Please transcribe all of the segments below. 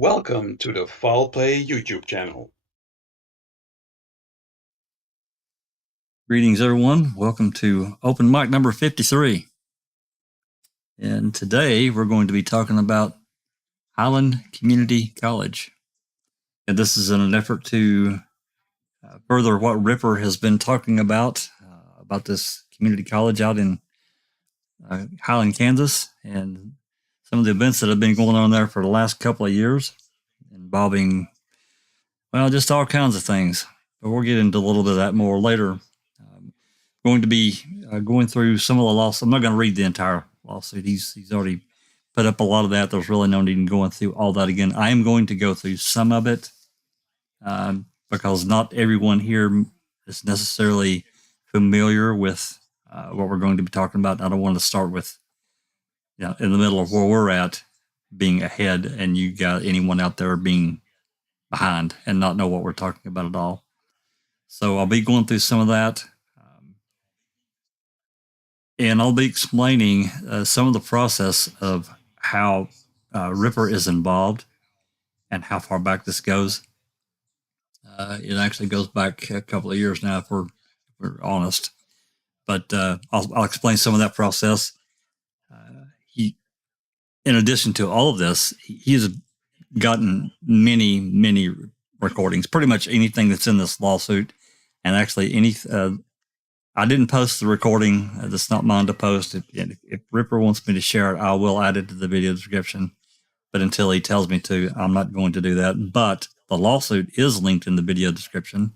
Welcome to the Foul Play YouTube channel. Greetings, everyone. Welcome to Open Mic number 53. And today we're going to be talking about Highland Community College. And this is in an effort to further what Ripper has been talking about this community college out in Highland, Kansas, and some of the events that have been going on there for the last couple of years involving, well, just all kinds of things. But we'll get into a little bit of that more later. Going to be going through some of the lawsuits. I'm not going to read the entire lawsuit. He's already put up a lot of that. There's really no need in going through all that again. I am going to go through some of it because not everyone here is necessarily familiar with what we're going to be talking about. I don't want to start with, in the middle of where we're at, being ahead, and you got anyone out there being behind and not know what we're talking about at all. So I'll be going through some of that. And I'll be explaining some of the process of how Ripper is involved and how far back this goes. It actually goes back a couple of years now, if we're honest. But I'll explain some of that process. In addition to all of this, he's gotten many recordings, pretty much anything that's in this lawsuit, and actually I didn't post the recording. That's not mine to post. If Ripper wants me to share it, I will add it to the video description. But until he tells me to, I'm not going to do that. But the lawsuit is linked in the video description.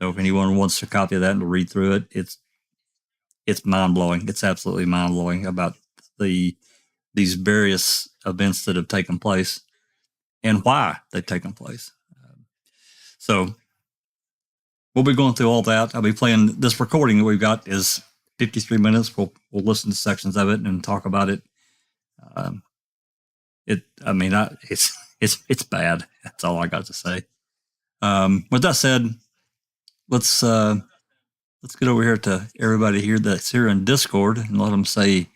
So if anyone wants to copy of that and read through it, it's mind-blowing. It's absolutely mind-blowing about these various events that have taken place and why they've taken place. So we'll be going through all that. I'll be playing this recording that we've got is 53 minutes. We'll listen to sections of it and talk about it. It's bad. That's all I got to say. With that said, let's get over here to everybody here that's here in Discord and let them say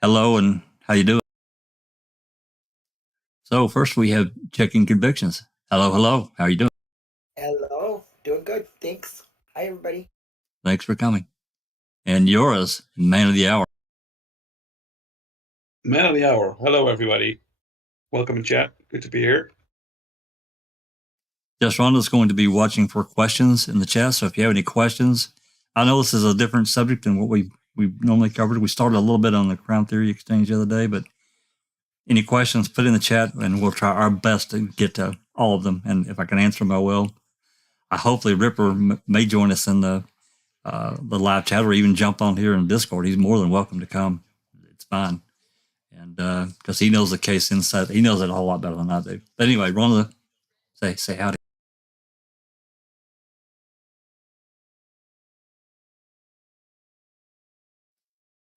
hello and how you doing. So first we have checking convictions. Hello. How are you doing? Hello. Doing good. Thanks. Hi, everybody. Thanks for coming. And yours, man of the hour. Man of the hour. Hello, everybody. Welcome in chat. Good to be here. Jess Rhonda's going to be watching for questions in the chat. So if you have any questions, I know this is a different subject than what we've normally covered. We started a little bit on the Crown Theory Exchange the other day, but any questions, put in the chat and we'll try our best to get to all of them. And if I can answer them, I will. Hopefully Ripper may join us in the live chat or even jump on here in Discord. He's more than welcome to come. It's fine. And because he knows the case inside, he knows it a whole lot better than I do. But anyway, Rhonda, say howdy.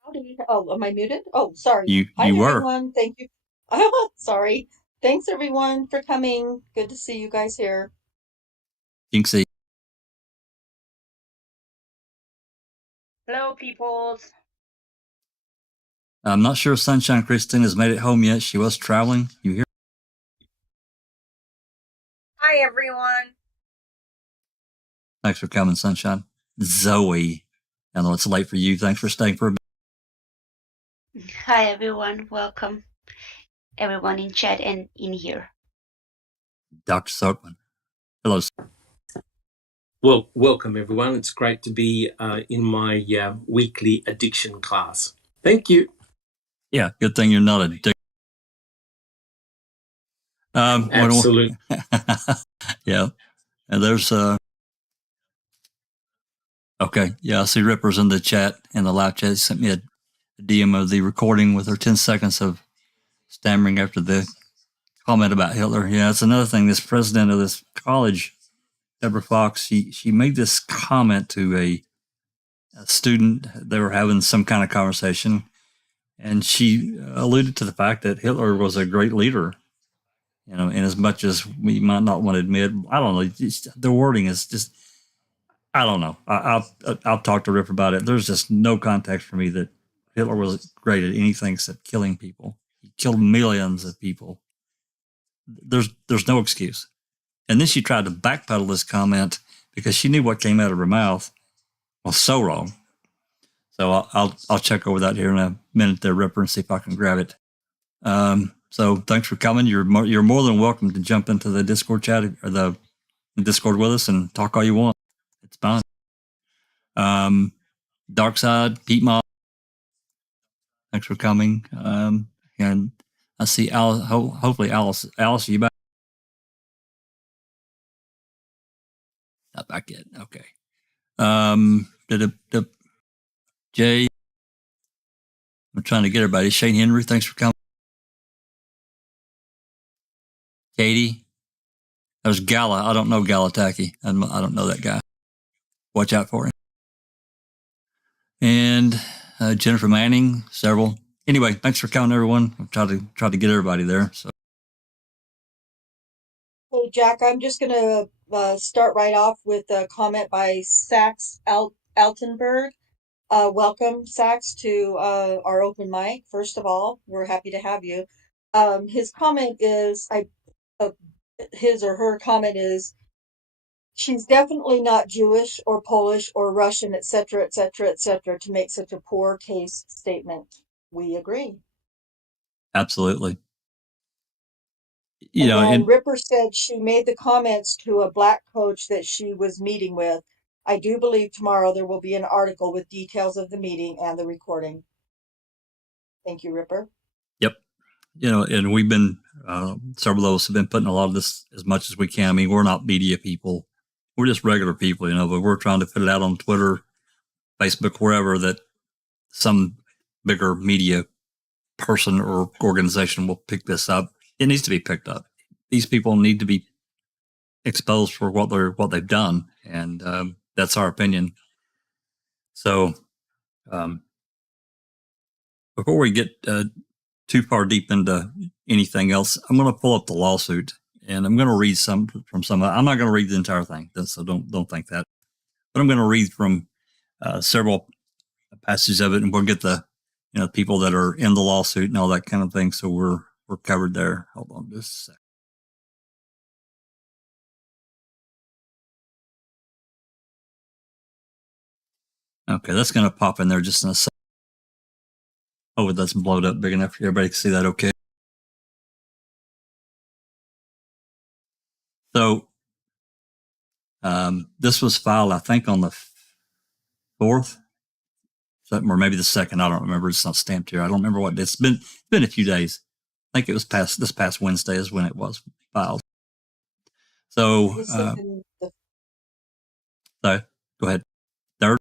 Howdy. Oh, am I muted? Oh, sorry. You Hi, were. everyone. Thank you. Sorry. Thanks, everyone, for coming. Good to see you guys here. Jinxie. Hello, peoples. I'm not sure if Sunshine Christine has made it home yet. She was traveling. You hear? Hi, everyone. Thanks for coming, Sunshine. Zoe. I know it's late for you. Thanks for staying for a bit. Hi, everyone. Welcome, everyone in chat and in here. Dr. Sockman. Hello, sir. Well, welcome, everyone. It's great to be in my weekly addiction class. Thank you. Yeah, good thing you're not addicted. Absolutely. Yeah. And there's okay. Yeah, I see Ripper's in the chat, in the live chat. He sent me a DM of the recording with her 10 seconds of stammering after the comment about Hitler. Yeah, it's another thing. This president of this college, Deborah Fox, she made this comment to a student. They were having some kind of conversation, and she alluded to the fact that Hitler was a great leader. In as much as we might not want to admit, I don't know. The wording is just, I don't know. I'll talk to Ripper about it. There's just no context for me that Hitler was great at anything except killing people. He killed millions of people. there's no excuse. And then she tried to backpedal this comment because she knew what came out of her mouth was so wrong. So I'll check over that here in a minute there, Ripper, and see if I can grab it. So thanks for coming. You're more than welcome to jump into the Discord chat or the Discord with us and talk all you want. It's fine. Dark Side, Pete Moss, thanks for coming. And I see Alice. Hopefully, Alice, are you back? Not back yet. Okay. Jay, I'm trying to get everybody. Shane Henry, thanks for coming. Katie, that was Gala. I don't know Galataki. I don't know that guy. Watch out for him. And Jennifer Manning, several. Anyway, thanks for coming, everyone. I'll try to get everybody there. So. Hey, Jack, I'm just going to start right off with a comment by Sax Altenberg. Welcome, Sax, to our open mic. First of all, we're happy to have you. His comment is, his or her comment is, she's definitely not Jewish or Polish or Russian, etc., etc., etc., to make such a poor case statement. We agree. Absolutely. And Ripper said she made the comments to a black coach that she was meeting with. I do believe tomorrow there will be an article with details of the meeting and the recording. Thank you, Ripper. Yep. And we've been, several of us have been putting a lot of this as much as we can. I mean, we're not media people. We're just regular people, but we're trying to put it out on Twitter, Facebook, wherever that some bigger media person or organization will pick this up. It needs to be picked up. These people need to be exposed for what they've done, and that's our opinion. So, before we get too far deep into anything else, I'm going to pull up the lawsuit, and I'm going to read some from some. I'm not going to read the entire thing, so don't think that. But I'm going to read from several passages of it, and we'll get the people that are in the lawsuit and all that kind of thing. So we're covered there. Hold on just a second. Okay, that's going to pop in there just in a second. Oh, that's blowed up big enough for everybody to see that. Okay. So this was filed, I think, on the 4th, or maybe the 2nd. I don't remember. It's not stamped here. I don't remember what. It's been a few days. I think it was this past Wednesday is when it was filed. So, sorry, go ahead. 3rd.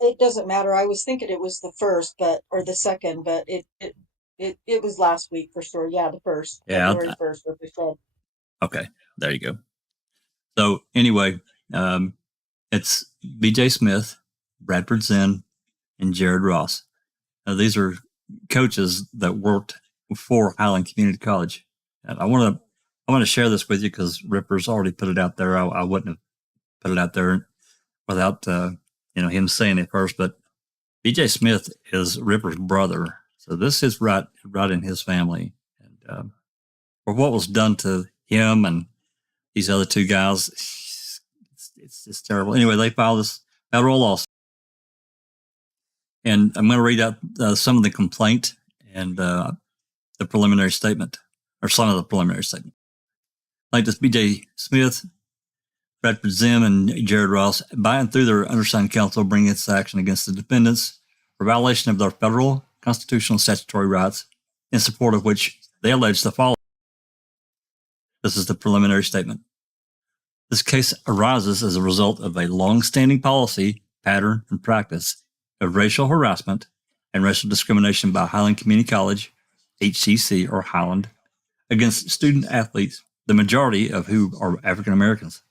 It doesn't matter. I was thinking it was the 1st, or the 2nd, but it was last week for sure. Yeah, the 1st. Yeah, February 1st, what we said. Okay, there you go. So anyway, it's B.J. Smith, Bradford Zinn, and Jared Ross. Now, these are coaches that worked for Highland Community College. And I want to share this with you because Ripper's already put it out there. I wouldn't have put it out there without him saying it first. But B.J. Smith is Ripper's brother, so this is right in his family. And for what was done to him and these other two guys, it's terrible. Anyway, they filed this federal lawsuit. And I'm going to read out some of the complaint and the preliminary statement, or some of the preliminary statement. Like this, B.J. Smith, Bradford Zinn, and Jared Ross, by and through their undersigned counsel, bring this action against the defendants for violation of their federal constitutional statutory rights, in support of which they allege the following. This is the preliminary statement. This case arises as a result of a long-standing policy, pattern, and practice of racial harassment and racial discrimination by Highland Community College, HCC, or Highland, against student athletes, the majority of who are African Americans.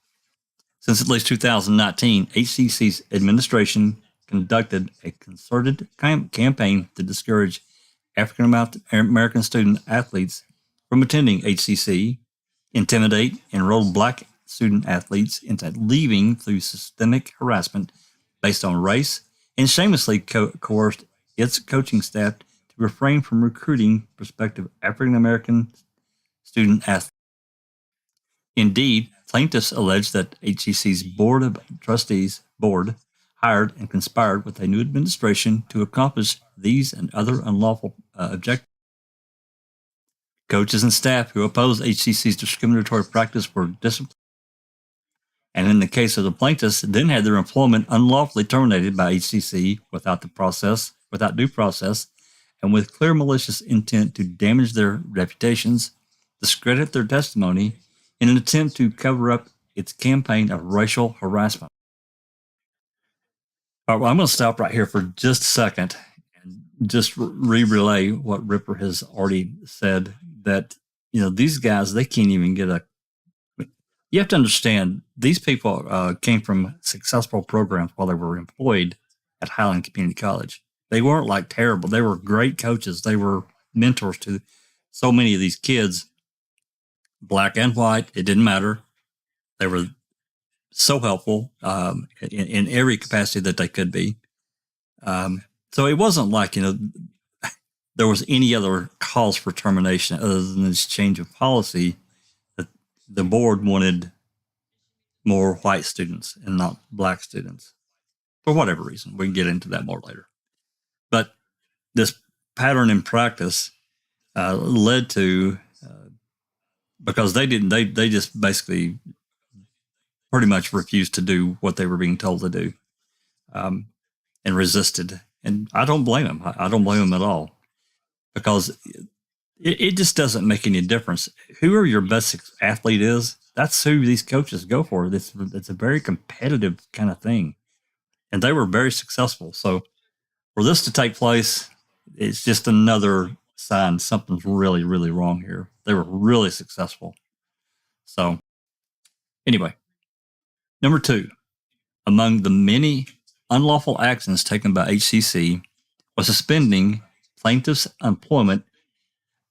Since at least 2019, HCC's administration conducted a concerted campaign to discourage African American student athletes from attending HCC, intimidate, enroll Black student athletes into leaving through systemic harassment based on race, and shamelessly coerced its coaching staff to refrain from recruiting prospective African American student athletes. Indeed, plaintiffs allege that HCC's Board of Trustees hired and conspired with a new administration to accomplish these and other unlawful objectives. Coaches and staff who opposed HCC's discriminatory practice were disciplined, and in the case of the plaintiffs, then had their employment unlawfully terminated by HCC without due process, and with clear malicious intent to damage their reputations, discredit their testimony, in an attempt to cover up its campaign of racial harassment. All right, well, I'm going to stop right here for just a second and just relay what Ripper has already said, that, these guys, they can't even get you have to understand, these people came from successful programs while they were employed at Highland Community College. They weren't like terrible. They were great coaches. They were mentors to so many of these kids, black and white. It didn't matter. They were so helpful in every capacity that they could be. So it wasn't like, there was any other cause for termination other than this change of policy, that the board wanted more white students and not black students for whatever reason. We can get into that more later. But this pattern in practice led to, because they just basically pretty much refused to do what they were being told to do, and resisted. And I don't blame them. I don't blame them at all, because it just doesn't make any difference. Whoever your best athlete is, that's who these coaches go for. It's a very competitive kind of thing. And they were very successful. So for this to take place, it's just another sign something's really, really wrong here. They were really successful. So anyway, number 2, among the many unlawful actions taken by HCC was suspending plaintiffs' employment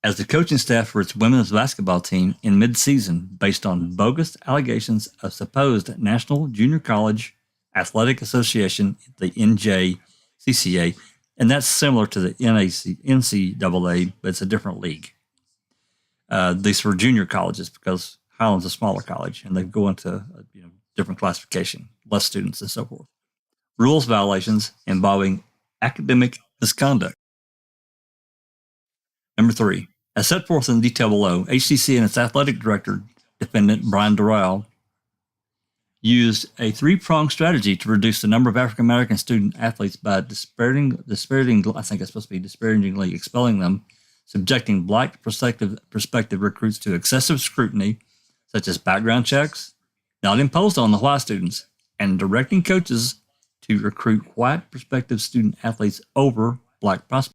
as the coaching staff for its women's basketball team in mid-season based on bogus allegations of supposed National Junior College Athletic Association, the NJCCA, and that's similar to the NCAA, but it's a different league. These were junior colleges because Highland's a smaller college, and they go into different classification, less students and so forth. Rules violations involving academic misconduct. Number 3, as set forth in detail below, HCC and its athletic director, defendant Brian Doral, used a 3-pronged strategy to reduce the number of African American student athletes by disparagingly expelling them, subjecting black prospective recruits to excessive scrutiny, such as background checks, not imposed on the white students, and directing coaches to recruit white prospective student athletes over black prospects.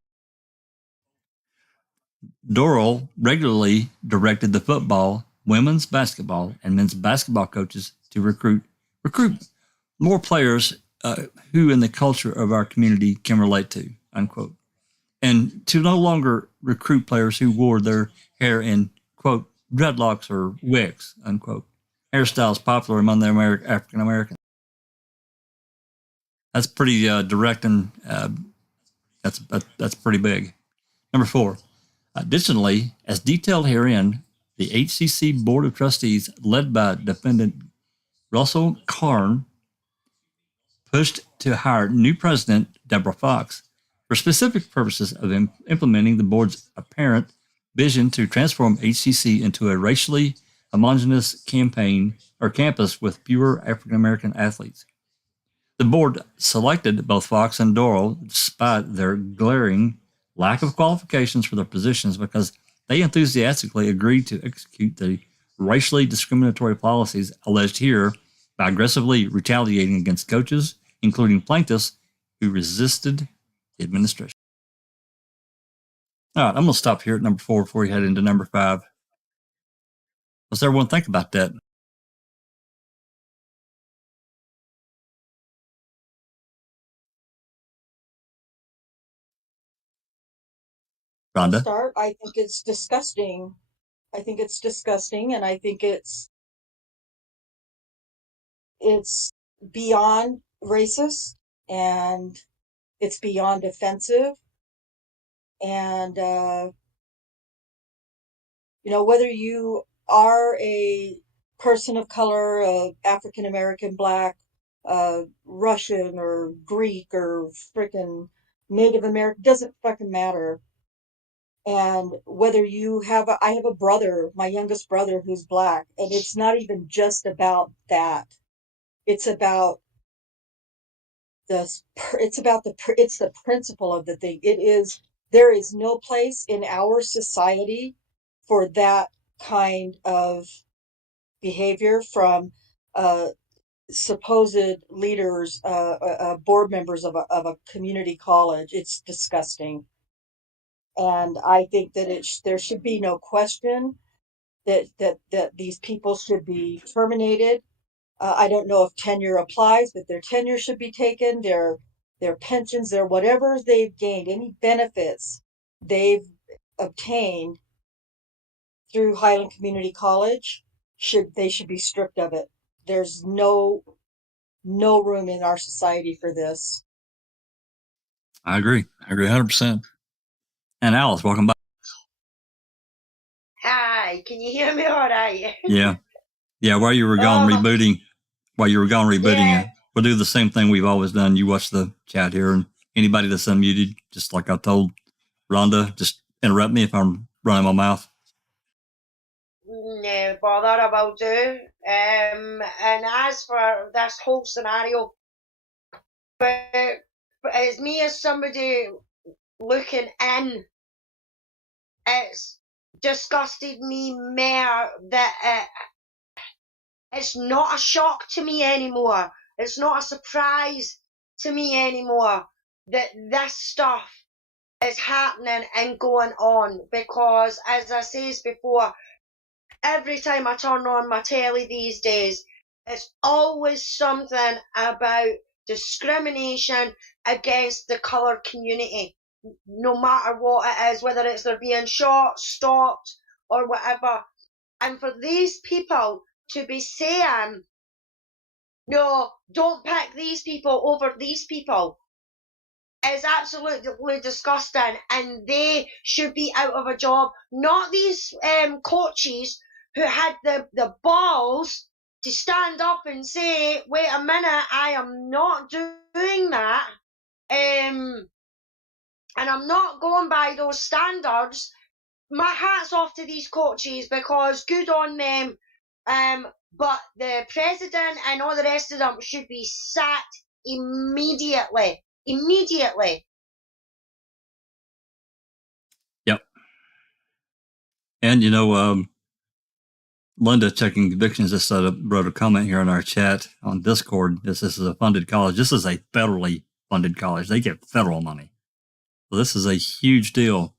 Doral regularly directed the football, women's basketball, and men's basketball coaches to recruit more players who in the culture of our community can relate to, unquote, and to no longer recruit players who wore their hair in, quote, dreadlocks or wigs, unquote, hairstyles popular among the African Americans. That's pretty direct, and that's pretty big. Number 4. Additionally, as detailed herein, the HCC Board of Trustees, led by defendant Russell Karn, pushed to hire new president Deborah Fox for specific purposes of implementing the board's apparent vision to transform HCC into a racially homogeneous campus with fewer African American athletes. The board selected both Fox and Doral despite their glaring lack of qualifications for their positions because they enthusiastically agreed to execute the racially discriminatory policies alleged here by aggressively retaliating against coaches, including plaintiffs who resisted the administration. All right, I'm going to stop here at number 4 before we head into number 5. What's everyone think about that? Rhonda? Start. I think it's disgusting. And I think it's beyond racist, and it's beyond offensive, and whether you are a person of color, African American, Black, Russian or Greek or frickin' Native American, doesn't fucking matter. And whether I have a brother, my youngest brother, who's Black, and it's not even just about that. It's about it's the principle of the thing. There is no place in our society for that kind of behavior from supposed leaders, board members of a community college. It's disgusting. And I think that there should be no question that these people should be terminated. I don't know if tenure applies, but their tenure should be taken. Their pensions, their whatever they've gained, any benefits they've obtained through Highland Community College, should be stripped of it. There's no room in our society for this. I agree 100%. And Alice, welcome back. Hi, can you hear me all right? Yeah. While you were gone rebooting Yeah. it, we'll do the same thing we've always done. You watch the chat here, and anybody that's unmuted, just like I told Rhonda, just interrupt me if I'm running my mouth. No bother, I will do. And as for this whole scenario, but as me as somebody looking in, it's disgusted me more that it's not a shock to me anymore. It's not a surprise to me anymore that this stuff is happening and going on, because as I says before, every time I turn on my telly these days, it's always something about discrimination against the colour community, no matter what it is, whether it's they're being shot, stopped, or whatever. And for these people to be saying, no, don't pick these people over these people, is absolutely disgusting, and they should be out of a job. Not these coaches who had the balls to stand up and say, wait a minute, I am not doing that, and I'm not going by those standards. My hat's off to these coaches, because good on them, but the president and all the rest of them should be sacked immediately. Yep. And Linda checking convictions just wrote a comment here in our chat on Discord. This is a funded college. This is a federally funded college. They get federal money. So this is a huge deal.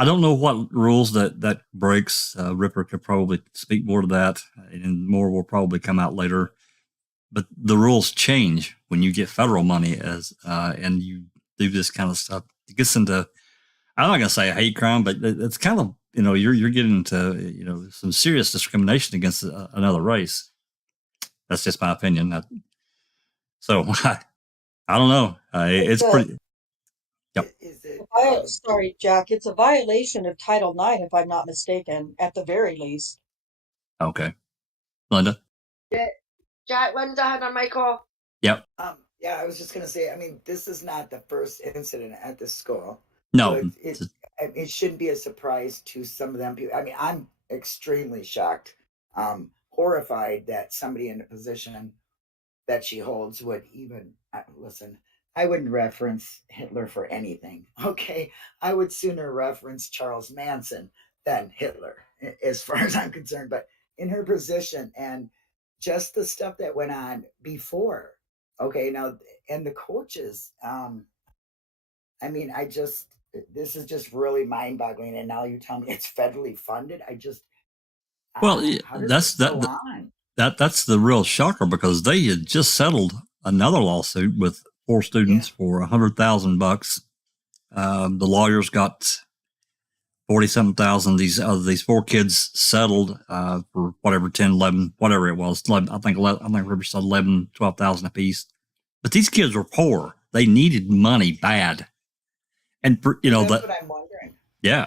I don't know what rules that breaks. Ripper could probably speak more to that, and more will probably come out later. But the rules change when you get federal money and you do this kind of stuff. It gets into, I'm not going to say a hate crime, but it's kind of, you're getting into, some serious discrimination against another race. That's just my opinion. So I don't know. It's pretty. Yep. Sorry, Jack. It's a violation of Title IX, if I'm not mistaken, at the very least. Okay. Linda? Jack, Linda had her mic off. Yep. Yeah, I was just going to say, I mean, this is not the first incident at the school. No. So it shouldn't be a surprise to some of them. I mean, I'm extremely shocked, horrified that somebody in a position that she holds would even, listen, I wouldn't reference Hitler for anything, okay? I would sooner reference Charles Manson than Hitler, as far as I'm concerned. But in her position and just the stuff that went on before, okay, now, and the coaches, I mean, this is just really mind-boggling. And now you tell me it's federally funded. That's the real shocker, because they had just settled another lawsuit with 4 students for $100,000. The lawyers got 40-something thousand. These 4 kids settled for whatever, 10, 11, whatever it was. I think Ripper said 11, 12,000 apiece. But these kids were poor. They needed money bad. And that's what I'm wondering. Yeah.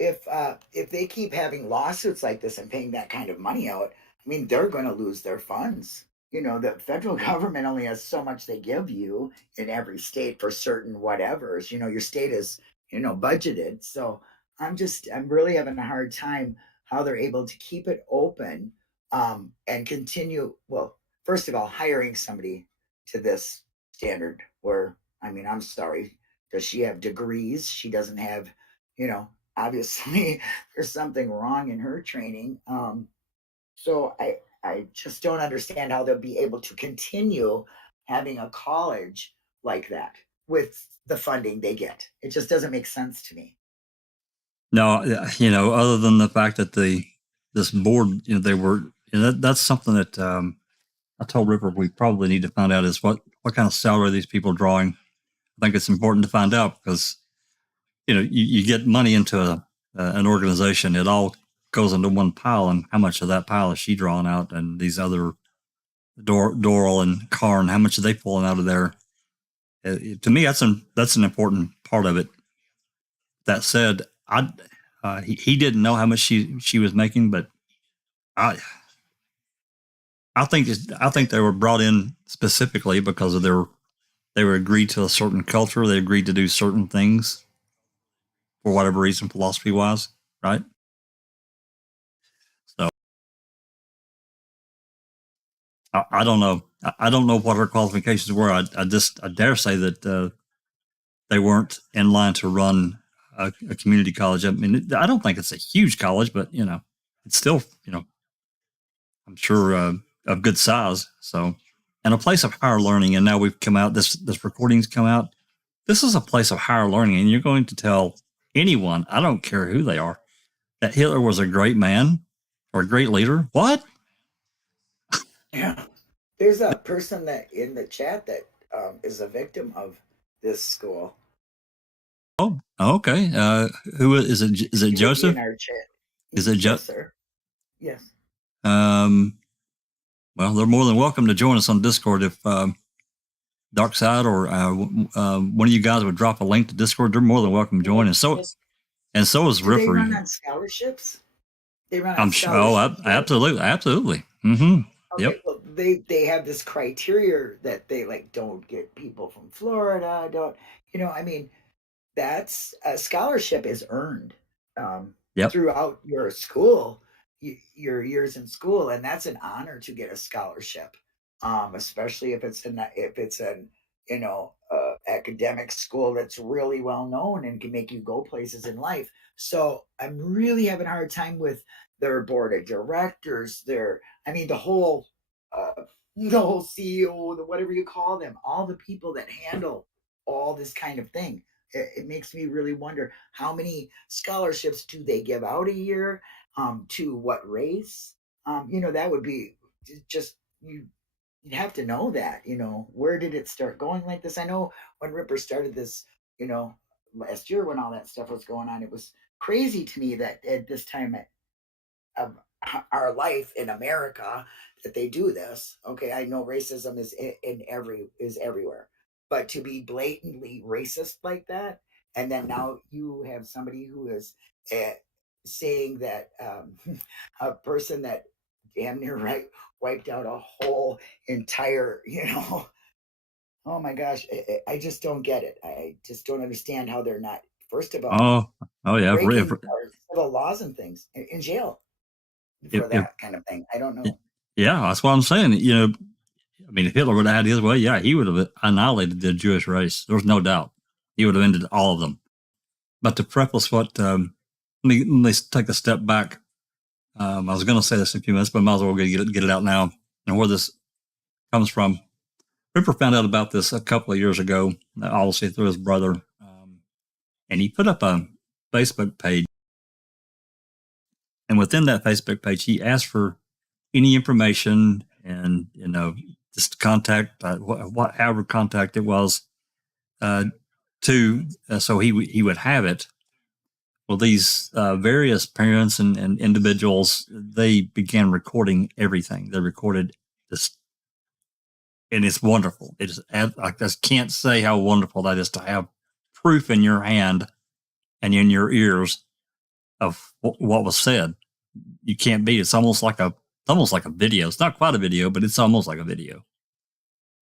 if they keep having lawsuits like this and paying that kind of money out, I mean, they're going to lose their funds. You know, the federal government only has so much they give you in every state for certain whatevers. You know, your state is, you know, budgeted. So I'm really having a hard time how they're able to keep it open and continue. Well, first of all, hiring somebody to this standard where, I mean, I'm sorry, does she have degrees? She doesn't have, you know, obviously there's something wrong in her training. So I just don't understand how they'll be able to continue having a college like that with the funding they get. It just doesn't make sense to me. No, you know, other than the fact that this board, you know, they were, you know, that's something that I told Ripper we probably need to find out is what kind of salary these people are drawing. I think it's important to find out because, you know, you get money into an organization, it all goes into one pile, and how much of that pile is she drawing out, and these other Doral and Karn, how much are they pulling out of there? To me, that's an important part of it. That said, he didn't know how much she was making, but I think they were brought in specifically because of they were agreed to a certain culture. They agreed to do certain things for whatever reason, philosophy wise, right? So I don't know. I don't know what her qualifications were. I dare say that they weren't in line to run a community college. I mean, I don't think it's a huge college, but you know, it's still, you know, I'm sure of good size. So, and a place of higher learning. And now we've come out. This recording's come out. This is a place of higher learning, and you're going to tell anyone, I don't care who they are, that Hitler was a great man or a great leader. What? Yeah. There's a person that in the chat that is a victim of this school. Oh, okay. Who is it? Is it Joseph? In our chat. Is it Yes, sir? Yes. Well, they're more than welcome to join us on Discord if Darkside or one of you guys would drop a link to Discord. They're more than welcome to join. And so is Ripper. They run on scholarships. They run on I'm sure. Oh, absolutely. Mm-hmm. Okay, Yep. well, they have this criteria that they like don't get people from Florida. Don't, you know? I mean, that's a scholarship is earned throughout your school, your years in school, and that's an honor to get a scholarship, especially if it's an you know academic school that's really well known and can make you go places in life. So I'm really having a hard time with their board of directors. I mean, the whole CEO, the whatever you call them, all the people that handle all this kind of thing. It makes me really wonder how many scholarships do they give out a year, to what race? You know, that would be just you'd have to know that. You know, where did it start going like this? I know when Ripper started this, you know, last year when all that stuff was going on, it was crazy to me that at this time of our life in America that they do this. Okay, I know racism is everywhere, but to be blatantly racist like that, and then now you have somebody who is saying that a person that damn near wiped out a whole entire, you know, oh my gosh, I just don't get it. I just don't understand how they're not, first of all, oh yeah, breaking our civil laws and things in jail for that kind of thing. I don't know. Yeah, that's what I'm saying. You know, I mean, if Hitler would have had his way, yeah, he would have annihilated the Jewish race. There's no doubt. He would have ended all of them. But to preface what, let me take a step back. I was going to say this in a few minutes, but I might as well get it out now and where this comes from. Ripper found out about this a couple of years ago, obviously through his brother, and he put up a Facebook page. And within that Facebook page, he asked for any information and, you know, just contact, whatever contact it was, so he would have it. Well, these various parents and individuals, they began recording everything. They recorded this, and it's wonderful. I just can't say how wonderful that is to have proof in your hand and in your ears of what was said. You can't beat it. It's almost like a video. It's not quite a video, but it's almost like a video.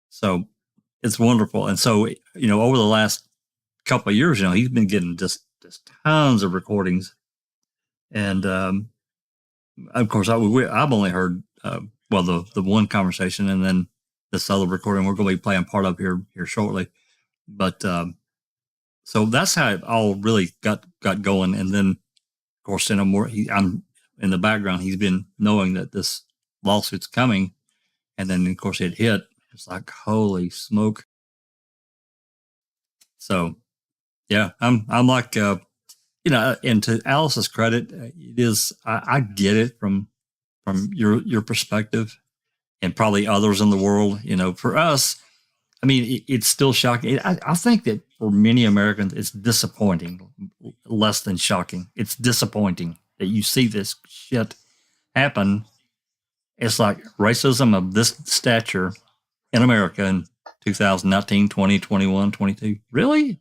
So it's wonderful. And so, over the last couple of years, he's been getting just tons of recordings. And of course, I've only heard the one conversation, and then this other recording we're going to be playing part of here shortly. But so that's how it all really got going. And then, of course, I'm in the background. He's been knowing that this lawsuit's coming, and then of course it hit. It's like, holy smoke! So, yeah, I'm like, and to Alice's credit, it is. I get it from your perspective, and probably others in the world. For us, I mean, it's still shocking. I think that for many Americans, it's disappointing, less than shocking. It's disappointing that you see this shit happen. It's like racism of this stature in America in 2019, 20, 21, 22. Really?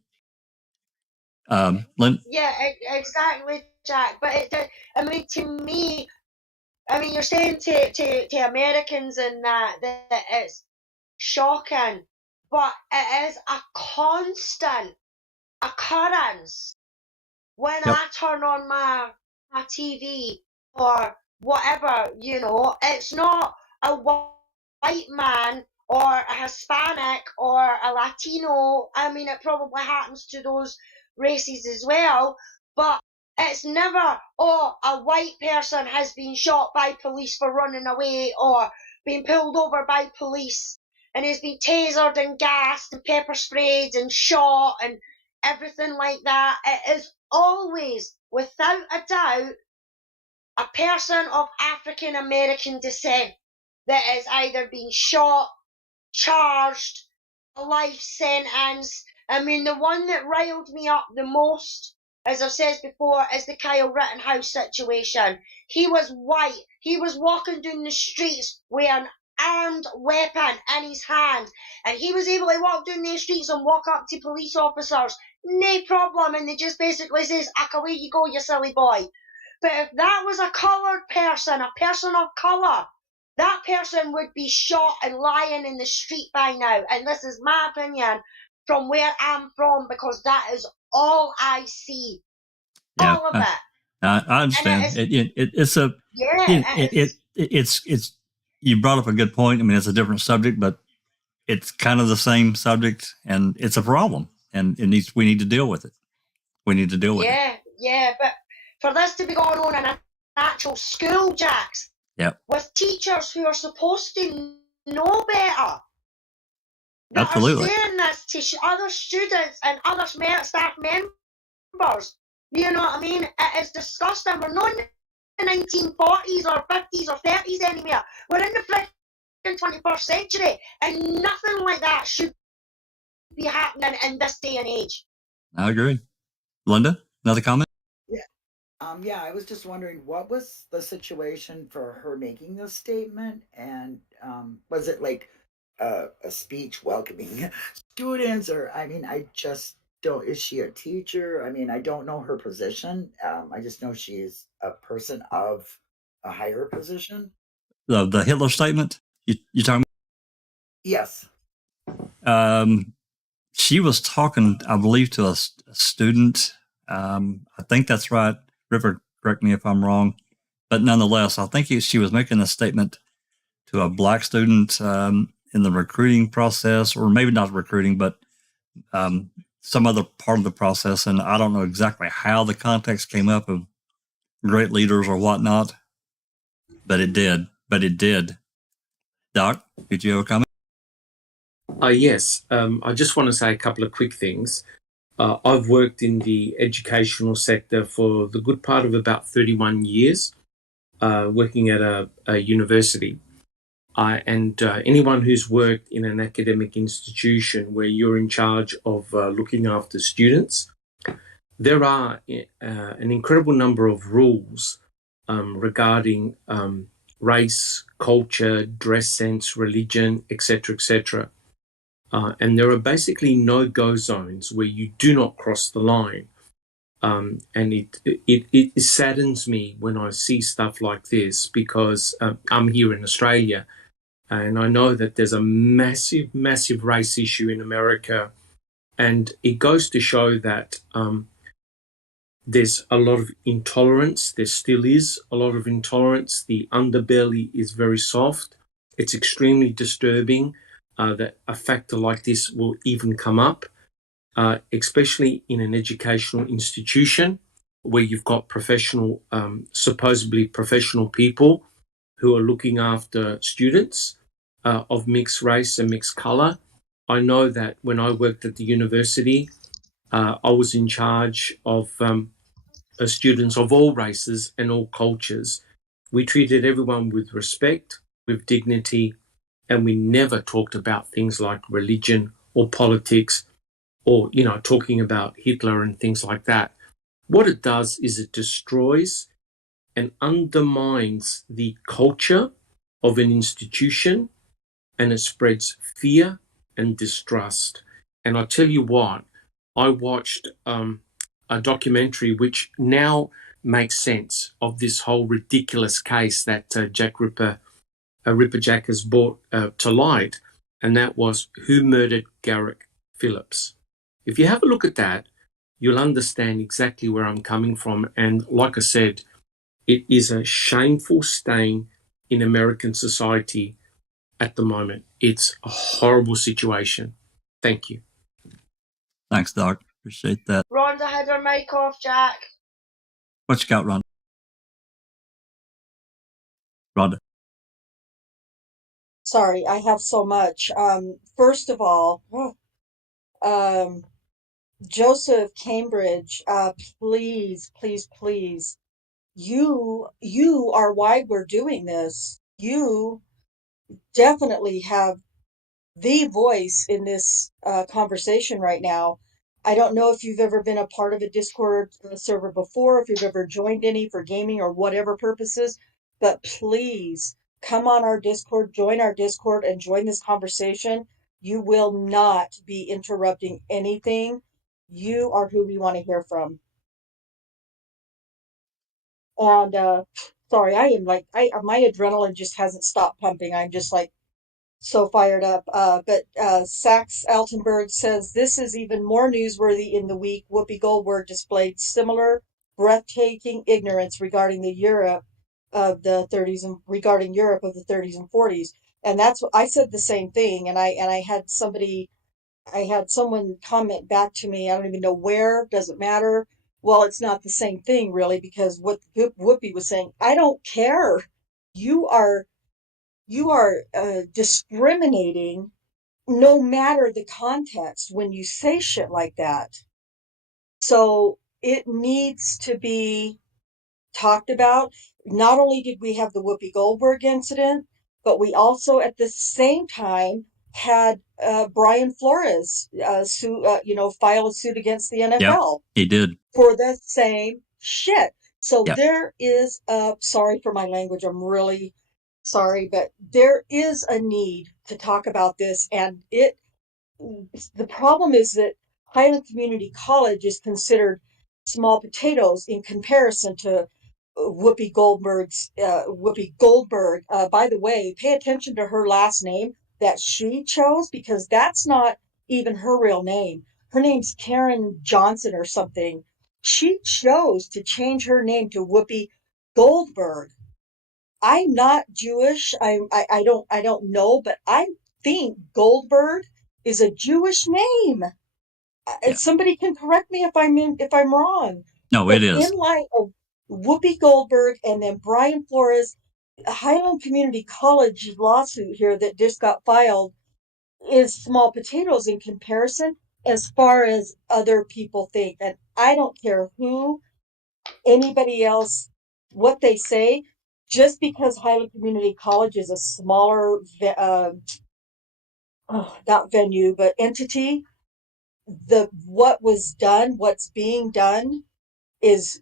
Lynn? Yeah, exactly, Jack. But to me, you're saying to Americans and that it's shocking, but it is a constant occurrence when Yep. I turn on my TV or whatever. It's not a white man or a Hispanic or a Latino. It probably happens to those races as well, but it's never, a white person has been shot by police for running away or been pulled over by police and has been tasered and gassed and pepper sprayed and shot and everything like that. It is always, without a doubt, a person of African American descent that is either being shot, charged, a life sentence. The one that riled me up the most, as I've said before, is the Kyle Rittenhouse situation. He was white. He was walking down the streets with an armed weapon in his hand, and he was able to walk down the streets and walk up to police officers, no problem, and they just basically says, away you go, you silly boy. But if that was a coloured person, a person of colour, that person would be shot and lying in the street by now. And this is my opinion from where I'm from, because that is all I see. Yeah, all of it. I understand. It's you brought up a good point. It's a different subject, but it's kind of the same subject, and it's a problem, and we need to deal with it. We need to deal with it. Yeah, but for this to be going on in an actual school, Jax, with teachers who are supposed to know better, that Absolutely. are saying this to other students and other staff members, you know what I mean? It is disgusting. We're not in the 1940s or 50s or 30s anymore. We're in the freaking 21st century, and nothing like that should be happening in this day and age. I agree. Linda, another comment? Yeah, I was just wondering, what was the situation for her making this statement, and was it like a speech welcoming students, or I just don't. Is she a teacher? I don't know her position. I just know she's a person of a higher position. The Hitler statement you talking about? Yes. She was talking, I believe, to a student. I think that's right. Ripper, correct me if I'm wrong, but nonetheless, I think she was making a statement to a black student in the recruiting process, or maybe not recruiting, but some other part of the process. And I don't know exactly how the context came up of great leaders or whatnot, but it did. Doc, did you have a comment? Yes. I just want to say a couple of quick things. I've worked in the educational sector for the good part of about 31 years, working at a university. And anyone who's worked in an academic institution where you're in charge of looking after students, there are an incredible number of rules regarding race, culture, dress sense, religion, etc., etc. And there are basically no-go zones where you do not cross the line. And it saddens me when I see stuff like this, because I'm here in Australia, and I know that there's a massive, massive race issue in America. And it goes to show that there's a lot of intolerance. There still is a lot of intolerance. The underbelly is very soft. It's extremely disturbing that a factor like this will even come up, especially in an educational institution where you've got professional, supposedly professional people who are looking after students of mixed race and mixed colour. I know that when I worked at the university, I was in charge of students of all races and all cultures. We treated everyone with respect, with dignity, and we never talked about things like religion or politics or, talking about Hitler and things like that. What it does is it destroys and undermines the culture of an institution, and it spreads fear and distrust. And I tell you what, I watched a documentary which now makes sense of this whole ridiculous case that RipperJack has brought to light, and that was Who Murdered Garrick Phillips. If you have a look at that, you'll understand exactly where I'm coming from. And like I said, it is a shameful stain in American society at the moment. It's a horrible situation. Thank you. Thanks, Doc. Appreciate that. Rhonda had her mic off, Jack. What you got, Rhonda? Rhonda. Sorry, I have so much. First of all, Joseph Cambridge, please, please, please, you are why we're doing this. You definitely have the voice in this conversation right now. I don't know if you've ever been a part of a Discord server before, if you've ever joined any for gaming or whatever purposes, but please come on our Discord, join our Discord, and join this conversation. You will not be interrupting anything. You are who we want to hear from. And sorry, I am like, my adrenaline just hasn't stopped pumping. I'm just like so fired up. But Sax Altenberg says this is even more newsworthy in the week. Whoopi Goldberg displayed similar breathtaking ignorance regarding the Europe of the 30s and regarding Europe of the 30s and 40s. And that's what I said the same thing. And I had someone comment back to me. I don't even know where. Doesn't matter. Well, it's not the same thing really, because what Whoopi was saying, I don't care. You are discriminating no matter the context when you say shit like that. So it needs to be talked about. Not only did we have the Whoopi Goldberg incident, but we also at the same time had Brian Flores file a suit against the NFL. Yeah, he did. For the same shit. So Yep. There is sorry for my language, I'm really sorry, but there is a need to talk about this. And the problem is that Highland Community College is considered small potatoes in comparison to Whoopi Goldberg. By the way, pay attention to her last name that she chose, because that's not even her real name. Her name's Karen Johnson or something. She chose to change her name to Whoopi Goldberg. I'm not Jewish. I don't know, but I think Goldberg is a Jewish name. Yeah. Somebody can correct me if I'm wrong. No, But it is. in light of Whoopi Goldberg and then Brian Flores, Highland Community College lawsuit here that just got filed is small potatoes in comparison as far as other people think. And I don't care who, anybody else, what they say, just because Highland Community College is a smaller, not venue, but entity, what's being done is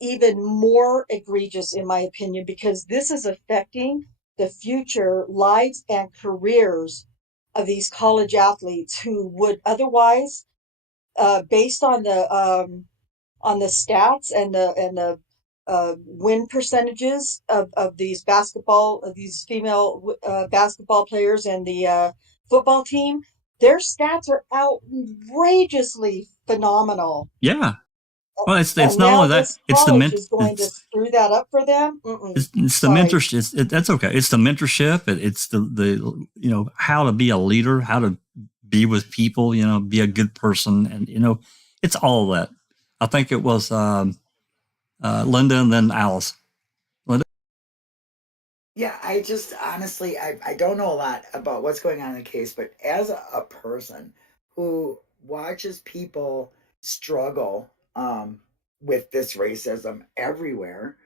even more egregious in my opinion, because this is affecting the future lives and careers of these college athletes who would otherwise, based on the on the stats and the win percentages of these female basketball players and the football team. Their stats are outrageously phenomenal. Yeah. Well, it's And not now only that. this It's the college is going to screw that up for them. it's the Sorry. mentorship. That's okay. It's the mentorship. It's the how to be a leader, how to be with people. Be a good person, and it's all of that. I think it was Linda and then Alice. Linda? Yeah, I just honestly, I don't know a lot about what's going on in the case, but as a person who watches people struggle with this racism everywhere,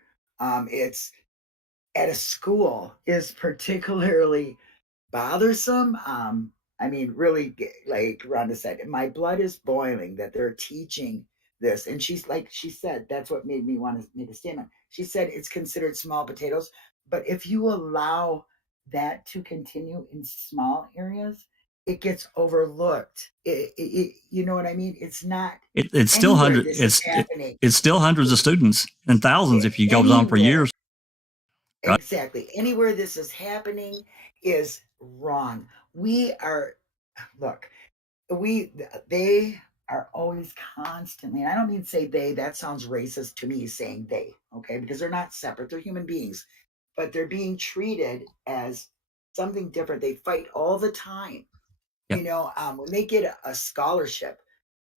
it's at a school is particularly bothersome. I mean, really, like Rhonda said, my blood is boiling that they're teaching this. And she said, that's what made me want to make a statement. She said it's considered small potatoes. But if you allow that to continue in small areas, it gets overlooked. You know what I mean? It's not. It's still hundreds. It's still hundreds of students and thousands if it goes on for years. Exactly. Anywhere this is happening is wrong. They are always constantly, and I don't mean say they, that sounds racist to me saying they, okay, because they're not separate, they're human beings, but they're being treated as something different. They fight all the time. Yep. When they get a scholarship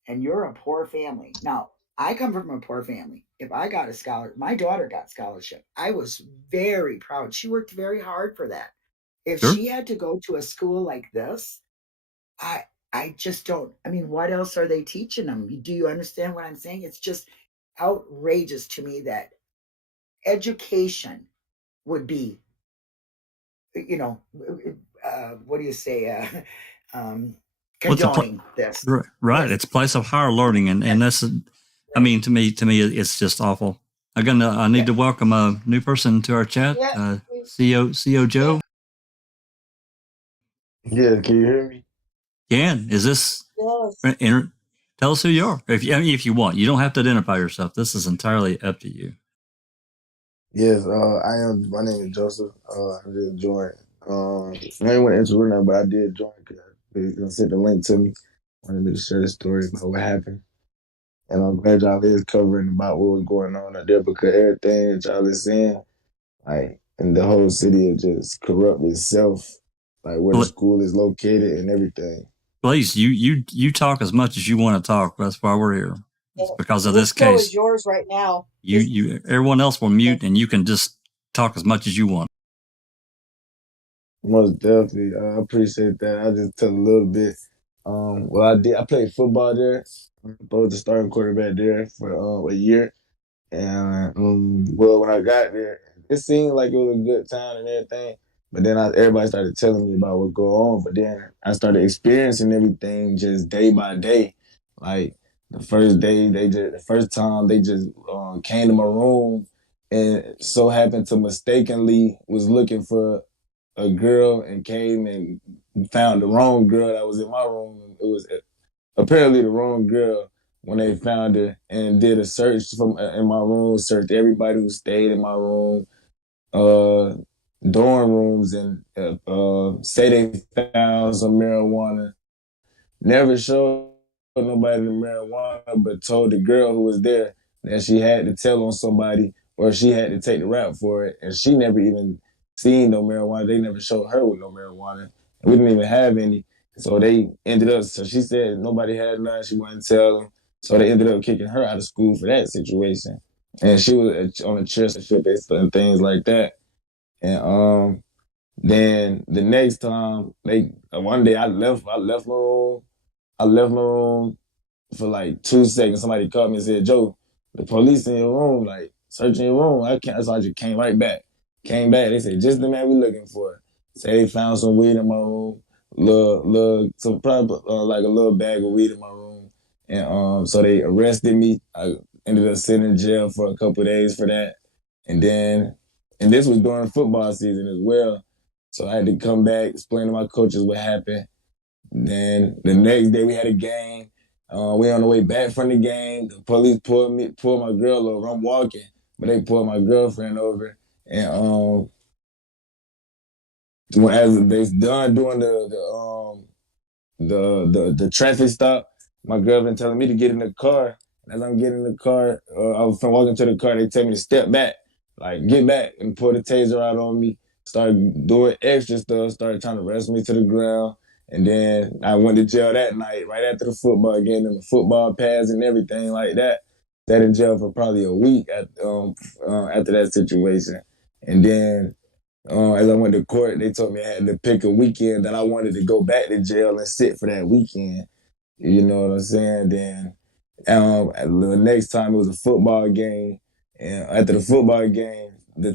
and you're a poor family. Now, I come from a poor family. If I got a scholarship, my daughter got scholarship. I was very proud. She worked very hard for that. If she had to go to a school like this, I just don't. I mean, what else are they teaching them? Do you understand what I'm saying? It's just outrageous to me that education would be, what do you say? Condoning this. Right. It's a place of higher learning. And that's, I mean, to me, it's just awful. Again, I need to welcome a new person to our chat. CO Joe. Yeah, can you hear me? Can. Is this? Yes. Tell us who you are, if you want. You don't have to identify yourself. This is entirely up to you. Yes, I am. My name is Joseph. I just joined. I didn't want to enter now, but I did join because they sent the link to me. Wanted me to share the story about what happened. And I'm glad y'all is covering about what was going on out there because everything that y'all is saying, like, and the whole city is just corrupt itself, like where the school is located and everything. Please, you talk as much as you want to talk. That's why we're here. It's because of this case. Is yours right now. Everyone else will mute, and you can just talk as much as you want. Most definitely, I appreciate that. I just tell a little bit. I played football there. I was the starting quarterback there for a year, and when I got there, it seemed like it was a good time and everything. But then everybody started telling me about what go on. But then I started experiencing everything just day by day. Like the first time they just came to my room and so happened to mistakenly was looking for a girl and came and found the wrong girl that was in my room. It was apparently the wrong girl when they found her and did a search in my room, searched everybody who stayed in my room, dorm rooms, and say they found some marijuana. Never showed nobody the marijuana, but told the girl who was there that she had to tell on somebody or she had to take the rap for it. And she never even seen no marijuana. They never showed her with no marijuana. And we didn't even have any. So they ended up, so she said nobody had none. She wouldn't tell them. So they ended up kicking her out of school for that situation. And she was on a chairmanship and things like that. And then the next time, one day I left my room for like 2 seconds. Somebody called me and said, "Joe, the police in your room, like searching your room." So I just came right back. They said, "Just the man we looking for." Say they found some weed in my room, probably like a little bag of weed in my room. And so they arrested me. I ended up sitting in jail for a couple of days for that. And this was during football season as well. So I had to come back, explain to my coaches what happened. Then the next day we had a game, We on the way back from the game. The police pulled my girl over. I'm walking, but they pulled my girlfriend over. And as they done doing the traffic stop, my girlfriend telling me to get in the car. As I'm getting in the car, I was walking to the car. They tell me to step back, like get back, and pull the taser out on me. Started doing extra stuff. Started trying to wrestle me to the ground. And then I went to jail that night, right after the football game, and the football pads and everything like that. Sat in jail for probably a week after that situation. And then as I went to court, they told me I had to pick a weekend that I wanted to go back to jail and sit for that weekend. You know what I'm saying? Then the next time it was a football game, and after the football game, the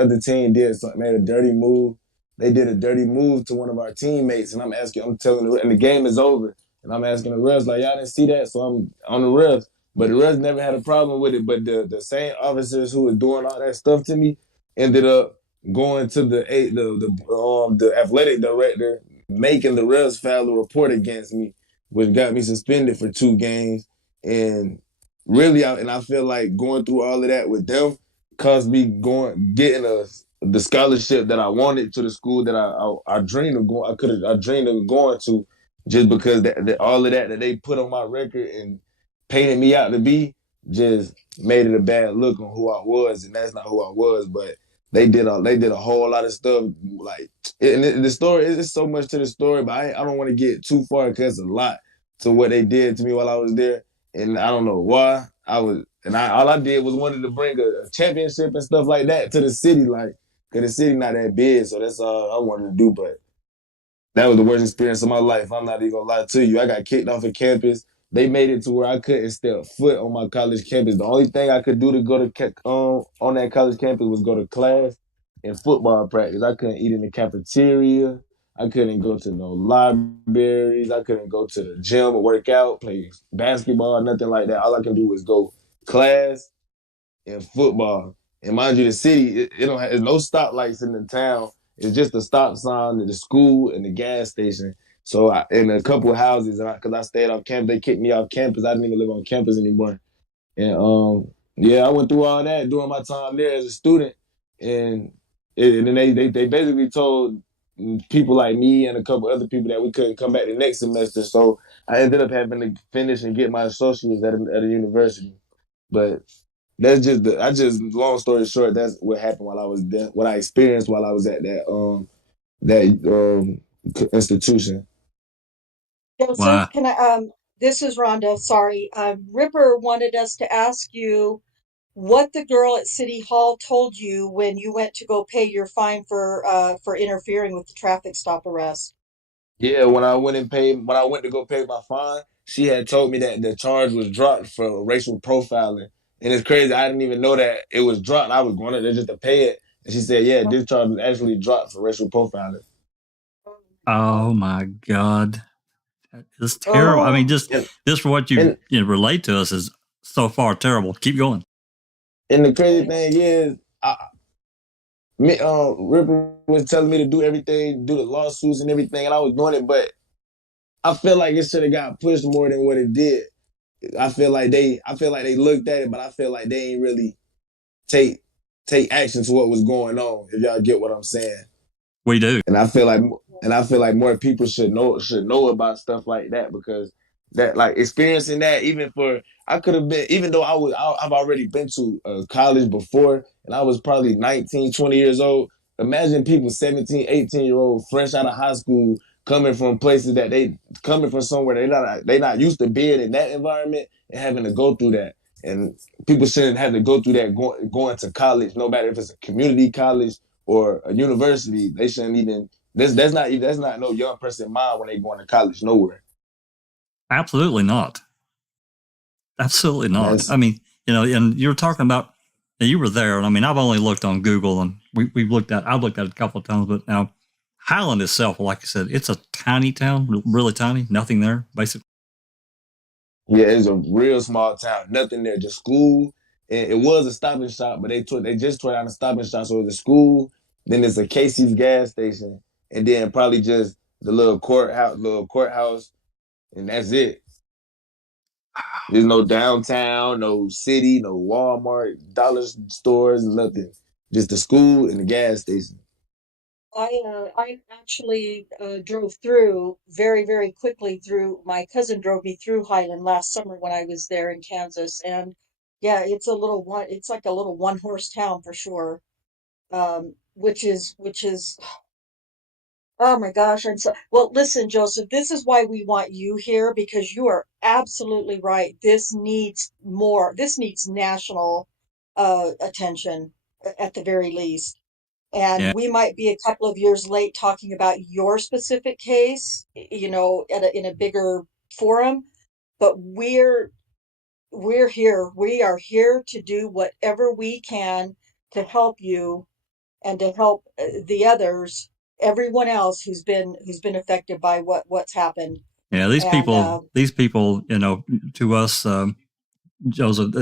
other team made a dirty move. They did a dirty move to one of our teammates, and I'm telling and the game is over, and I'm asking the refs like, y'all didn't see that, so I'm on the refs. But the refs never had a problem with it. But the same officers who were doing all that stuff to me ended up going to the athletic director, making the refs file a report against me, which got me suspended for 2 games. And really, I feel like going through all of that with them caused me getting the scholarship that I wanted to the school that I dreamed of going. I dreamed of going to, just because all of that they put on my record and painted me out to be just made it a bad look on who I was, and that's not who I was. But they did a whole lot of stuff, like, and the story is so much to the story, but I don't want to get too far because it's a lot to what they did to me while I was there, and I don't know why all I did was wanted to bring a championship and stuff like that to the city, like, because the city not that big, so that's all I wanted to do. But that was the worst experience of my life. I'm not even gonna lie to you. I got kicked off of campus. They made it to where I couldn't step foot on my college campus. The only thing I could do to go to on that college campus was go to class and football practice. I couldn't eat in the cafeteria. I couldn't go to no libraries. I couldn't go to the gym or work out, play basketball, nothing like that. All I could do was go class and football. And mind you, the city, it don't have, there's no stoplights in the town. It's just a stop sign at the school and the gas station. So in a couple of houses, because I stayed off campus, they kicked me off campus. I didn't even live on campus anymore. And yeah, I went through all that during my time there as a student. And then they basically told people like me and a couple other people that we couldn't come back the next semester. So I ended up having to finish and get my associates at a university. But long story short, that's what happened while I was there, what I experienced while I was at that institution. Joseph, Wow. can I, this is Rhonda, sorry. Ripper wanted us to ask you what the girl at City Hall told you when you went to go pay your fine for interfering with the traffic stop arrest. Yeah, when I went to go pay my fine, she had told me that the charge was dropped for racial profiling. And it's crazy, I didn't even know that it was dropped. I was going there just to pay it. And she said, yeah, this charge was actually dropped for racial profiling. Oh my God. It's terrible. I mean, just for what you relate to us is so far terrible. Keep going. And the crazy thing is, Ripper was telling me to do everything, do the lawsuits and everything, and I was doing it, but I feel like it should have got pushed more than what it did. I feel like they looked at it, but I feel like they ain't really take action to what was going on. If y'all get what I'm saying. We do. And I feel like more people should know about stuff like that, because that, like, experiencing that, I could have been, even though I've already been to college before, and I was probably 19, 20 years old. Imagine people 17, 18-year-old fresh out of high school coming from places that coming from somewhere they not used to being in that environment and having to go through that. And people shouldn't have to go through that going to college, no matter if it's a community college or a university. They shouldn't even. That's not no young person mind when they going to college nowhere. Absolutely not. Absolutely not. I mean, and you're talking about, you were there, and I mean, I've only looked on Google, and I've looked at it a couple of times, but now Highland itself, like I said, it's a tiny town, really tiny, nothing there, basically. Yeah, it's a real small town, nothing there, just school. And it was a Stop and Shop, but they just tore down the Stop and Shop, so it's a school. Then it's a Casey's gas station, and then probably just the little courthouse, and that's it. There's no downtown, no city, no Walmart, dollar stores, nothing. Just the school and the gas station. I actually drove through very, very quickly through. My cousin drove me through Highland last summer when I was there in Kansas, and yeah, it's a little one. It's like a little one-horse town for sure. Which is oh my gosh, I'm so well. Listen, Joseph, this is why we want you here because you are absolutely right. This needs more. This needs national attention at the very least. Yeah. And we might be a couple of years late talking about your specific case, in a bigger forum, but we're here. We are here to do whatever we can to help you and to help the others, everyone else who's been affected by what's happened. Yeah. And These people, to us, Joseph,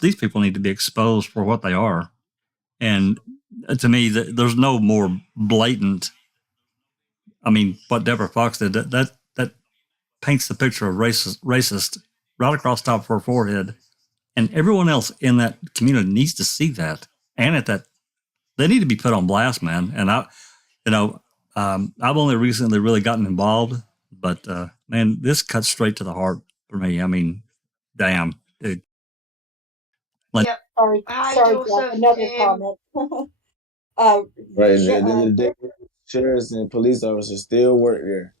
these people need to be exposed for what they are. And to me, there's no more blatant. I mean, what Deborah Fox did, that paints the picture of racist right across the top of her forehead. And everyone else in that community needs to see that. And they need to be put on blast, man. And I've only recently really gotten involved, but man, this cuts straight to the heart for me. I mean, damn, dude. Yep. sorry, Hi, sorry, Jack, Joseph. another comment. uh, Right. And Ja- at the end of the day, sheriffs and police officers still work there.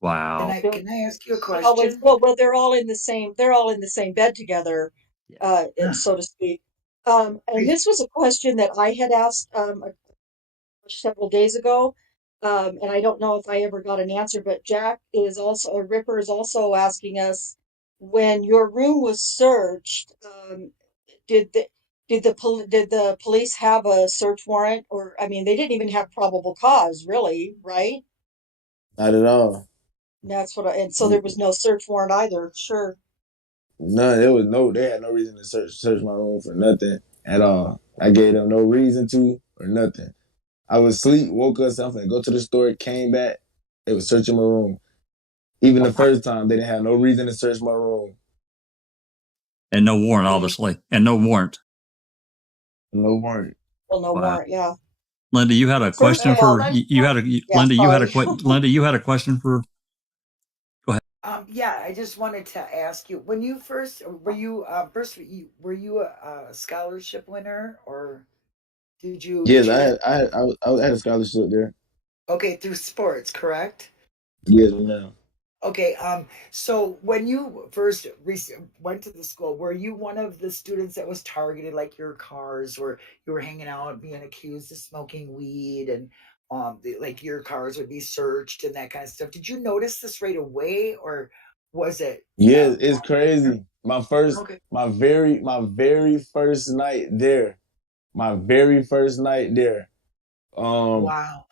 Wow. Can I ask you a they always question? well, they're all in the same bed together, so to speak. And this was a question that I had asked several days ago. And I don't know if I ever got an answer, but Ripper is also asking us, when your room was searched, did the did the police have a search warrant? Or I mean, they didn't even have probable cause, really, right? Not at all. And so there was no search warrant either. Sure. None. They had no reason to search my room for nothing at all. I gave them no reason to or nothing. I was asleep, woke up, something, go to the store, came back. They was searching my room. Even the first time, they didn't have no reason to search my room. And no warrant, obviously. And no warrant. No warrant. Well, no Wow. warrant. Yeah. Linda, you had a question First of all, for you had a yeah, Linda. sorry. Linda, you had a question for. Go ahead. Yeah, I just wanted to ask you, when you first were you a scholarship winner, or did Yes, you like, I had a scholarship there. okay, through sports, correct? Yes, ma'am. Okay, so when you first went to the school, were you one of the students that was targeted, like your cars, where you were hanging out, being accused of smoking weed, and like your cars would be searched and that kind of stuff? Did you notice this right away, or was it Yes, it's crazy. okay? My very first night there. My very first night there. Um, Wow.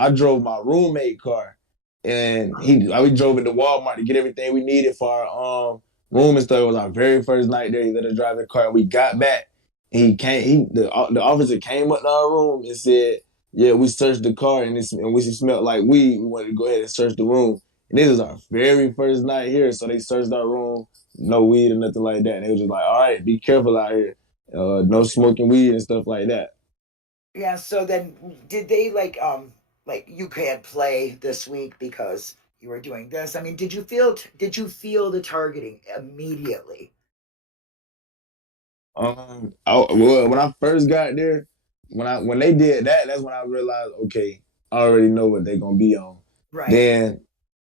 I drove my roommate car, and we drove into Walmart to get everything we needed for our room and stuff. It was our very first night there. He let us drive the car, and we got back. And the officer came up to our room and said, "Yeah, we searched the car, and we smelled like weed. We wanted to go ahead and search the room." And this was our very first night here, so they searched our room, no weed or nothing like that. And they was just like, "All right, be careful out here, no smoking weed and stuff like that." Yeah, so then did they like you can't play this week because you were doing this? I mean, did you feel the targeting immediately? Well, when I first got there, when they did that, that's when I realized, okay, I already know what they're gonna be on. Right. Then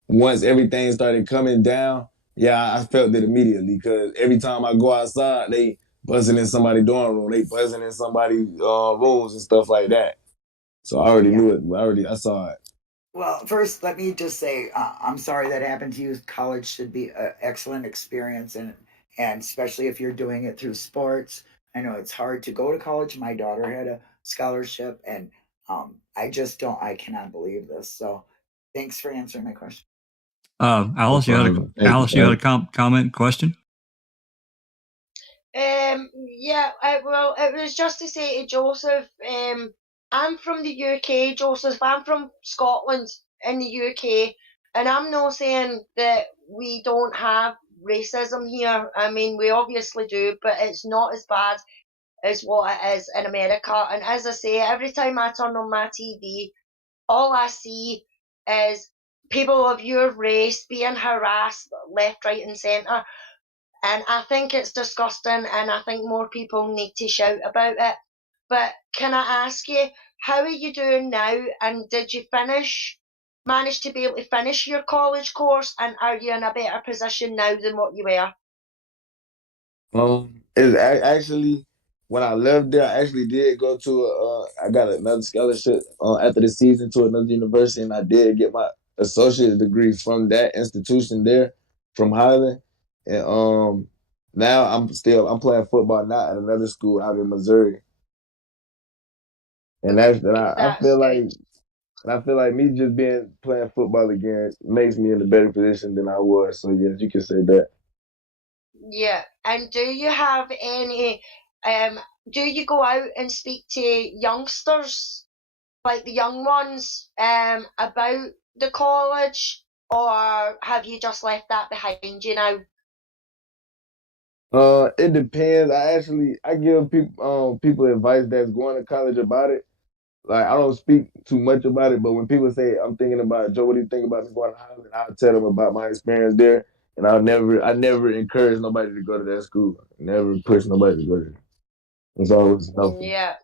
once everything started coming down, yeah, I felt it immediately because every time I go outside, they buzzing in somebody's dorm room, they buzzing in somebody's rooms and stuff like that. So I already Yeah. knew it. I saw it. Well, first, let me just say I'm sorry that happened to you. College should be an excellent experience, and especially if you're doing it through sports. I know it's hard to go to college. My daughter had a scholarship, and I cannot believe this. So, thanks for answering my question. No Alice, problem. Thank you, Alice, you had a sir. comment question. Yeah, well, it was just to say to Joseph, I'm from the UK, Joseph. I'm from Scotland in the UK, and I'm not saying that we don't have racism here. I mean, we obviously do, but it's not as bad as what it is in America. And as I say, every time I turn on my TV, all I see is people of your race being harassed left, right, and centre. And I think it's disgusting, and I think more people need to shout about it. But can I ask you, how are you doing now? And did you manage to be able to finish your college course? And are you in a better position now than what you were? Actually, when I left there, I actually did go to I got another scholarship after the season to another university, and I did get my associate's degree from that institution there, from Highland. And now I'm playing football now at another school out in Missouri. And I feel like me just playing football again makes me in a better position than I was. So yes, you can say that. Yeah. And do you have any do you go out and speak to youngsters, like the young ones, about the college, or have you just left that behind you now? It depends. I give people advice that's going to college about it. Like, I don't speak too much about it, but when people say, I'm thinking about it, Joe, what do you think about me going to Highland? I'll tell them about my experience there, and I never encourage nobody to go to that school. Never push nobody to go there. It's always no. Yeah.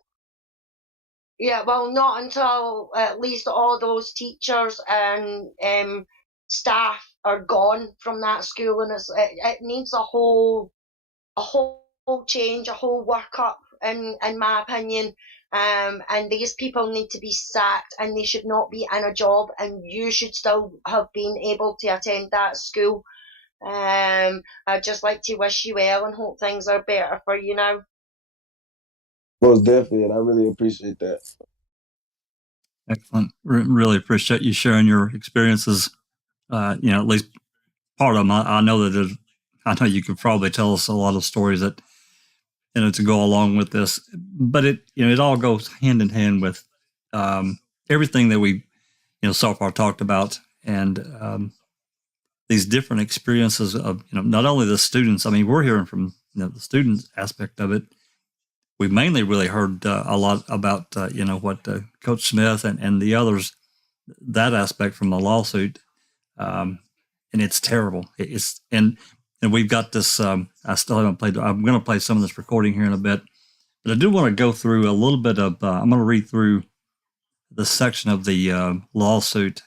Yeah, well, not until at least all those teachers and staff are gone from that school, and it needs a whole change, a whole workup, in my opinion. And these people need to be sacked, and they should not be in a job, and you should still have been able to attend that school. I'd just like to wish you well and hope things are better for you now. Most definitely, and I really appreciate that. Excellent. Really appreciate you sharing your experiences. At least part of them. I know I know you could probably tell us a lot of stories that, to go along with this, but it all goes hand in hand with everything that we, so far talked about, and these different experiences of, not only the students. I mean, we're hearing from, the students aspect of it. We mainly really heard a lot about, what Coach Smith and the others, that aspect from the lawsuit. And it's terrible. And we've got this, I still haven't played, I'm going to play some of this recording here in a bit, but I do want to go through a little bit of, I'm going to read through the section of the lawsuit,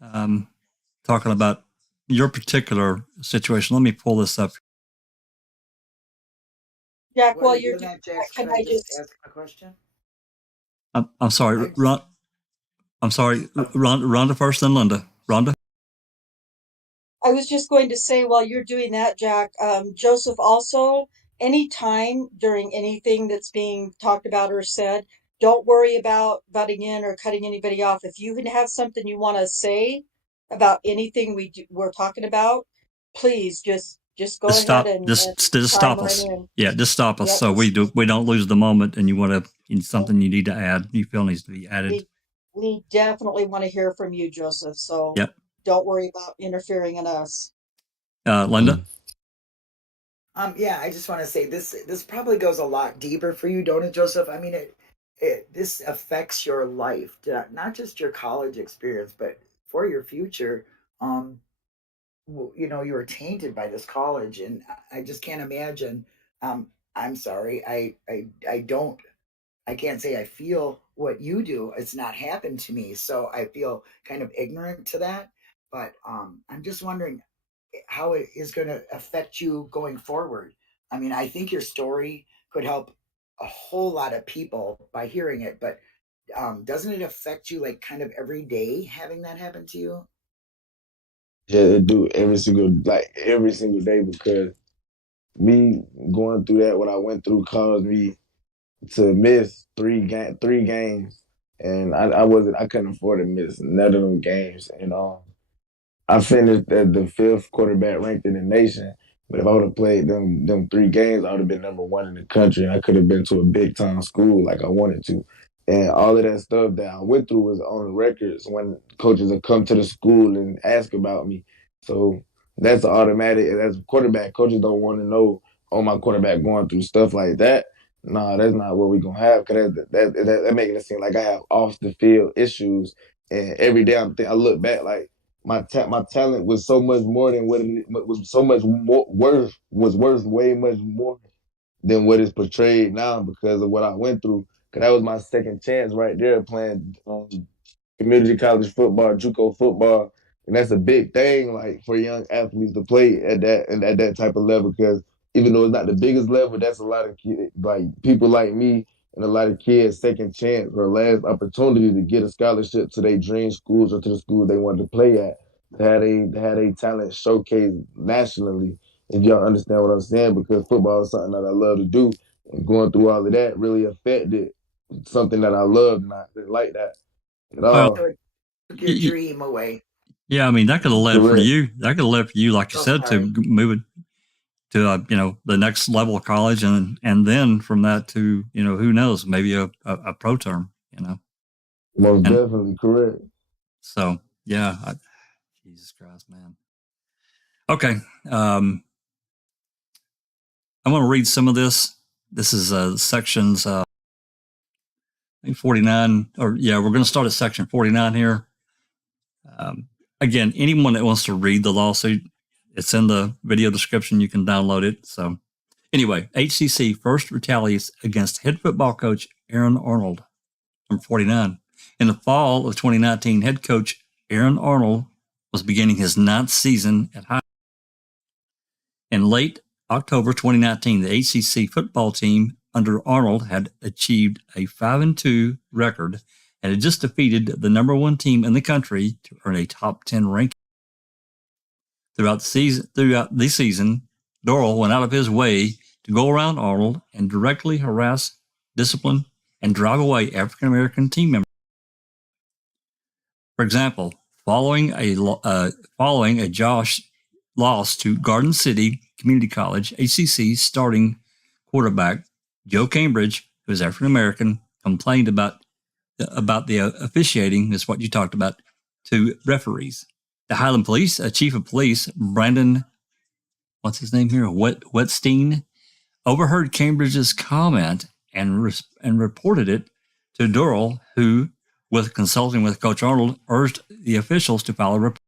talking about your particular situation. Let me pull this up. Jack, While while you're you're doing doing that, Jack, that, can can I I just just, ask a question? I'm sorry, I'm sorry, Rhonda first, then Linda. Rhonda? I was just going to say, while you're doing that, Jack, Joseph, also, anytime during anything that's being talked about or said, don't worry about butting in or cutting anybody off. If you have something you want to say about anything we're talking about, please just go Just ahead stop. and Just chime stop right us. in. Yeah, just stop us, Yep, so we don't lose the moment. And you want something you need to add, you feel needs to be added. we definitely want to hear from you, Joseph. So Yep. don't worry about interfering in us. Linda? Yeah, I just want to say this probably goes a lot deeper for you, don't it, Joseph? I mean, this affects your life, not just your college experience, but for your future. You were tainted by this college, and I just can't imagine. I'm sorry, I can't say I feel what you do. It's not happened to me, so I feel kind of ignorant to that. But I'm just wondering how it is going to affect you going forward. I mean, I think your story could help a whole lot of people by hearing it, but doesn't it affect you like kind of every day having that happen to you? Yeah, it do every single day, because me going through that, what I went through, caused me to miss three games, and I couldn't afford to miss none of them games. And I finished as the fifth quarterback ranked in the nation. But if I would have played them 3 games, I would have been number one in the country, and I could have been to a big time school like I wanted to. And all of that stuff that I went through was on records when coaches would come to the school and ask about me. So that's automatic. As a quarterback, coaches don't want to know, oh, my quarterback going through stuff like that. No, that's not what we're going to have, because that making it seem like I have off the field issues. And every day I look back, like, my talent was so much more than what it was, so much more worth way much more than what is portrayed now because of what I went through. Because that was my second chance right there playing community college football, JUCO football, and that's a big thing, like for young athletes to play at that type of level. Because even though it's not the biggest level, that's a lot of like people like me and a lot of kids second chance or last opportunity to get a scholarship to their dream schools or to the school they wanted to play at. To have a talent showcased nationally. If y'all understand what I'm saying, because football is something that I love to do, and going through all of that really affected something that I loved, and I didn't like that at all. So it took your dream away. Yeah, I mean, that could have led for Correct. you. That could have led for you, like you Oh, said, sorry. to move it to the next level of college, and then from that to who knows, maybe a pro term. Most definitely correct. So yeah, Jesus Christ, man. Okay, I'm going to read some of this. This is sections 49, or yeah, we're going to start at section 49 here. Again, anyone that wants to read the lawsuit, it's in the video description. You can download it. So anyway, HCC first retaliates against head football coach Aaron Arnold. Number 49. In the fall of 2019, head coach Aaron Arnold was beginning his 9th season at Highland. In late October 2019, the HCC football team under Arnold had achieved a 5-2 record and had just defeated the number 1 team in the country to earn a top 10 ranking. Throughout the season, Doral went out of his way to go around Arnold and directly harass, discipline, and drive away African American team members. For example, following a Josh loss to Garden City Community College, HCC starting quarterback Joe Cambridge, who is African American, complained about the officiating, is what you talked about, to referees. The Highland Police, Chief of Police Brandon, what's his name here, Wetstein, overheard Cambridge's comment and reported it to Doral, who, with consulting with Coach Arnold, urged the officials to file a report,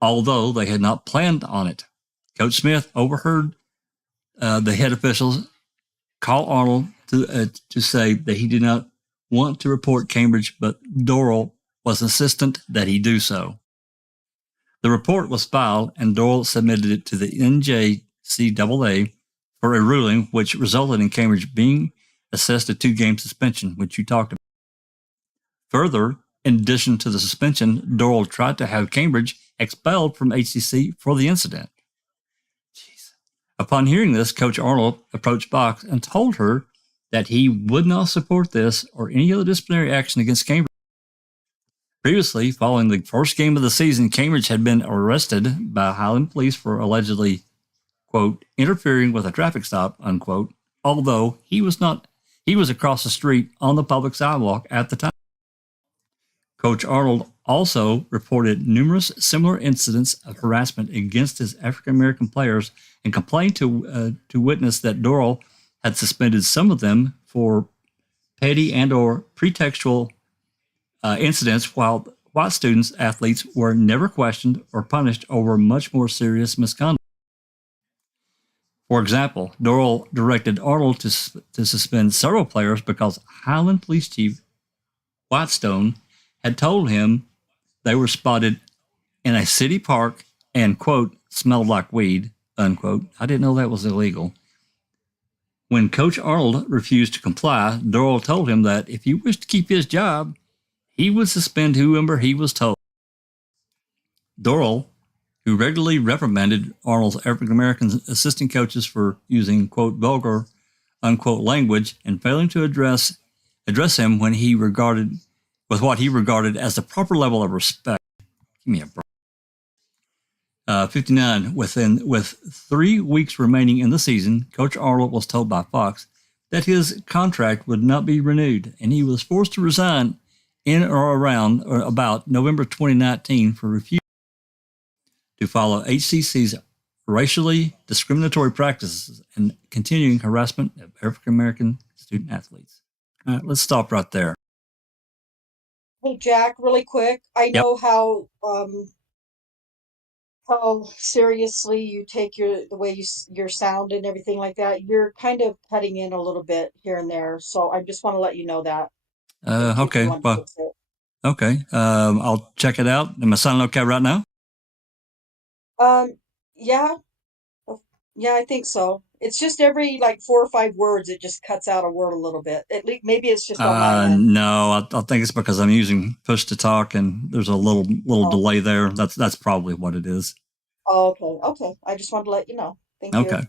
although they had not planned on it. Coach Smith overheard the head officials call Arnold to say that he did not want to report Cambridge, but Doral was insistent that he do so. The report was filed, and Doral submitted it to the NJCAA for a ruling, which resulted in Cambridge being assessed a 2-game suspension, which you talked about. Further, in addition to the suspension, Doral tried to have Cambridge expelled from HCC for the incident. Jeez. Upon hearing this, Coach Arnold approached Fox and told her that he would not support this or any other disciplinary action against Cambridge. Previously, following the first game of the season, Cambridge had been arrested by Highland Police for allegedly, quote, interfering with a traffic stop, unquote, although he was across the street on the public sidewalk at the time. Coach Arnold also reported numerous similar incidents of harassment against his African-American players and complained to witness that Doral had suspended some of them for petty and or pretextual incidents, while white athletes were never questioned or punished over much more serious misconduct. For example, Doral directed Arnold to suspend several players because Highland Police Chief Whitestone had told him they were spotted in a city park and, quote, smelled like weed, unquote. I didn't know that was illegal. When Coach Arnold refused to comply, Doral told him that if he wished to keep his job, he would suspend whoever he was told. Doral, who regularly reprimanded Arnold's African-American assistant coaches for using, quote, vulgar, unquote, language and failing to address him with what he regarded as the proper level of respect. Give me a break. 59. With 3 weeks remaining in the season, Coach Arnold was told by Fox that his contract would not be renewed, and he was forced to resign in or around or about November 2019 for refusing. to follow HCC's racially discriminatory practices and continuing harassment of African American student athletes. All right, let's stop right there. Hey, Jack, really quick. I Yep. know how seriously you take the way your sound and everything like that. You're kind of cutting in a little bit here and there, so I just want to let you know that. Okay. Well, okay. I'll check it out. Am I sounding okay right now? Yeah, yeah, I think so. It's just every like 4 or 5 words, it just cuts out a word a little bit. At least maybe it's just on my end. No, I think it's because I'm using push to talk, and there's a little delay there. That's probably what it is. Oh, okay. I just wanted to let you know. Thank you. Okay.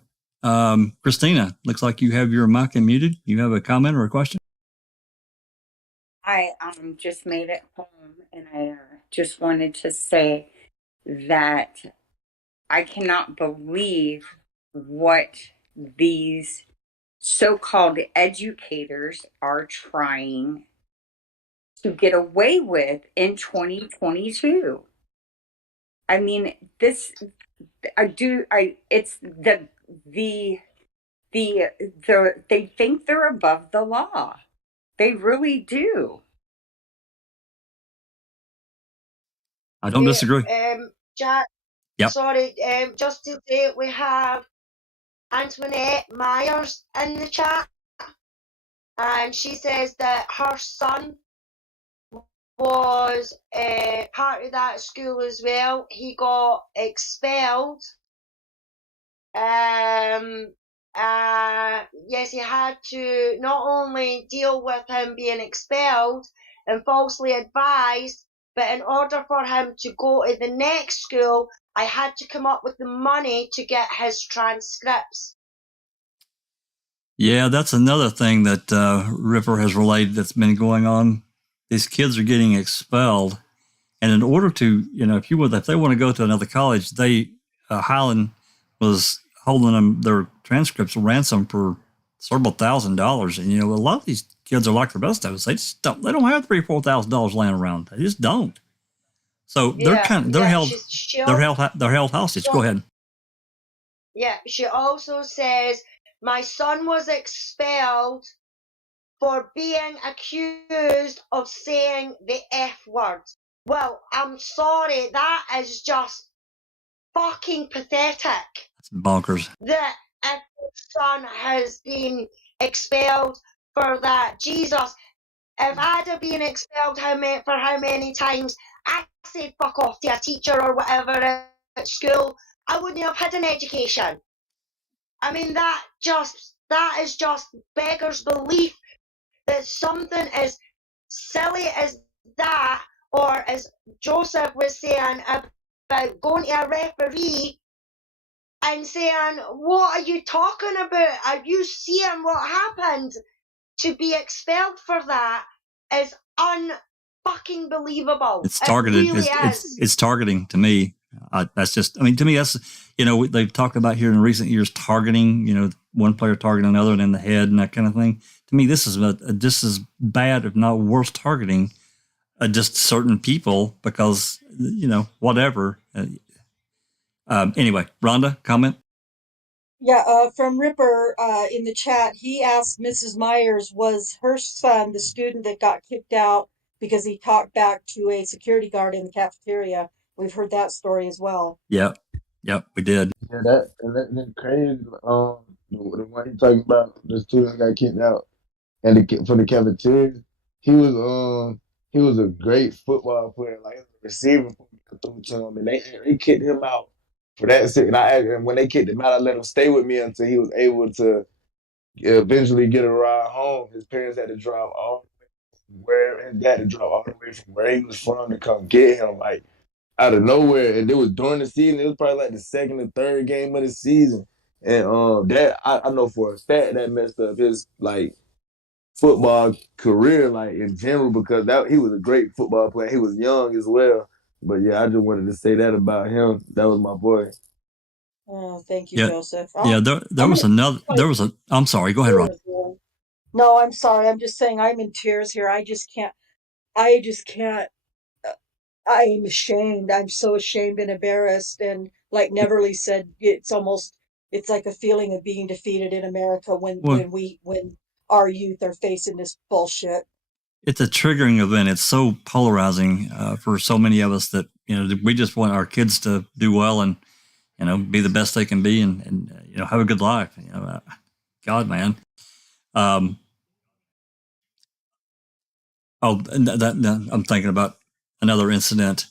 Christina, looks like you have your mic unmuted. You have a comment or a question? I just made it home, and I just wanted to say that I cannot believe what these so-called educators are trying to get away with in 2022. I mean, it's they think they're above the law. They really do. I don't disagree. Jack, Yep. sorry, just to say we have Antoinette Myers in the chat, and she says that her son was part of that school as well. He got expelled. Yes, he had to not only deal with him being expelled and falsely advised, but in order for him to go to the next school, I had to come up with the money to get his transcripts. Yeah, that's another thing that Ripper has relayed that's been going on. These kids are getting expelled, and in order to, if they want to go to another college, Highland was holding them their transcripts ransom for several $1,000s, and a lot of these kids are like the rest of us. They don't have $3,000-4,000 laying around. They just don't. So they're held hostage. Go ahead. Yeah, she also says my son was expelled for being accused of saying the F word. Well, I'm sorry, that is just fucking pathetic. That's bonkers. That if your son has been expelled for that, Jesus, if I'd have been expelled for how many times I said fuck off to a teacher or whatever at school, I wouldn't have had an education. I mean, that is just beggars belief that something as silly as that, or as Joseph was saying about going to a referee and saying, what are you talking about? Are you seeing what happened? To be expelled for that is unfucking believable. It's targeted. It really is. It's targeting to me. To me, that's, they've talked about here in recent years, targeting, one player targeting another and in the head and that kind of thing. To me, this is just as bad, if not worse, targeting just certain people because, whatever. Anyway, Rhonda, comment? Yeah, from Ripper in the chat, he asked Mrs. Myers, was her son the student that got kicked out because he talked back to a security guard in the cafeteria? We've heard that story as well. Yep, we did. Yeah, that's crazy. The one he talking about, the student got kicked out from the cafeteria. He was a great football player, like a receiver through to him, and they kicked him out for that. And when they kicked him out, I let him stay with me until he was able to eventually get a ride home. His parents had to drive all the way his dad had to drive all the way from where he was from to come get him, like out of nowhere. And it was during the season. It was probably like the second or third game of the season. And that I know for a fact that messed up his like football career, like in general, because he was a great football player. He was young as well. But yeah, I just wanted to say that about him. That was my boy. Oh, thank you, Joseph. I'm sorry, go ahead, Ron. No, I'm sorry. I'm just saying I'm in tears here. I just can't I'm ashamed. I'm so ashamed and embarrassed. And like Neverly said, it's like a feeling of being defeated in America Well, when our youth are facing this bullshit. it's a triggering event. It's so polarizing for so many of us that, we just want our kids to do well and, be the best they can be and have a good life. God, man. And I'm thinking about another incident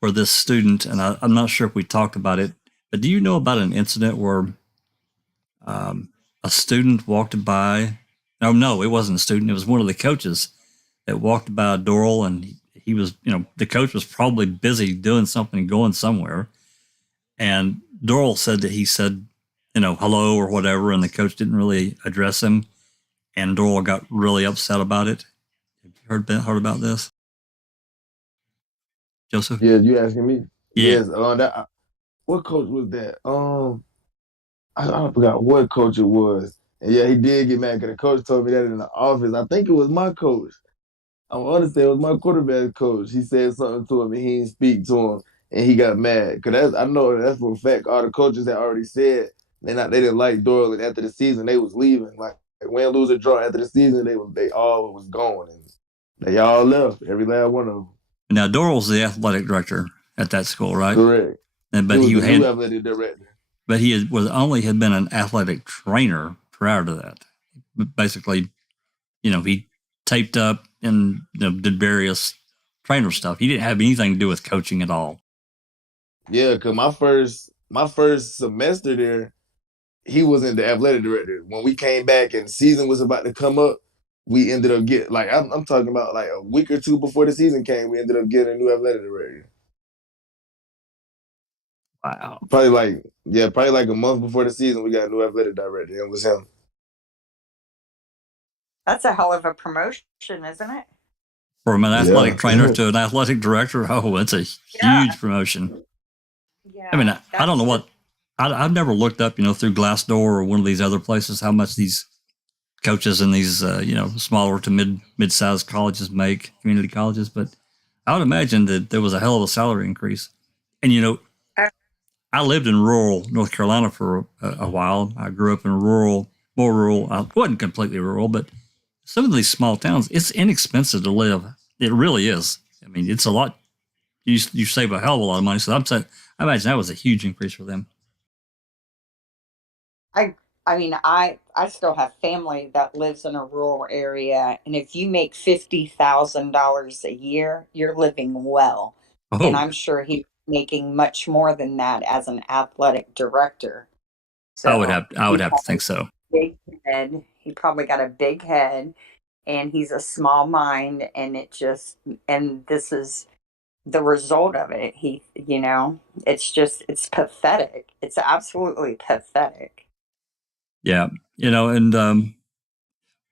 where this student, and I'm not sure if we talked about it, but do you know about an incident where a student walked by? Oh, no, it wasn't a student. It was one of the coaches that walked by Doral, and he was, the coach was probably busy doing something, going somewhere. And Doral said that he said, hello or whatever, and the coach didn't really address him. And Doral got really upset about it. Have you heard about this, Joseph? Yeah, you asking me? Yeah. Yes. What coach was that? I forgot what coach it was. And yeah, he did get mad because the coach told me that in the office. I think it was my coach. I want to say it was my quarterback coach. He said something to him and he didn't speak to him, and he got mad. Cause I know that's for a fact. All the coaches had already said they didn't like Doyle, and after the season they was leaving. Like win, lose, or draw after the season, they all was going, and they all left. Every last one of them. Now Doral's the athletic director at that school, right? Correct. But he was the new athletic director. But he had been an athletic trainer prior to that. But basically, he taped up and did various trainer stuff. He didn't have anything to do with coaching at all. Yeah, cause my first semester there, he wasn't the athletic director. When we came back and season was about to come up, we ended up getting I'm talking about like a week or two before the season came, we ended up getting a new athletic director. Wow. Probably like a month before the season, we got a new athletic director. It was him. That's a hell of a promotion, isn't it? From an athletic trainer to an athletic director, it's a huge promotion. Yeah. I mean, I don't know what I've never looked up, through Glassdoor or one of these other places how much these coaches in these smaller to mid-sized colleges make, community colleges, but I would imagine that there was a hell of a salary increase. And I lived in rural North Carolina for a while. I grew up in more rural. I wasn't completely rural, but some of these small towns, it's inexpensive to live. It really is. I mean, it's a lot. You save a hell of a lot of money. So I imagine that was a huge increase for them. I mean, I still have family that lives in a rural area, and if you make $50,000 a year, you're living well. Oh. And I'm sure he's making much more than that as an athletic director. So I would have to think so. Big head. He probably got a big head, and he's a small mind, and this is the result of it. It's pathetic. It's absolutely pathetic. Yeah, and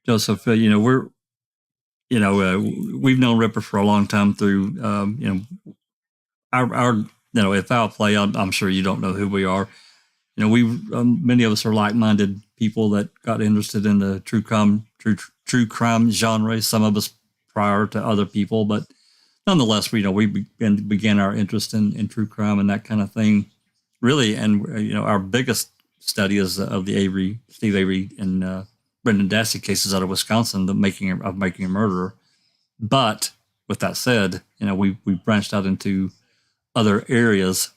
Joseph, we've known Ripper for a long time through, our if I'll play, I'm sure you don't know who we are. Many of us are like-minded people that got interested in the true crime genre. Some of us prior to other people, but nonetheless, we began our interest in true crime and that kind of thing, really. And our biggest study is of the Steve Avery and Brendan Dassey cases out of Wisconsin, the making a murderer. But with that said, we branched out into other areas.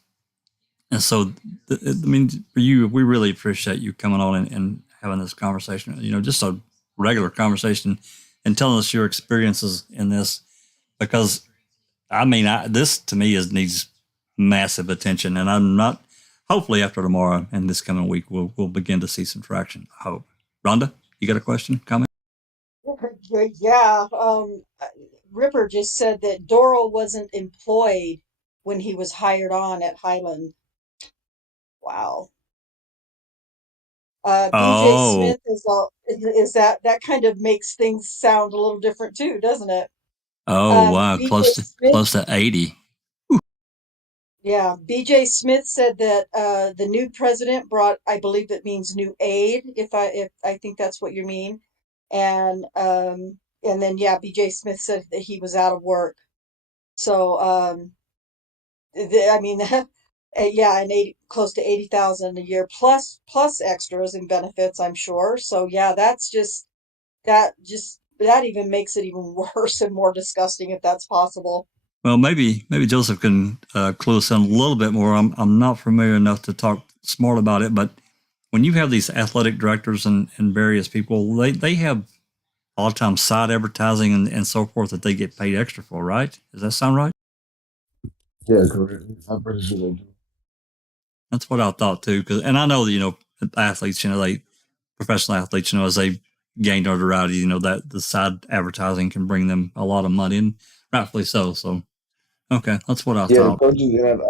And so, for you, we really appreciate you coming on and having this conversation, just a regular conversation and telling us your experiences in this, because this to me needs massive attention, and I'm not, hopefully after tomorrow and this coming week, we'll begin to see some traction. I hope. Rhonda, you got a question, comment? Yeah. Ripper just said that Doral wasn't employed when he was hired on at Highland. Wow. BJ Smith is that kind of makes things sound a little different too, doesn't it? Oh, wow. Close to 80. Yeah. BJ Smith said that the new president brought, I believe that means new aid, if I think that's what you mean. And then BJ Smith said that he was out of work. So, I mean, yeah, and close to 80,000 a year plus extras and benefits, I'm sure. So yeah, that even makes it even worse and more disgusting if that's possible. Well, maybe Joseph can clue us in a little bit more. I'm not familiar enough to talk smart about it, but when you have these athletic directors and various people, they have a lot of times side advertising and so forth that they get paid extra for, right? Does that sound right? Yeah, correct. I'm pretty sure they do. That's what I thought too. And I know that, athletes, they professional athletes, as they gain notoriety, that the side advertising can bring them a lot of money, and rightfully so. So, okay, that's what I Yeah, the thought. coaches, and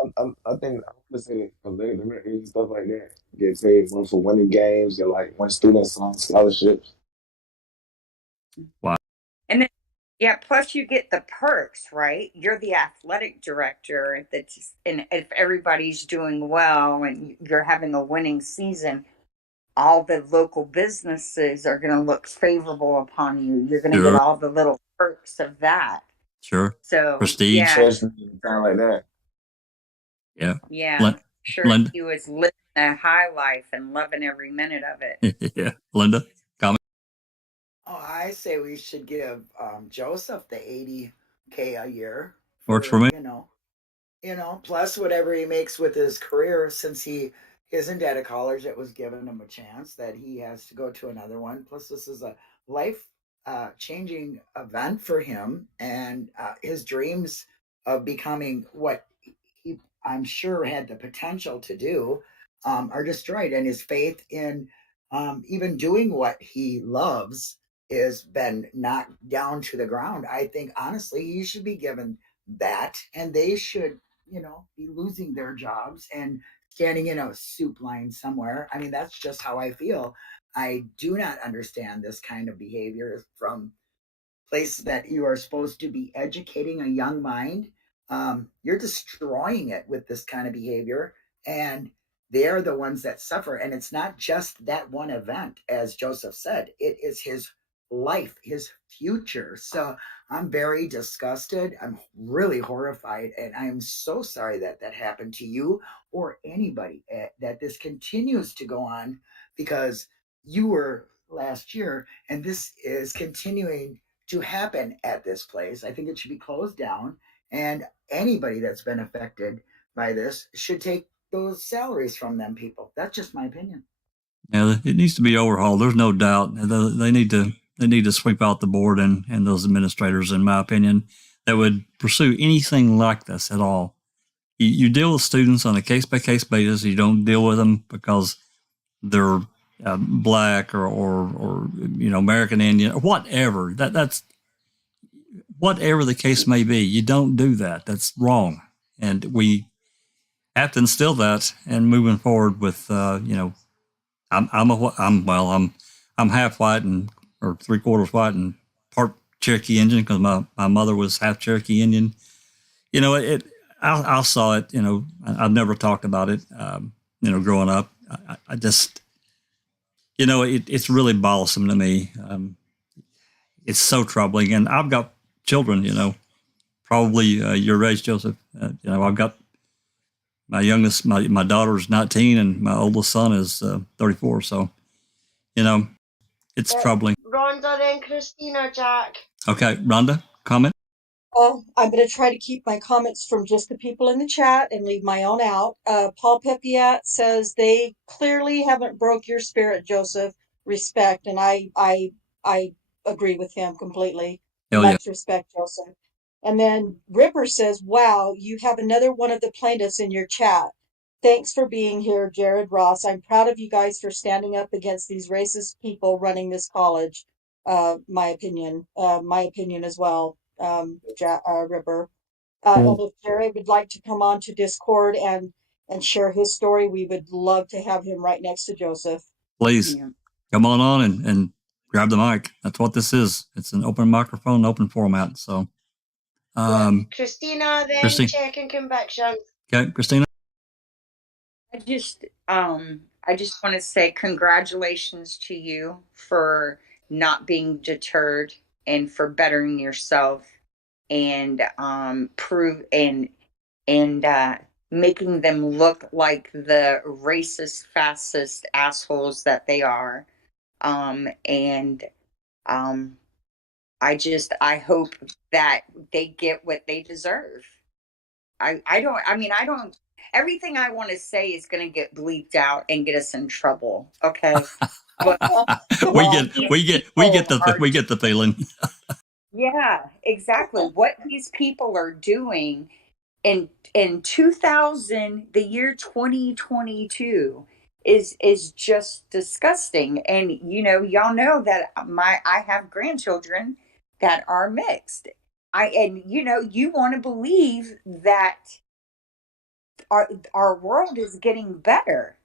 I think I'm gonna say the Americans and stuff like that get paid more for winning games and like when students on scholarships. Wow. And then, yeah, plus you get the perks, right? You're the athletic director. And if everybody's doing well and you're having a winning season, all the local businesses are going to look favorable upon you. You're going to get all the little perks of that. Sure. So, Prestige. yeah. Especially in a time like that. Yeah. Yeah. Sure. He was living a high life and loving every minute of it. Yeah. Linda, comment? Oh, I say we should give Joseph the 80K a year. Works for me. Plus whatever he makes with his career, since he isn't at a college that was giving him a chance, that he has to go to another one. Plus, this is a life changing event for him, and his dreams of becoming what he, I'm sure, had the potential to do are destroyed, and his faith in even doing what he loves is been knocked down to the ground. I think honestly, he should be given that, and they should be losing their jobs and standing in a soup line somewhere. I mean, that's just how I feel. I do not understand this kind of behavior from places that you are supposed to be educating a young mind. You're destroying it with this kind of behavior, and they're the ones that suffer. And it's not just that one event, as Joseph said, it is his life, his future. So I'm very disgusted. I'm really horrified, and I am so sorry that that happened to you or anybody, that this continues to go on, because you were last year and this is continuing to happen at this place. I think it should be closed down, and anybody that's been affected by this should take those salaries from them people. That's just my opinion. Yeah, it needs to be overhauled. There's no doubt. They need to sweep out the board and those administrators, in my opinion, that would pursue anything like this at all. You deal with students on a case by case basis. You don't deal with them because they're black or American Indian or whatever. That's whatever the case may be. You don't do that. That's wrong, and we have to instill that. And moving forward with I'm half white or 3/4 white and part Cherokee Indian because my mother was half Cherokee Indian. I saw it. I've never talked about it. Growing up, I just it's really bothersome to me. It's so troubling, and I've got children. Probably your age, Joseph. I've got my youngest, my daughter's 19, and my oldest son is 34. So, it's troubling. Rhonda, then Christina, Jack. Okay, Rhonda, comment? Well, I'm going to try to keep my comments from just the people in the chat and leave my own out. Paul Pepiat says they clearly haven't broke your spirit, Joseph. Respect, and I agree with him completely. Much respect, Joseph. And then Ripper says, "Wow, you have another one of the plaintiffs in your chat. Thanks for being here, Jared Ross. I'm proud of you guys for standing up against these racist people running this college." My opinion as well. Ripper. And if Jared would like to come on to Discord and share his story, we would love to have him right next to Joseph. Please come on and grab the mic. That's what this is. It's an open microphone, open format. So, Christina, then check and conviction. Okay, Christina. I just want to say congratulations to you for not being deterred and for bettering yourself and prove and making them look like the racist, fascist assholes that they are. I hope that they get what they deserve. Everything I want to say is going to get bleeped out and get us in trouble. Okay. But we get the feeling. yeah, exactly. What these people are doing in 2000, the year 2022 is just disgusting. And y'all know that I have grandchildren that are mixed. You want to believe that our world is getting better,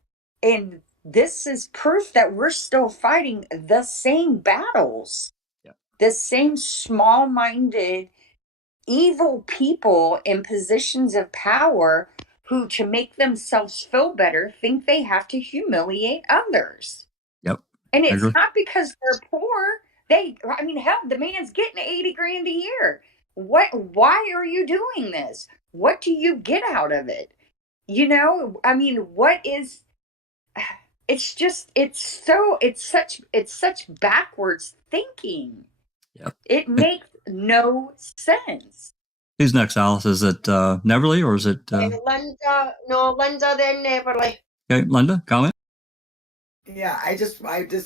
and this is proof that we're still fighting the same battles. Yeah. The same small-minded evil people in positions of power who, to make themselves feel better, think they have to humiliate others. Yep. And it's not because they're poor. Hell, the man's getting 80 grand a year. Why are you doing this? What do you get out of it? What is, it's such backwards thinking. Yep. It makes no sense. Who's next, Alice? Is it Neverly or is it Linda? No, Linda, then Neverly. Okay, Linda, comment. Yeah, I just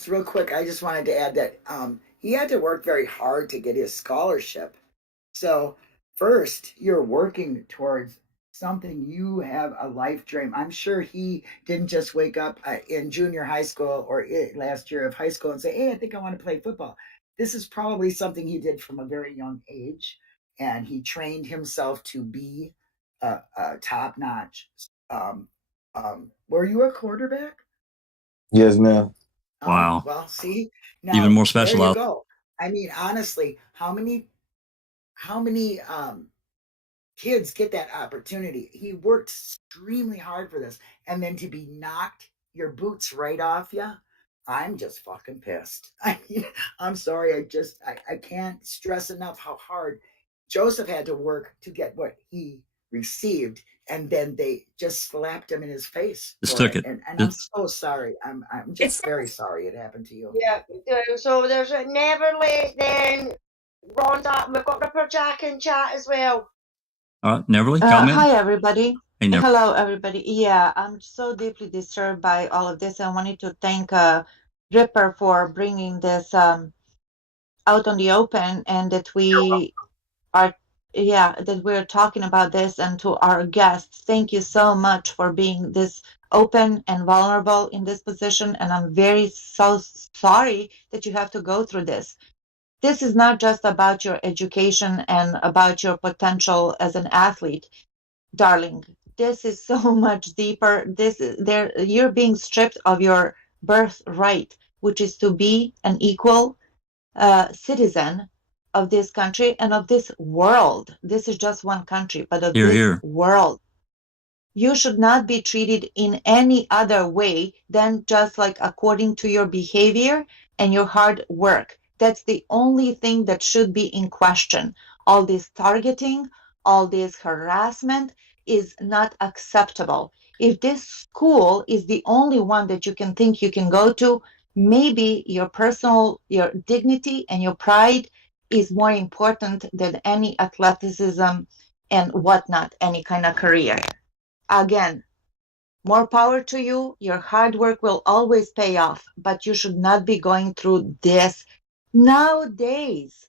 real quick, I just wanted to add that he had to work very hard to get his scholarship. So first, you're working towards something. You have a life dream. I'm sure he didn't just wake up in junior high school or last year of high school and say, hey, I think I want to play football. This is probably something he did from a very young age, and he trained himself to be a top-notch. Were you a quarterback? Yes, ma'am. Wow. Well, see, now, even more special. There you go. I mean, honestly, how many kids get that opportunity? He worked extremely hard for this, and then to be knocked your boots right off you, I'm just fucking pissed. I'm sorry. I can't stress enough how hard Joseph had to work to get what he received, and then they just slapped him in his face. Just took it. And I'm so sorry. I'm just very sorry it happened to you. Yeah. So there's a Neverly, then Rhonda. We've got RipperJack in chat as well. All right, Neverly, comment. Hi, everybody. Hey, Neverly. Hello, everybody. Yeah, I'm so deeply disturbed by all of this. I wanted to thank Ripper for bringing this out on the open, and that we're talking about this. And to our guests, thank you so much for being this open and vulnerable in this position. And I'm so sorry that you have to go through this. This is not just about your education and about your potential as an athlete, darling. This is so much deeper. You're being stripped of your birthright, which is to be an equal citizen of this country and of this world. This is just one country, but of this world. You should not be treated in any other way than just like according to your behavior and your hard work. That's the only thing that should be in question. All this targeting, all this harassment is not acceptable. If this school is the only one that you can think you can go to, maybe your dignity and your pride is more important than any athleticism and whatnot, any kind of career. Again, more power to you. Your hard work will always pay off, but you should not be going through this nowadays.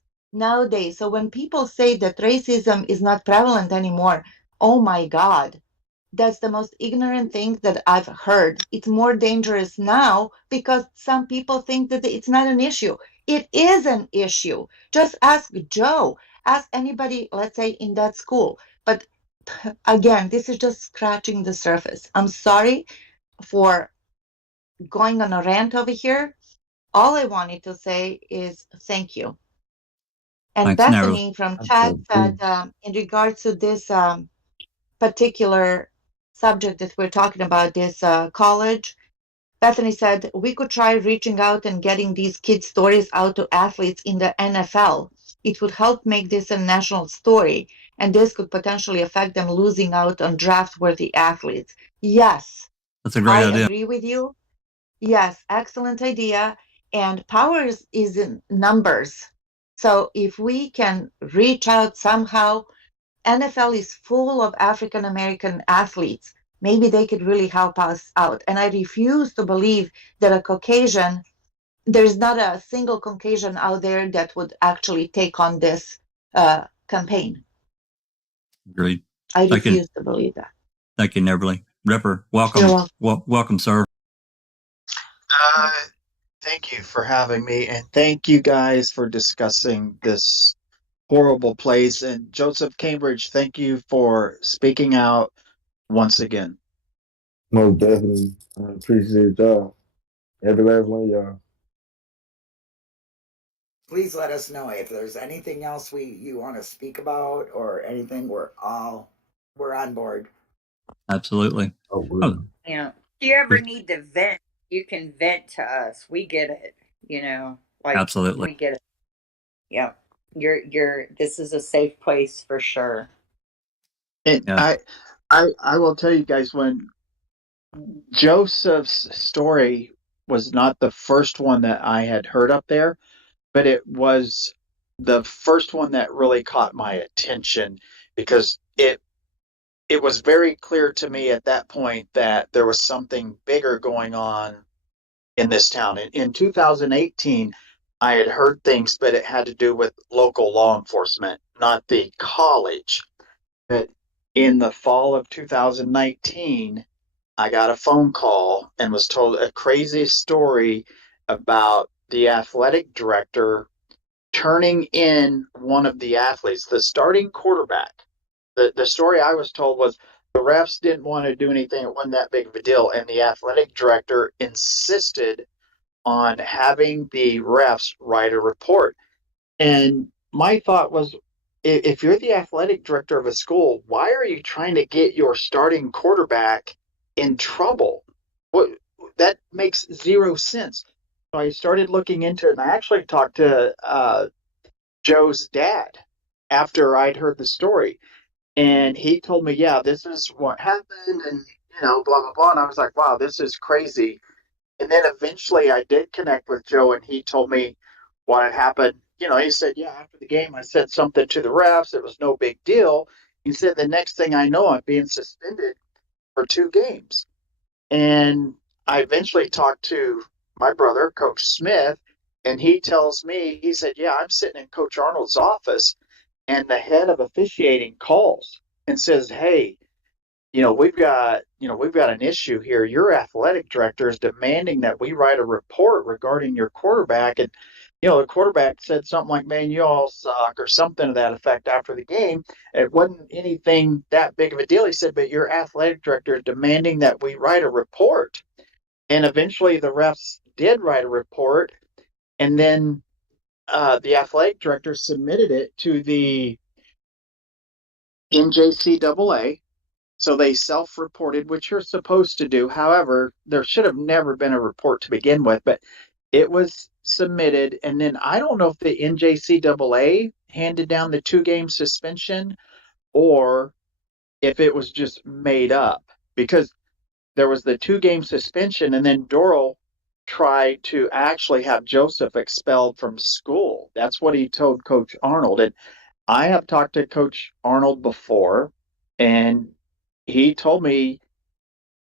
So when people say that racism is not prevalent anymore, oh my God, that's the most ignorant thing that I've heard. It's more dangerous now because some people think that it's not an issue. It is an issue. Just ask Joe, ask anybody, let's say, in that school. But again, this is just scratching the surface. I'm sorry for going on a rant over here. All I wanted to say is thank you. And Thanks, Bethany from chat said, in regards to this particular subject that we're talking about, this college, Bethany said, we could try reaching out and getting these kids' stories out to athletes in the NFL. it would help make this a national story, and this could potentially affect them losing out on draft-worthy athletes. Yes, That's a great I idea. agree with you. Yes, excellent idea. And power is in numbers. So if we can reach out somehow, NFL is full of African American athletes. Maybe they could really help us out. And I refuse to believe that a Caucasian, there's not a single Caucasian out there that would actually take on this campaign. Agreed. I Thank you. refuse to believe that. Thank you, Neverly. Ripper, welcome. You're welcome. Welcome, sir. Thank you for having me, and thank you guys for discussing this horrible place. And Joseph Cambridge, thank you for speaking out once again. Most definitely. I appreciate y'all. Every last one of y'all. Please let us know if there's anything else you want to speak about or anything. We're on board. Absolutely. Oh, Yeah. If you ever need to vent, you can vent to us. We get it. You know, like Absolutely. we get it. Yeah. This is a safe place for sure. And Yeah. I will tell you guys, when Joseph's story was not the first one that I had heard up there, but it was the first one that really caught my attention, because it was very clear to me at that point that there was something bigger going on in this town. In 2018, I had heard things, but it had to do with local law enforcement, not the college. But in the fall of 2019, I got a phone call and was told a crazy story about the athletic director turning in one of the athletes, the starting quarterback. The story I was told was the refs didn't want to do anything. It wasn't that big of a deal. And the athletic director insisted on having the refs write a report. And my thought was, if you're the athletic director of a school, why are you trying to get your starting quarterback in trouble? What, that makes zero sense. So I started looking into it, and I actually talked to Joe's dad after I'd heard the story. And he told me, yeah, this is what happened, and, blah, blah, blah. And I was like, wow, this is crazy. And then eventually I did connect with Joe, and he told me what had happened. He said, yeah, after the game, I said something to the refs. It was no big deal. He said, the next thing I know, I'm being suspended for 2 games. And I eventually talked to my brother, Coach Smith, and he tells me, he said, yeah, I'm sitting in Coach Arnold's office, and the head of officiating calls and says, hey, we've got an issue here. Your athletic director is demanding that we write a report regarding your quarterback. And, the quarterback said something like, man, you all suck, or something to that effect after the game. It wasn't anything that big of a deal. He said, but your athletic director is demanding that we write a report. And eventually the refs did write a report. And then the athletic director submitted it to the NJCAA. So they self-reported, which you're supposed to do. However, there should have never been a report to begin with, but it was submitted. And then I don't know if the NJCAA handed down the 2-game suspension or if it was just made up, because there was the 2-game suspension, and then Doral tried to actually have Joseph expelled from school. That's what he told Coach Arnold. And I have talked to Coach Arnold before, and he told me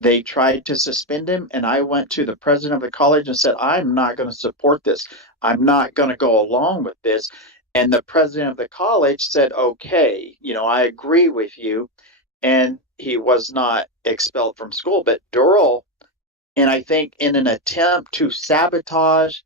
they tried to suspend him, and I went to the president of the college and said, I'm not going to support this. I'm not going to go along with this. And the president of the college said, okay, I agree with you. And he was not expelled from school. But Doral, and I think in an attempt to sabotage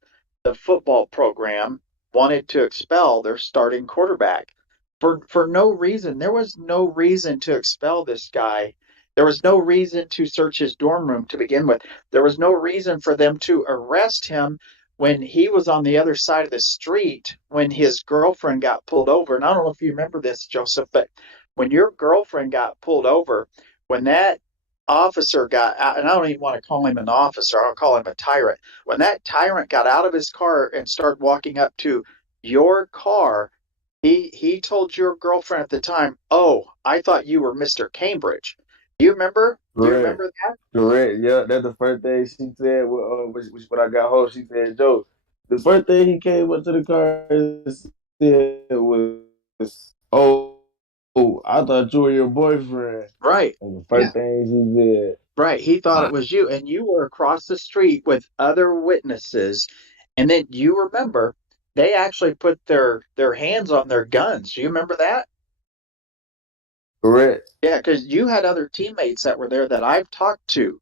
the football program, wanted to expel their starting quarterback for no reason. There was no reason to expel this guy. There was no reason to search his dorm room to begin with. There was no reason for them to arrest him when he was on the other side of the street when his girlfriend got pulled over. And I don't know if you remember this, Joseph, but when your girlfriend got pulled over, when that officer got out, and I don't even want to call him an officer, I'll call him a tyrant. When that tyrant got out of his car and started walking up to your car, he told your girlfriend at the time, "Oh, I thought you were Mr. Cambridge." Do you remember? Do you Correct. remember that? Correct. Yeah, that's the first thing she said. When I got home, she said, "Joe, the first thing he came up to the car and said was, oh, I thought you were your boyfriend." Right. And the Yeah. first thing she said. Right. He thought Wow. it was you, and you were across the street with other witnesses. And then you remember they actually put their hands on their guns. Do you remember that? Correct. Yeah, because you had other teammates that were there that I've talked to.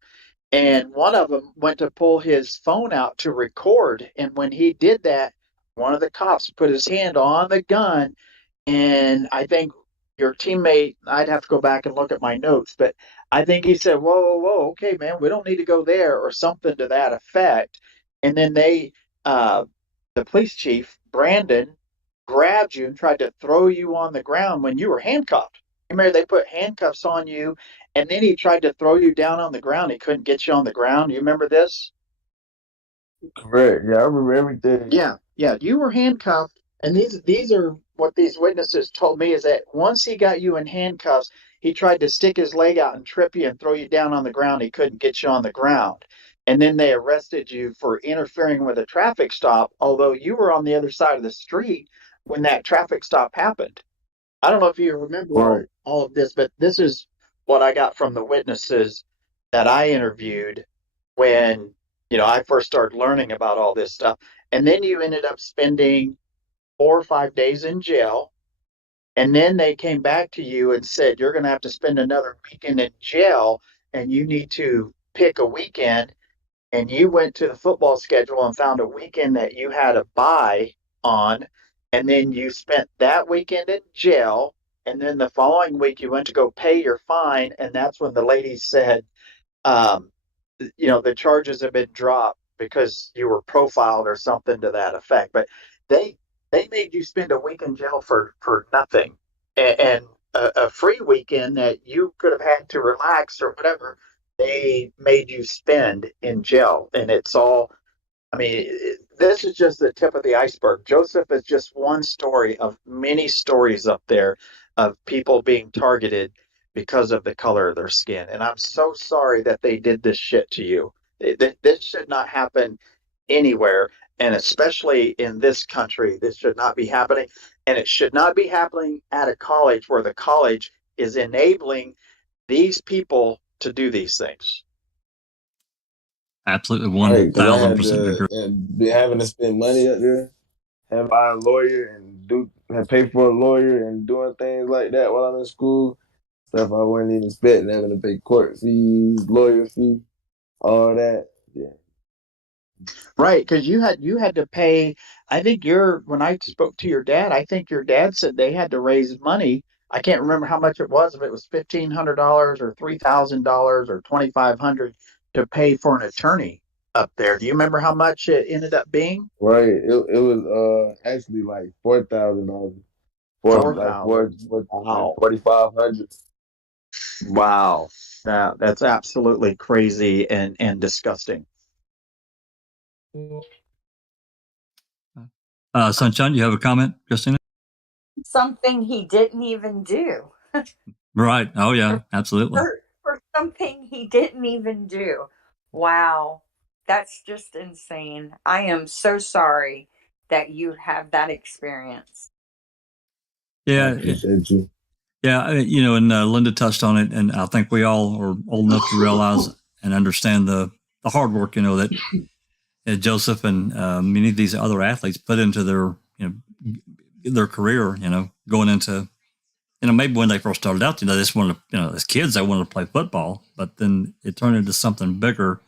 And one of them went to pull his phone out to record. And when he did that, one of the cops put his hand on the gun. And I think your teammate, I'd have to go back and look at my notes, but I think he said, "Whoa, whoa, whoa, okay, man, we don't need to go there," or something to that effect. And then uh, the police chief, Brandon, grabbed you and tried to throw you on the ground when you were handcuffed. Remember, they put handcuffs on you, and then he tried to throw you down on the ground. He couldn't get you on the ground. You remember this? Correct. Yeah, I remember everything. Yeah, yeah, you were handcuffed, and these are what these witnesses told me is that once he got you in handcuffs, he tried to stick his leg out and trip you and throw you down on the ground. He couldn't get you on the ground. And then they arrested you for interfering with a traffic stop, although you were on the other side of the street when that traffic stop happened. I don't know if you remember Right. all of this, but this is what I got from the witnesses that I interviewed when, I first started learning about all this stuff. And then you ended up spending 4 or 5 days in jail. And then they came back to you and said, "You're going to have to spend another weekend in jail and you need to pick a weekend." And you went to the football schedule and found a weekend that you had a bye on, and then you spent that weekend in jail, and then the following week you went to go pay your fine, and that's when the lady said, um, the charges have been dropped because you were profiled or something to that effect. But they they made you spend a week in jail for nothing, and a free weekend that you could have had to relax or whatever. They made you spend in jail, and it's all. I mean, this is just the tip of the iceberg. Joseph is just one story of many stories up there of people being targeted because of the color of their skin. And I'm so sorry that they did this shit to you. This should not happen anywhere, and especially in this country. This should not be happening. And it should not be happening at a college where the college is enabling these people to do these things. Absolutely Right. Because I had 1000% agree. to be having to spend money up there, have buy a lawyer and pay for a lawyer and doing things like that while I'm in school. Stuff I wasn't even expecting, having to pay court fees, lawyer fee, all that. Yeah. Right, because you had to pay. I think when I spoke to your dad, I think your dad said they had to raise money. I can't remember how much it was, if it was $1,500 or $3,000 or $2,500 to pay for an attorney up there. Do you remember how much it ended up being? Right. It was actually like $4,000. Four Like thousand. Wow. 4,500. Wow. That's absolutely crazy and disgusting. Sunshine, you have a comment, Christina? Something he didn't even do. Right. Oh, yeah, absolutely. For something he didn't even do. Wow. That's just insane. I am so sorry that you have that experience. I Yeah. appreciate you. Yeah. And Linda touched on it, and I think we all are old enough to realize and understand the hard work, that Joseph and many of these other athletes put into their career, going into, maybe when they first started out, they just wanted to, as kids, they wanted to play football, but then it turned into something bigger,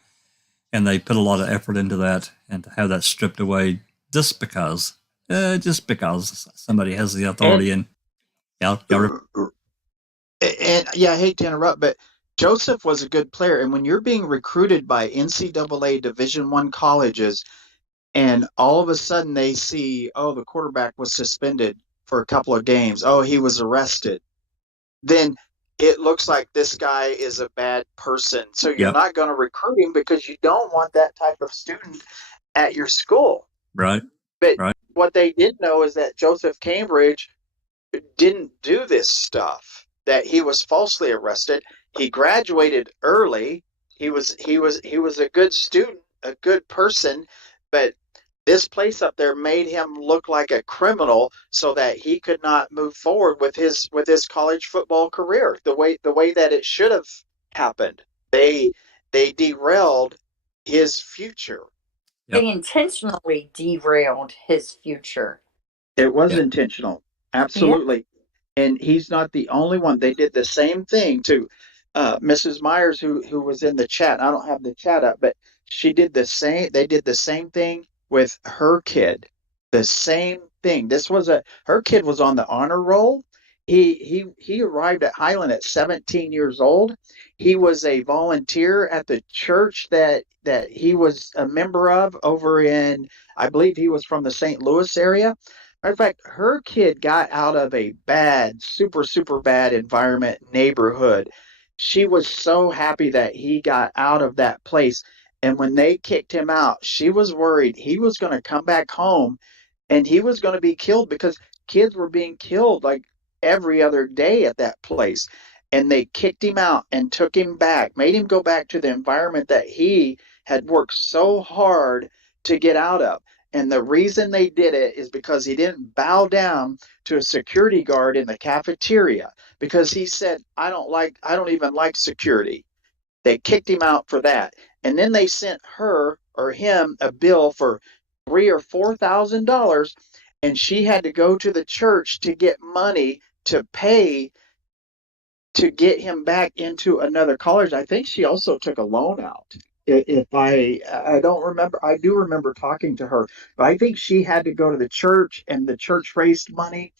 and they put a lot of effort into that, and to have that stripped away just because somebody has the authority. And yeah, I hate to interrupt, but Joseph was a good player, and when you're being recruited by NCAA Division I colleges, and all of a sudden they see, oh, the quarterback was suspended for a couple of games, oh, he was arrested, then it looks like this guy is a bad person. So you're not going to recruit him because you don't want that type of student at your school. Right. But what they didn't know is that Joseph Cambridge didn't do this stuff, that he was falsely arrested. He graduated early. He was a good student, a good person, but this place up there made him look like a criminal so that he could not move forward with his college football career the way that it should have happened. They derailed his future. Yep. They intentionally derailed his future. It was Yep. intentional. Absolutely. And he's not the only one. They did the same thing to Mrs. Myers, who was in the chat. I don't have the chat up, but she did the same. They did the same thing with her kid. The same thing. Her kid was on the honor roll. He arrived at Highland at 17 years old. He was a volunteer at the church that he was a member of over in, I believe he was from the St. Louis area. In fact, her kid got out of a bad, super, super bad environment, neighborhood. She was so happy that he got out of that place. And when they kicked him out, she was worried he was going to come back home and he was going to be killed, because kids were being killed like every other day at that place. And they kicked him out and took him back, made him go back to the environment that he had worked so hard to get out of. And the reason they did it is because he didn't bow down to a security guard in the cafeteria, because he said, I don't even like security. They kicked him out for that. And then they sent her or him a bill for $3,000 or $4,000, and she had to go to the church to get money to pay to get him back into another college. I think she also took a loan out. If I don't remember, I do remember talking to her, but I think she had to go to the church, and the church raised money.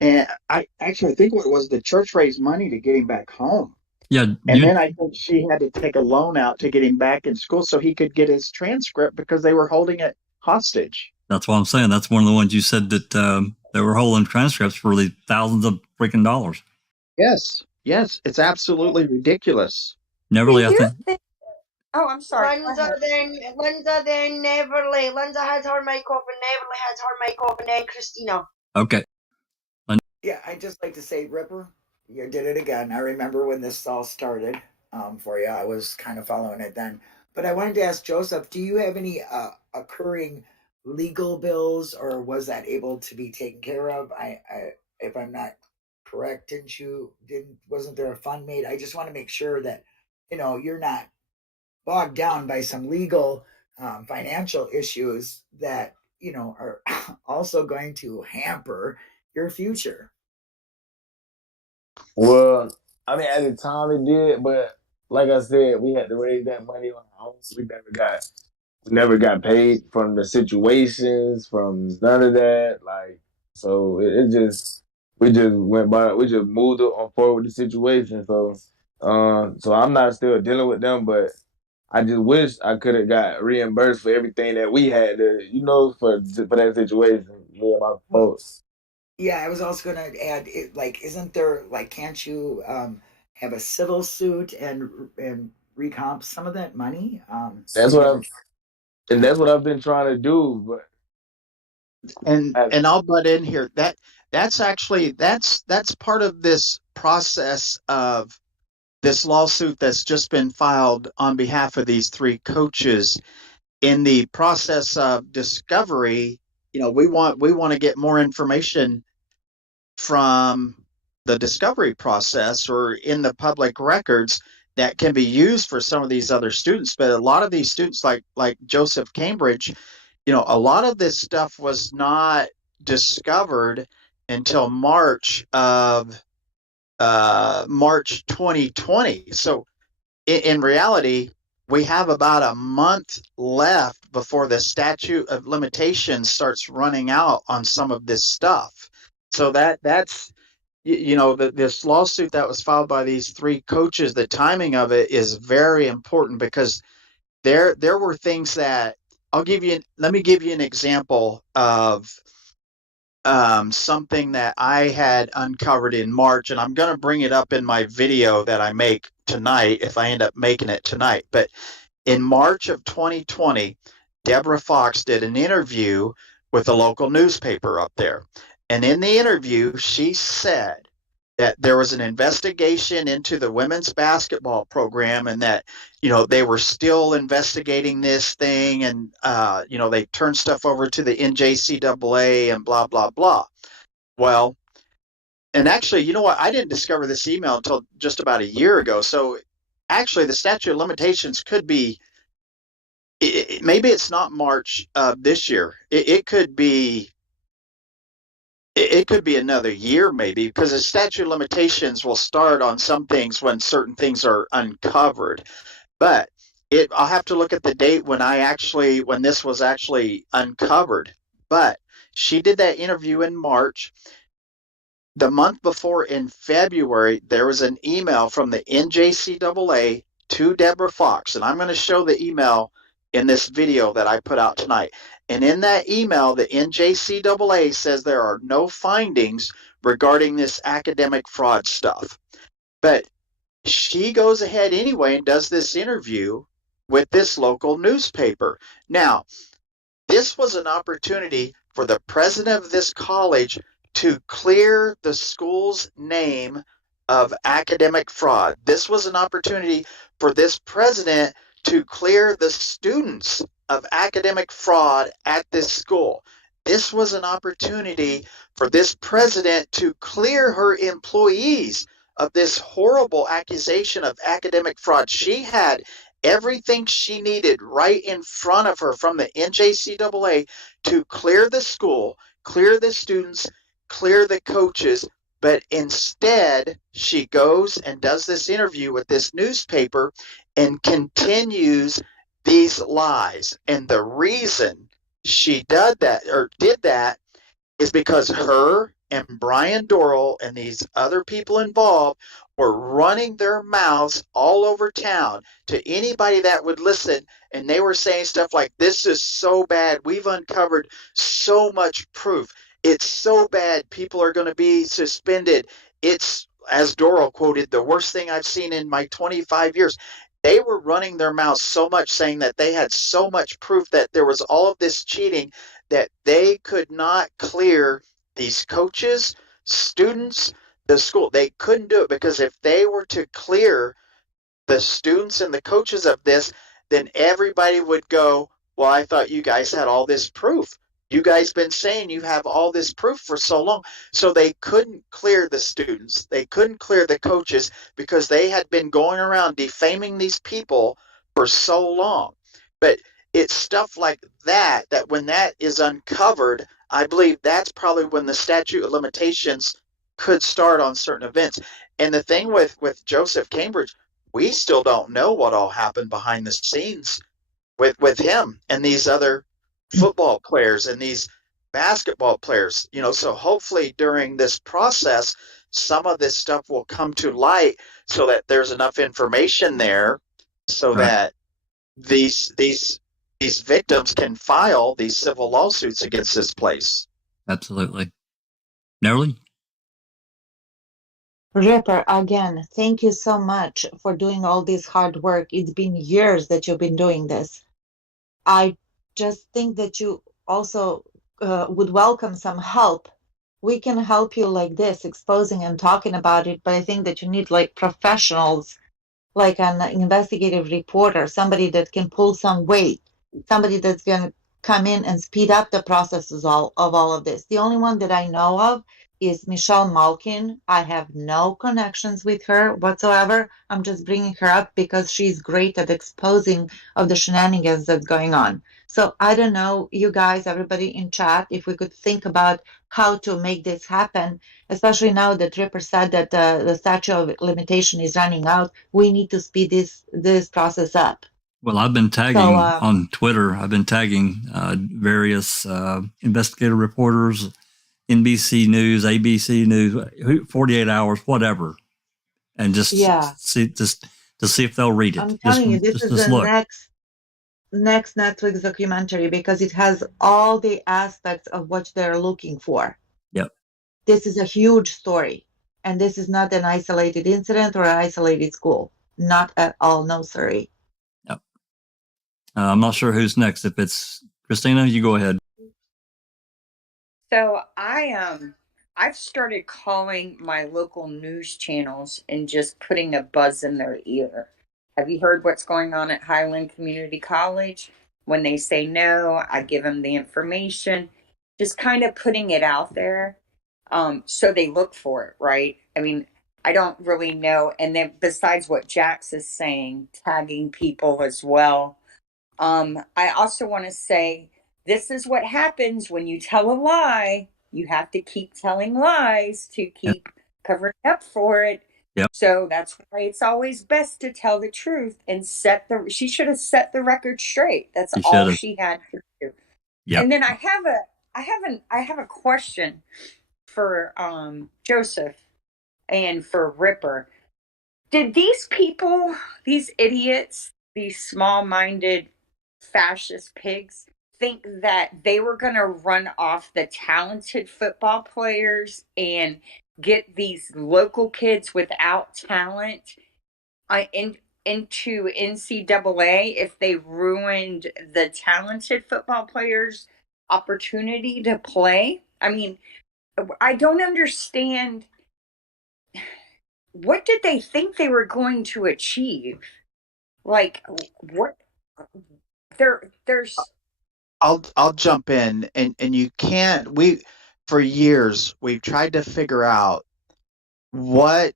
And I think what it was, the church raised money to get him back home. Yeah. And then I think she had to take a loan out to get him back in school so he could get his transcript, because they were holding it hostage. That's what I'm saying. That's one of the ones you said that they were holding transcripts for the thousands of freaking dollars. Yes. It's absolutely ridiculous. Neverly, I think. Oh, I'm sorry. Linda then Neverly. Linda had her mic off and Neverly had her mic off, and then Christina. Okay. Yeah, I'd just like to say, Ripper, you did it again. I remember when this all started for you. I was kind of following it then. But I wanted to ask Joseph, do you have any occurring legal bills, or was that able to be taken care of? I if I'm not correct, wasn't there a fund made? I just want to make sure that, you're not bogged down by some legal financial issues that, are also going to hamper your future. Well, I mean, at the time it did, but like I said, we had to raise that money on our own. We never got paid from the situations, from none of that. Like, so it just, we just went by, we just moved on forward with the situation. So, so I'm not still dealing with them, but I just wish I could have got reimbursed for everything that we had to, for that situation. Me and my folks. Yeah, I was also going to add, isn't there, can't you have a civil suit and recomp some of that money? That's what I've been trying to do, but and I'll butt in here. That's part of this process of this lawsuit that's just been filed on behalf of these three coaches. In the process of discovery, we want to get more information from the discovery process or in the public records that can be used for some of these other students. But a lot of these students, like Joseph Cambridge, a lot of this stuff was not discovered until March 2020. So in reality, we have about a month left before the statute of limitations starts running out on some of this stuff. So that's this lawsuit that was filed by these three coaches, the timing of it is very important, because there were things that let me give you an example of something that I had uncovered in March, and I'm going to bring it up in my video that I make tonight if I end up making it tonight. But in March of 2020, Deborah Fox did an interview with a local newspaper up there. And in the interview, she said that there was an investigation into the women's basketball program and that, they were still investigating this thing and, they turned stuff over to the NJCAA and blah, blah, blah. Well, and actually, you know what? I didn't discover this email until just about a year ago. So actually, the statute of limitations could be, maybe it's not March of this year. It could be another year, maybe, because the statute of limitations will start on some things when certain things are uncovered. But I'll have to look at the date when this was actually uncovered. But she did that interview in March. The month before, in February, there was an email from the NJCAA to Deborah Fox, and I'm going to show the email in this video that I put out tonight. And in that email, the NJCAA says there are no findings regarding this academic fraud stuff. But she goes ahead anyway and does this interview with this local newspaper. Now, this was an opportunity for the president of this college to clear the school's name of academic fraud. This was an opportunity for this president to clear the students of academic fraud at this school. This was an opportunity for this president to clear her employees of this horrible accusation of academic fraud. She had everything she needed right in front of her from the NJCAA to clear the school, clear the students, clear the coaches, but instead she goes and does this interview with this newspaper and continues these lies. And the reason she did that is because her and Brian Dorrell and these other people involved were running their mouths all over town to anybody that would listen. And they were saying stuff like, this is so bad. We've uncovered so much proof. It's so bad. People are going to be suspended. It's, as Dorrell quoted, the worst thing I've seen in my 25 years. They were running their mouths so much, saying that they had so much proof that there was all of this cheating that they could not clear these coaches, students, the school. They couldn't do it because if they were to clear the students and the coaches of this, then everybody would go, well, I thought you guys had all this proof. You guys been saying you have all this proof for so long. So they couldn't clear the students. They couldn't clear the coaches because they had been going around defaming these people for so long. But it's stuff like that, that when that is uncovered, I believe that's probably when the statute of limitations could start on certain events. And the thing with Joseph Cambridge, we still don't know what all happened behind the scenes with him and these other football players and these basketball players, so hopefully during this process, some of this stuff will come to light so that there's enough information there so that these victims can file these civil lawsuits against this place. Absolutely. Nerly? Ripper, again, thank you so much for doing all this hard work. It's been years that you've been doing this. I just think that you also would welcome some help. We can help you like this, exposing and talking about it, but I think that you need like professionals, like an investigative reporter, somebody that can pull some weight, somebody that's going to come in and speed up the processes of all of this. The only one that I know of is Michelle Malkin. I have no connections with her whatsoever. I'm just bringing her up because she's great at exposing of the shenanigans that's going on. So I don't know, you guys, everybody in chat, if we could think about how to make this happen, especially now that Ripper said that the statute of limitation is running out. We need to speed this process up. Well, I've been tagging on Twitter. I've been tagging various investigative reporters, NBC News, ABC News, 48 Hours, whatever, and just see if they'll read it. I'm telling you, this is the next Netflix documentary because it has all the aspects of what they're looking for. Yep. This is a huge story, and this is not an isolated incident or an isolated school. Not at all. No, sorry. Yep. I'm not sure who's next. If it's Christina, you go ahead. So I I've started calling my local news channels and just putting a buzz in their ear. Have you heard what's going on at Highland Community College? When they say no, I give them the information, just kind of putting it out there. So they look for it, right? I mean, I don't really know. And then besides what Jax is saying, tagging people as well. I also want to say this is what happens when you tell a lie. You have to keep telling lies to keep covering up for it. Yep. So that's why it's always best to tell the truth and she should have set the record straight. That's all she had to do. Yep. And then I have a question for Joseph and for Ripper. Did these people, these idiots, these small-minded fascist pigs, think that they were going to run off the talented football players and get these local kids without talent into NCAA if they ruined the talented football players' opportunity to play? I mean, I don't understand. What did they think they were going to achieve? Like, what? There's I'll jump in, and you can't. For years we've tried to figure out what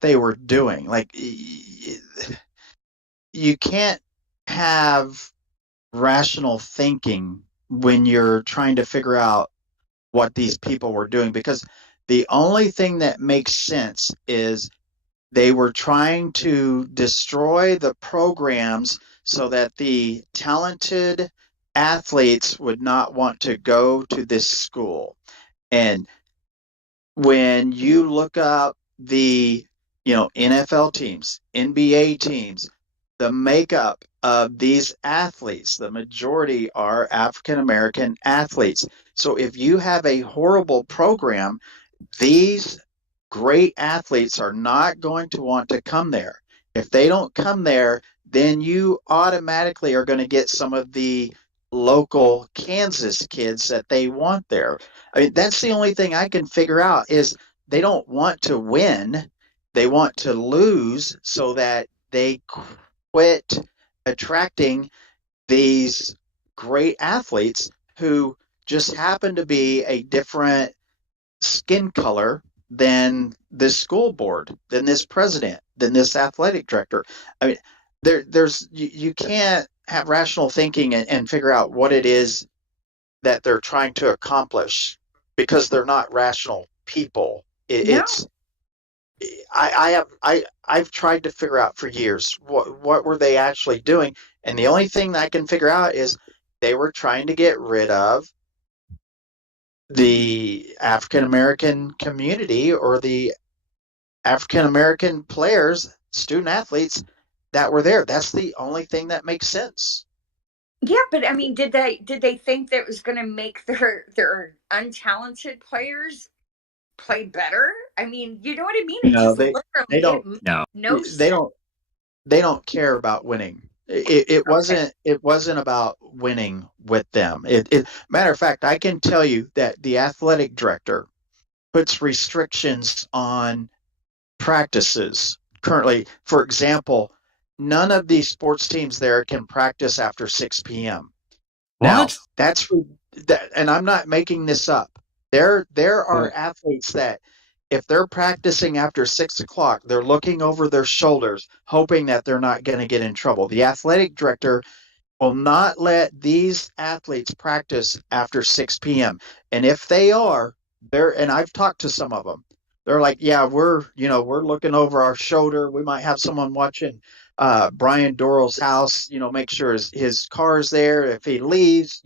they were doing. Like, you can't have rational thinking when you're trying to figure out what these people were doing, because the only thing that makes sense is they were trying to destroy the programs so that the talented athletes would not want to go to this school. And when you look up the NFL teams, NBA teams, the makeup of these athletes, the majority are African American athletes. So if you have a horrible program, these great athletes are not going to want to come there. If they don't come there, then you automatically are going to get some of the local Kansas kids that they want there. I mean, that's the only thing I can figure out is they don't want to win. They want to lose so that they quit attracting these great athletes who just happen to be a different skin color than this school board, than this president, than this athletic director. I mean, you can't have rational thinking and figure out what it is that they're trying to accomplish because they're not rational people. I've tried to figure out for years what were they actually doing, and the only thing that I can figure out is they were trying to get rid of the African American community or the African American players, student athletes that were there. That's the only thing that makes sense. Yeah, but I mean, did they think that it was going to make their untalented players play better? I mean, you know what I mean? No, they don't. They don't care about winning. It wasn't about winning with them. Matter of fact, I can tell you that the athletic director puts restrictions on practices currently. For example, none of these sports teams there can practice after 6 p.m. Now, and I'm not making this up. There are athletes that if they're practicing after 6 o'clock, they're looking over their shoulders, hoping that they're not going to get in trouble. The athletic director will not let these athletes practice after 6 p.m. And if they are, and I've talked to some of them, they're like, yeah, we're looking over our shoulder. We might have someone watching Brian Dorrell's house, make sure his car's there. If he leaves,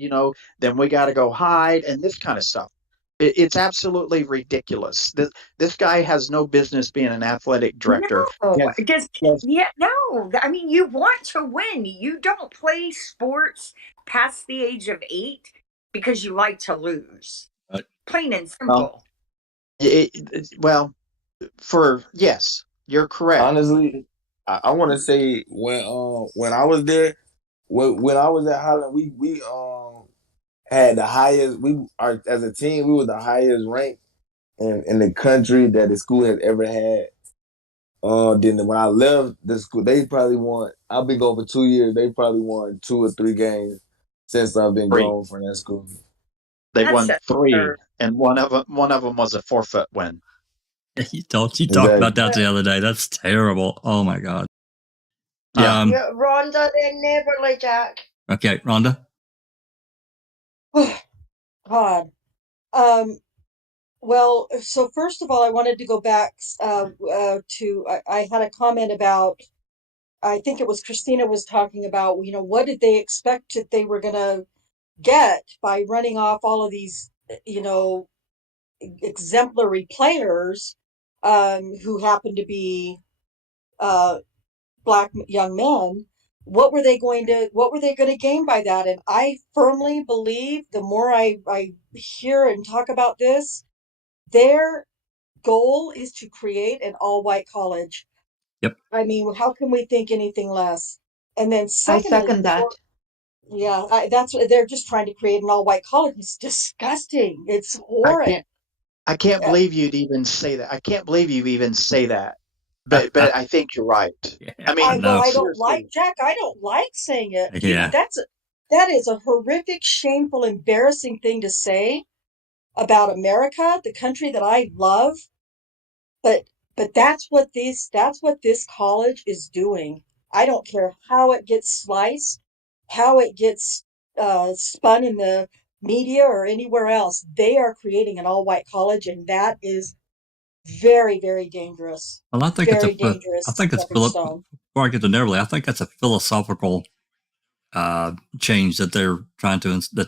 then we got to go hide and this kind of stuff. It's absolutely ridiculous. This guy has no business being an athletic director. No. No. I mean, you want to win. You don't play sports past the age of 8 because you like to lose. Plain and simple. Yes, you're correct. Honestly, I want to say when I was there, when I was at Highland, had the highest. We are as a team. We were the highest ranked in the country that the school has ever had. Then when I left the school, they probably won. I've been going for 2 years. They probably won 2 or 3 games since I've been 3. gone from that school. They That's won 3, absurd. and one of them was a forfeit win. You talked Exactly. about that the other day. That's terrible. Oh my God. Yeah. Yeah, Rhonda, then Neverly, Jack. Okay, Rhonda. God. Well, so first of all, I wanted to go back to I had a comment about, I think it was Christina was talking about, what did they expect that they were going to get by running off all of these, exemplary players who happen to be black young men. What were they going to gain by that? And I firmly believe the more I hear and talk about this, their goal is to create an all-white college. Yep. I mean, how can we think anything less? And then I secondly, second that. that's what they're just trying to create an all-white college. It's disgusting. It's I horrid. can't. I can't Uh, believe you'd even say that. I can't believe you even say that. But I think you're right. Yeah, I mean, know. I don't like, seriously. Jack. I don't like saying it. Yeah. That is a horrific, shameful, embarrassing thing to say about America, the country that I love. But that's what this college is doing. I don't care how it gets sliced, how it gets spun in the media or anywhere else. They are creating an all-white college, and that is very, very dangerous. Well, I think Very I dangerous think it's stepping stone. before I get to Neverly, I think that's a philosophical change that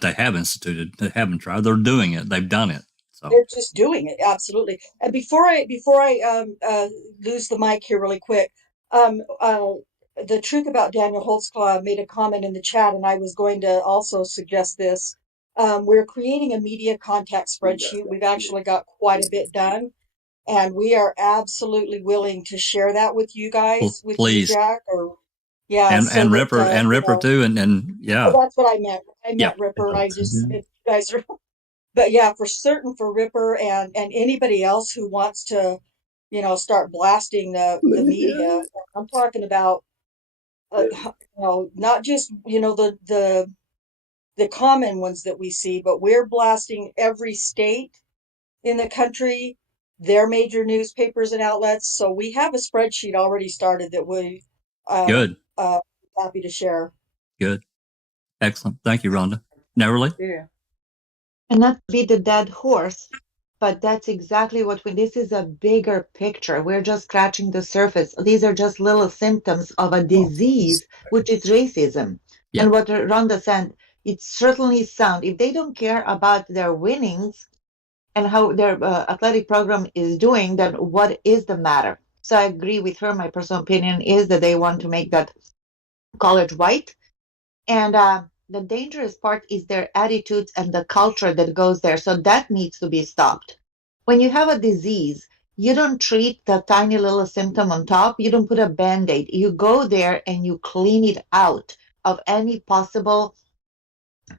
they have instituted. They haven't tried. They're doing it. They've done it. So They're just doing it, absolutely. And before I lose the mic here really quick, the truth about Daniel Holtzclaw made a comment in the chat, and I was going to also suggest this. We're creating a media contact spreadsheet. We've actually got quite a bit done, and we are absolutely willing to share that with you guys, with you, please, Jack, or yeah, and Ripper too, and yeah. Oh, that's what I meant. I meant Yeah. Ripper. You guys are. But yeah, for certain for Ripper and anybody else who wants to, start blasting the media. I'm talking about, not just, the common ones that we see, but we're blasting every state in the country, their major newspapers and outlets. So we have a spreadsheet already started that we, Good. happy to share. Good. Excellent. Thank you, Rhonda. Neverly? Yeah. And not to beat the dead horse, but that's exactly this is a bigger picture. We're just scratching the surface. These are just little symptoms of a disease, which is racism. Yeah. And what Rhonda said, it's certainly sound. If they don't care about their winnings and how their athletic program is doing, then what is the matter? So I agree with her. My personal opinion is that they want to make that college white. And the dangerous part is their attitudes and the culture that goes there. So that needs to be stopped. When you have a disease, you don't treat the tiny little symptom on top. You don't put a Band-Aid. You go there and you clean it out of any possible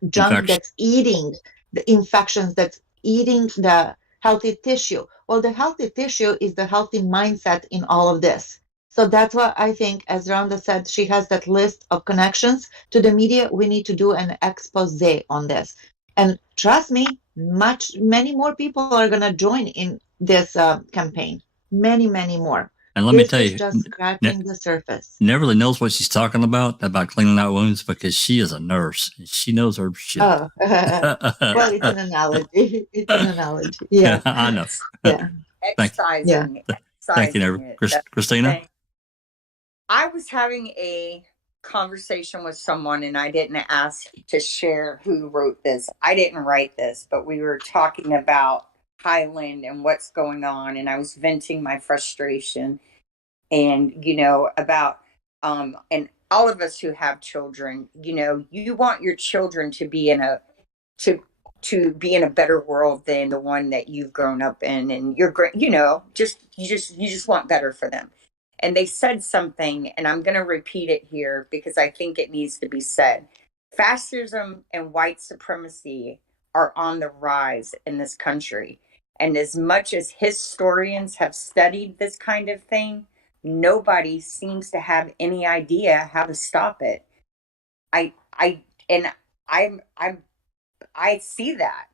junk that's eating the infections, that's eating the healthy tissue. Well, the healthy tissue is the healthy mindset in all of this. So that's why I think, as Rhonda said, she has that list of connections to the media. We need to do an expose on this. And trust me, many more people are going to join in this campaign. Many, many more. And let me This tell is you, just scratching the surface. Neverly knows what she's talking about cleaning out wounds because she is a nurse. She knows her shit. Oh, well, it's an analogy. It's an analogy. Yeah. I know. Yeah. Excising. Thank you, Neverly. Christina? I was having a conversation with someone and I didn't ask to share who wrote this. I didn't write this, but we were talking about Highland and what's going on, and I was venting my frustration and about and all of us who have children, you want your children to be in a better world than the one that you've grown up in, and you're great, you just want better for them. And they said something, and I'm going to repeat it here because I think it needs to be said. fascism and white supremacy are on the rise in this country. And as much as historians have studied this kind of thing, nobody seems to have any idea how to stop it. I see that.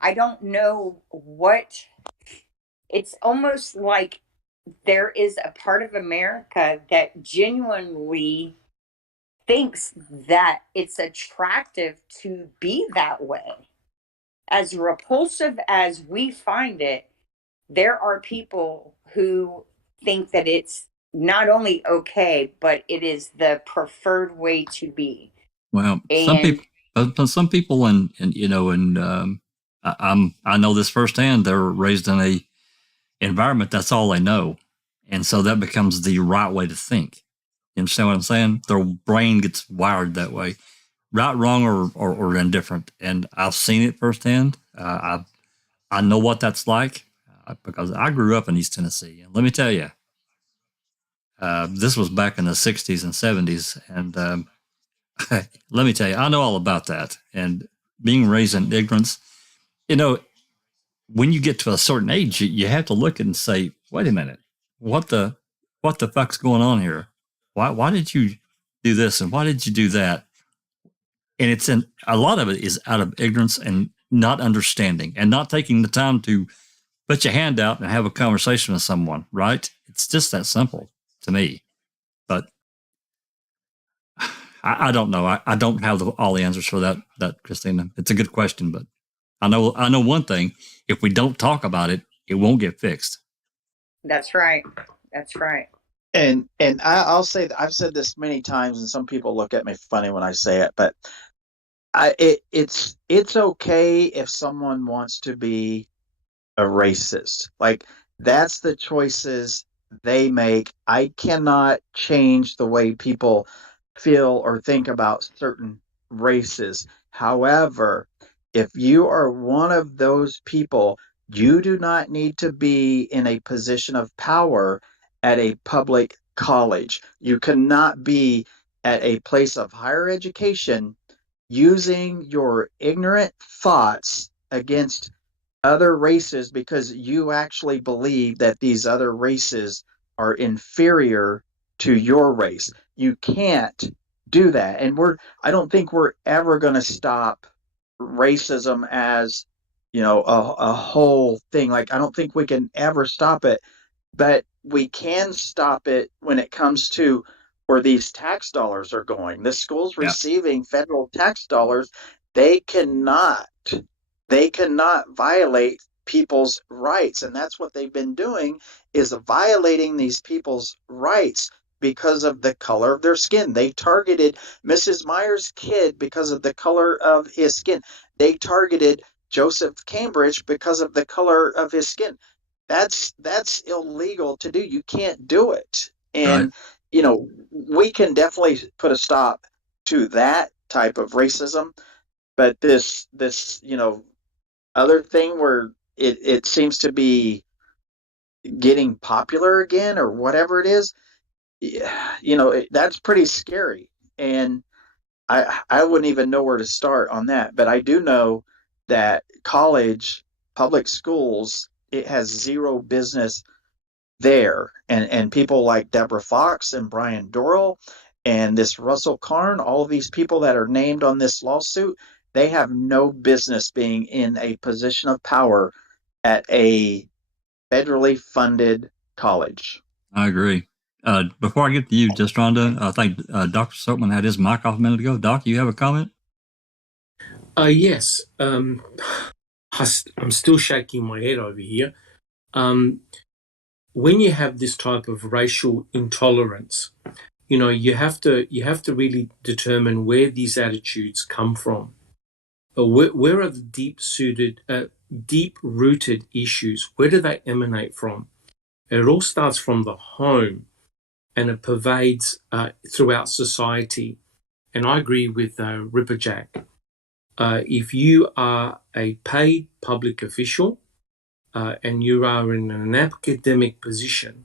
I don't know what. It's almost like there is a part of America that genuinely thinks that it's attractive to be that way. As repulsive as we find it, there are people who think that it's not only okay, but it is the preferred way to be. Well, And some people, and you know, and I know this firsthand. They're raised in a environment that's all they know, and so that becomes the right way to think. You understand what I'm saying? Their brain gets wired that way, right, wrong, or indifferent. And I've seen it firsthand. I know what that's like because I grew up in East Tennessee, and let me tell you, this was back in the '60s and '70s, and let me tell you, I know all about that. And being raised in ignorance, you know, when you get to a certain age, you have to look and say, wait a minute, what the fuck's going on here? Why did you do this? And why did you do that? And it's a lot of it is out of ignorance and not understanding and not taking the time to put your hand out and have a conversation with someone, right? It's just that simple to me. But I don't know. I don't have all the answers for that, Christina. It's a good question, but I know one thing. If we don't talk about it, it won't get fixed. that's right. That's right. And I'll say that I've said this many times, and some people look at me funny when I say it, but it's okay if someone wants to be a racist. Like, that's the choices they make. I cannot change the way people feel or think about certain races. However, if you are one of those people, you do not need to be in a position of power at a public college. You cannot be at a place of higher education using your ignorant thoughts against other races because you actually believe that these other races are inferior to your race. You can't do that. And I don't think we're ever going to stop racism as, a whole thing. Like, I don't think we can ever stop it, but we can stop it when it comes to where these tax dollars are going. The schools receiving federal tax dollars, they cannot violate people's rights. And that's what they've been doing, is violating these people's rights because of the color of their skin. They targeted Mrs. Meyer's kid because of the color of his skin. They targeted Joseph Cambridge because of the color of his skin. That's illegal to do. You can't do it. And, we can definitely put a stop to that type of racism. But this other thing where it seems to be getting popular again or whatever it is, that's pretty scary. And I wouldn't even know where to start on that. But I do know that college, public schools, it has zero business there. And people like Deborah Fox and Brian Doral and this Russell Karn, all of these people that are named on this lawsuit, they have no business being in a position of power at a federally funded college. I agree. Before I get to you, just Rhonda, I think Dr. Soapman had his mic off a minute ago. Doc, you have a comment? Yes. I'm still shaking my head over here. When you have this type of racial intolerance, you have to really determine where these attitudes come from. Where are the deep-rooted issues? Where do they emanate from? It all starts from the home, and it pervades throughout society. And I agree with RipperJack. If you are a paid public official and you are in an academic position,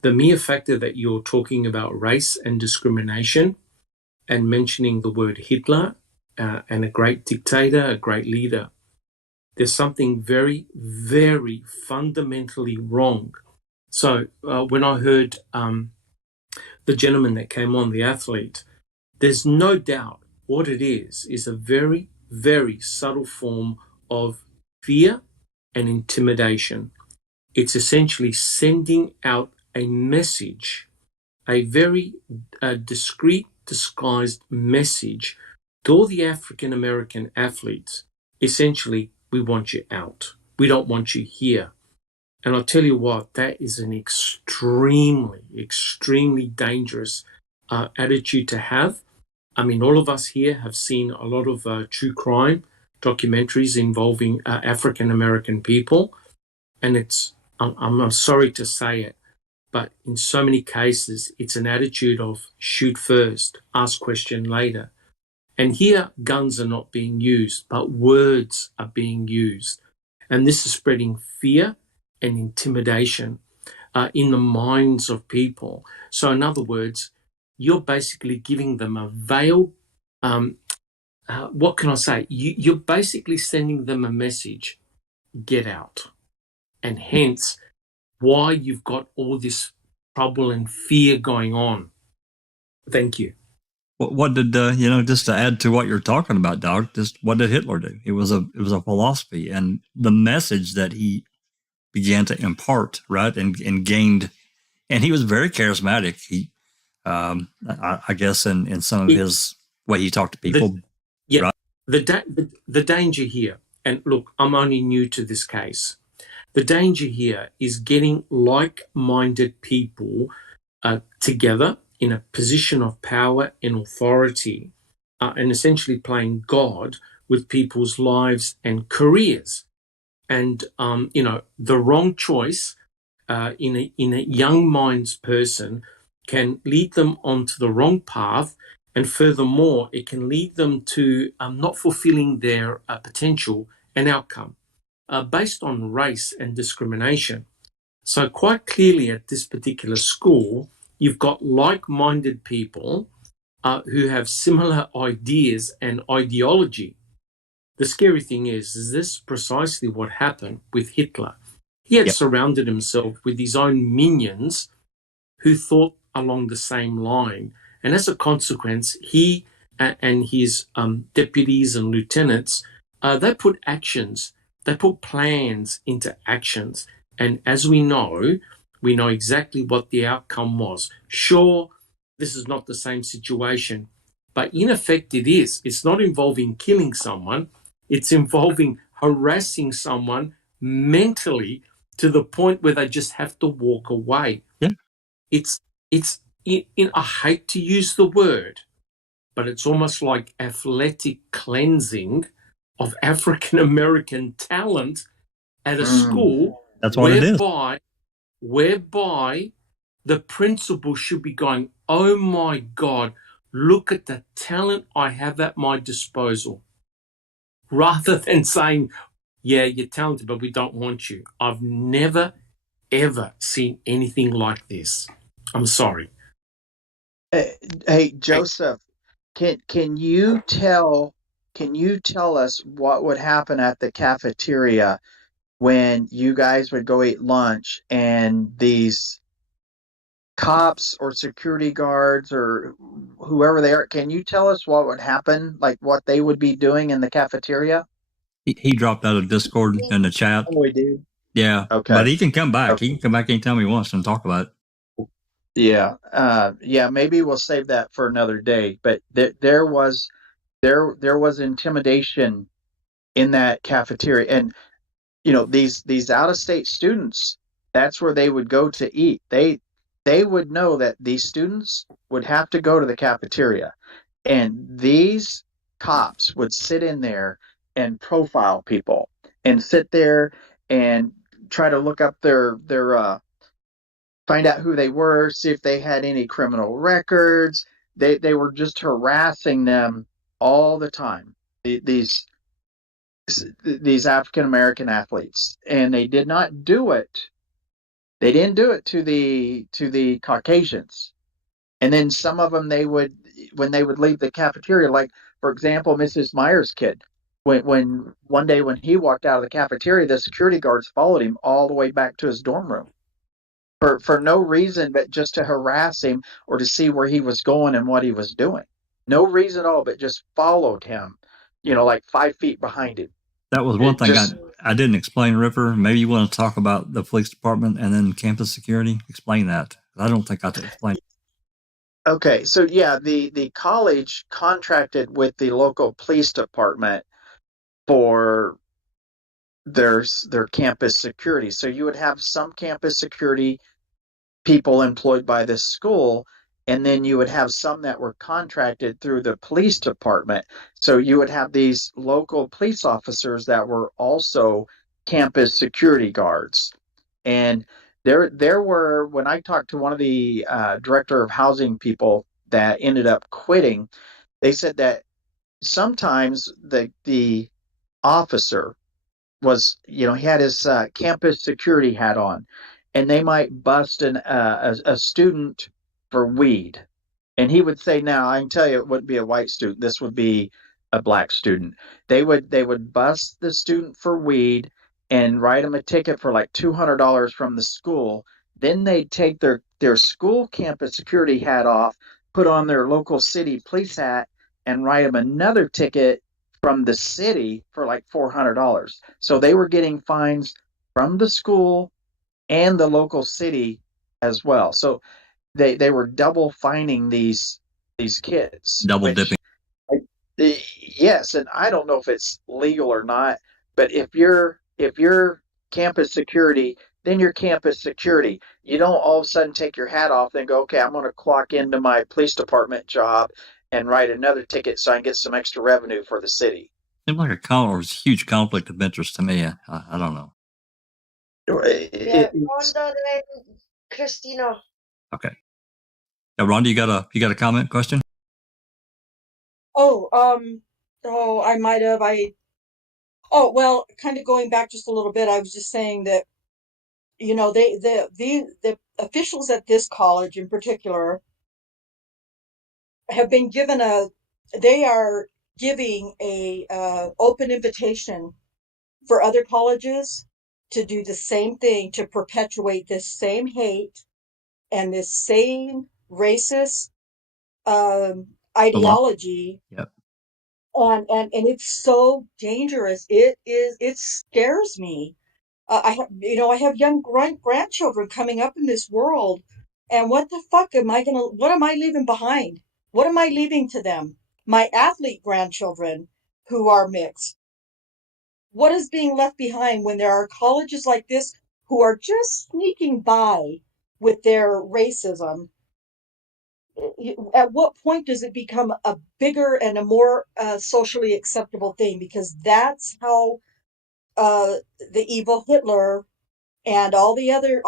the mere factor that you're talking about race and discrimination and mentioning the word Hitler and a great dictator, a great leader. There's something very, very fundamentally wrong. So when I heard the gentleman that came on, the athlete, there's no doubt what it is a very, very subtle form of fear and intimidation. It's essentially sending out a message, a very discreet, disguised message to all the African American athletes. Essentially, we want you out. We don't want you here. And I'll tell you what, that is an extremely, extremely dangerous attitude to have. I mean, all of us here have seen a lot of true crime documentaries involving African American people. And I'm sorry to say it, but in so many cases, it's an attitude of shoot first, ask question later. And here, guns are not being used, but words are being used. And this is spreading fear and intimidation in the minds of people. So in other words, you're basically giving them a veiled, what can I say? You're basically sending them a message, get out. And hence why you've got all this trouble and fear going on. Thank you. What did just to add to what you're talking about, Doc? Just what did Hitler do? It was a philosophy, and the message that he began to impart, right, and gained, and he was very charismatic. He, I guess, in some of his way he talked to people. Right? The danger here, and look, I'm only new to this case. The danger here is getting like-minded people together in a position of power and authority, and essentially playing God with people's lives and careers. And, the wrong choice in a young mind's person can lead them onto the wrong path. And furthermore, it can lead them to not fulfilling their potential and outcome based on race and discrimination. So quite clearly at this particular school, you've got like-minded people who have similar ideas and ideology. The scary thing is this precisely what happened with Hitler? He had surrounded himself with his own minions who thought along the same line. And as a consequence, he and his deputies and lieutenants, they put plans into actions. And as we know exactly what the outcome was. Sure, this is not the same situation, but in effect it is. It's not involving killing someone. It's involving harassing someone mentally to the point where they just have to walk away. Yeah. I hate to use the word, but it's almost like athletic cleansing of African American talent at a school. That's what it is. Whereby the principal should be going, oh my God, look at the talent I have at my disposal. Rather than saying, yeah, you're talented, but we don't want you. I've never, ever seen anything like this. I'm sorry. Hey, Joseph, can you tell us what would happen at the cafeteria when you guys would go eat lunch and these cops or security guards or whoever they are, can you tell us what would happen, like what they would be doing in the cafeteria? He dropped out of Discord in the chat. Oh, we did? Yeah. Okay. But he can come back. Okay. He can come back anytime he wants and talk about it. Yeah. Maybe we'll save that for another day. But there was intimidation in that cafeteria, and these out-of-state students, that's where they would go to eat. They would know that these students would have to go to the cafeteria, and these cops would sit in there and profile people and sit there and try to look up their find out who they were, see if they had any criminal records. They were just harassing them all the time. These African American athletes, and they did not do it. They didn't do it to the Caucasians. And then some of them, when they would leave the cafeteria, like For example, Mrs. Meyer's kid, when one day when he walked out of the cafeteria, the security guards followed him all the way back to his dorm room for no reason but just to harass him or to see where he was going and what he was doing. No reason at all, but just followed him, like 5 feet behind him. That was one thing I didn't explain, Ripper. Maybe you want to talk about the police department and then campus security. Explain that. I don't think I could explain. Okay, so yeah, the college contracted with the local police department for their campus security. So you would have some campus security people employed by the school, and then you would have some that were contracted through the police department. So you would have these local police officers that were also campus security guards. And there were, when I talked to one of the director of housing people that ended up quitting, they said that sometimes the officer was, he had his campus security hat on, and they might bust a student for weed. And he would say, now I can tell you it wouldn't be a white student. This would be a black student. They would bust the student for weed and write them a ticket for like $200 from the school. Then they'd take their school campus security hat off, put on their local city police hat, and write them another ticket from the city for like $400. So they were getting fines from the school and the local city as well. So they were double fining these kids. Double dipping. Yes, and I don't know if it's legal or not, but if you're campus security, then you're campus security. You don't all of a sudden take your hat off and go, okay, I'm going to clock into my police department job and write another ticket so I can get some extra revenue for the city. Seems like a huge conflict of interest to me. I don't know. Rhonda, then Christina. Okay. Now, Rhonda, you got a comment, question? I might have. Well, kind of going back just a little bit, I was just saying that, the officials at this college in particular have been they are giving a open invitation for other colleges to do the same thing, to perpetuate this same hate and this same racist ideology. Yep. And it's so dangerous. It scares me. I have young grandchildren coming up in this world, and what am I leaving behind? What am I leaving to them? My athlete grandchildren who are mixed. What is being left behind when there are colleges like this who are just sneaking by with their racism? At what point does it become a bigger and a more socially acceptable thing? Because that's how the evil Hitler and all these other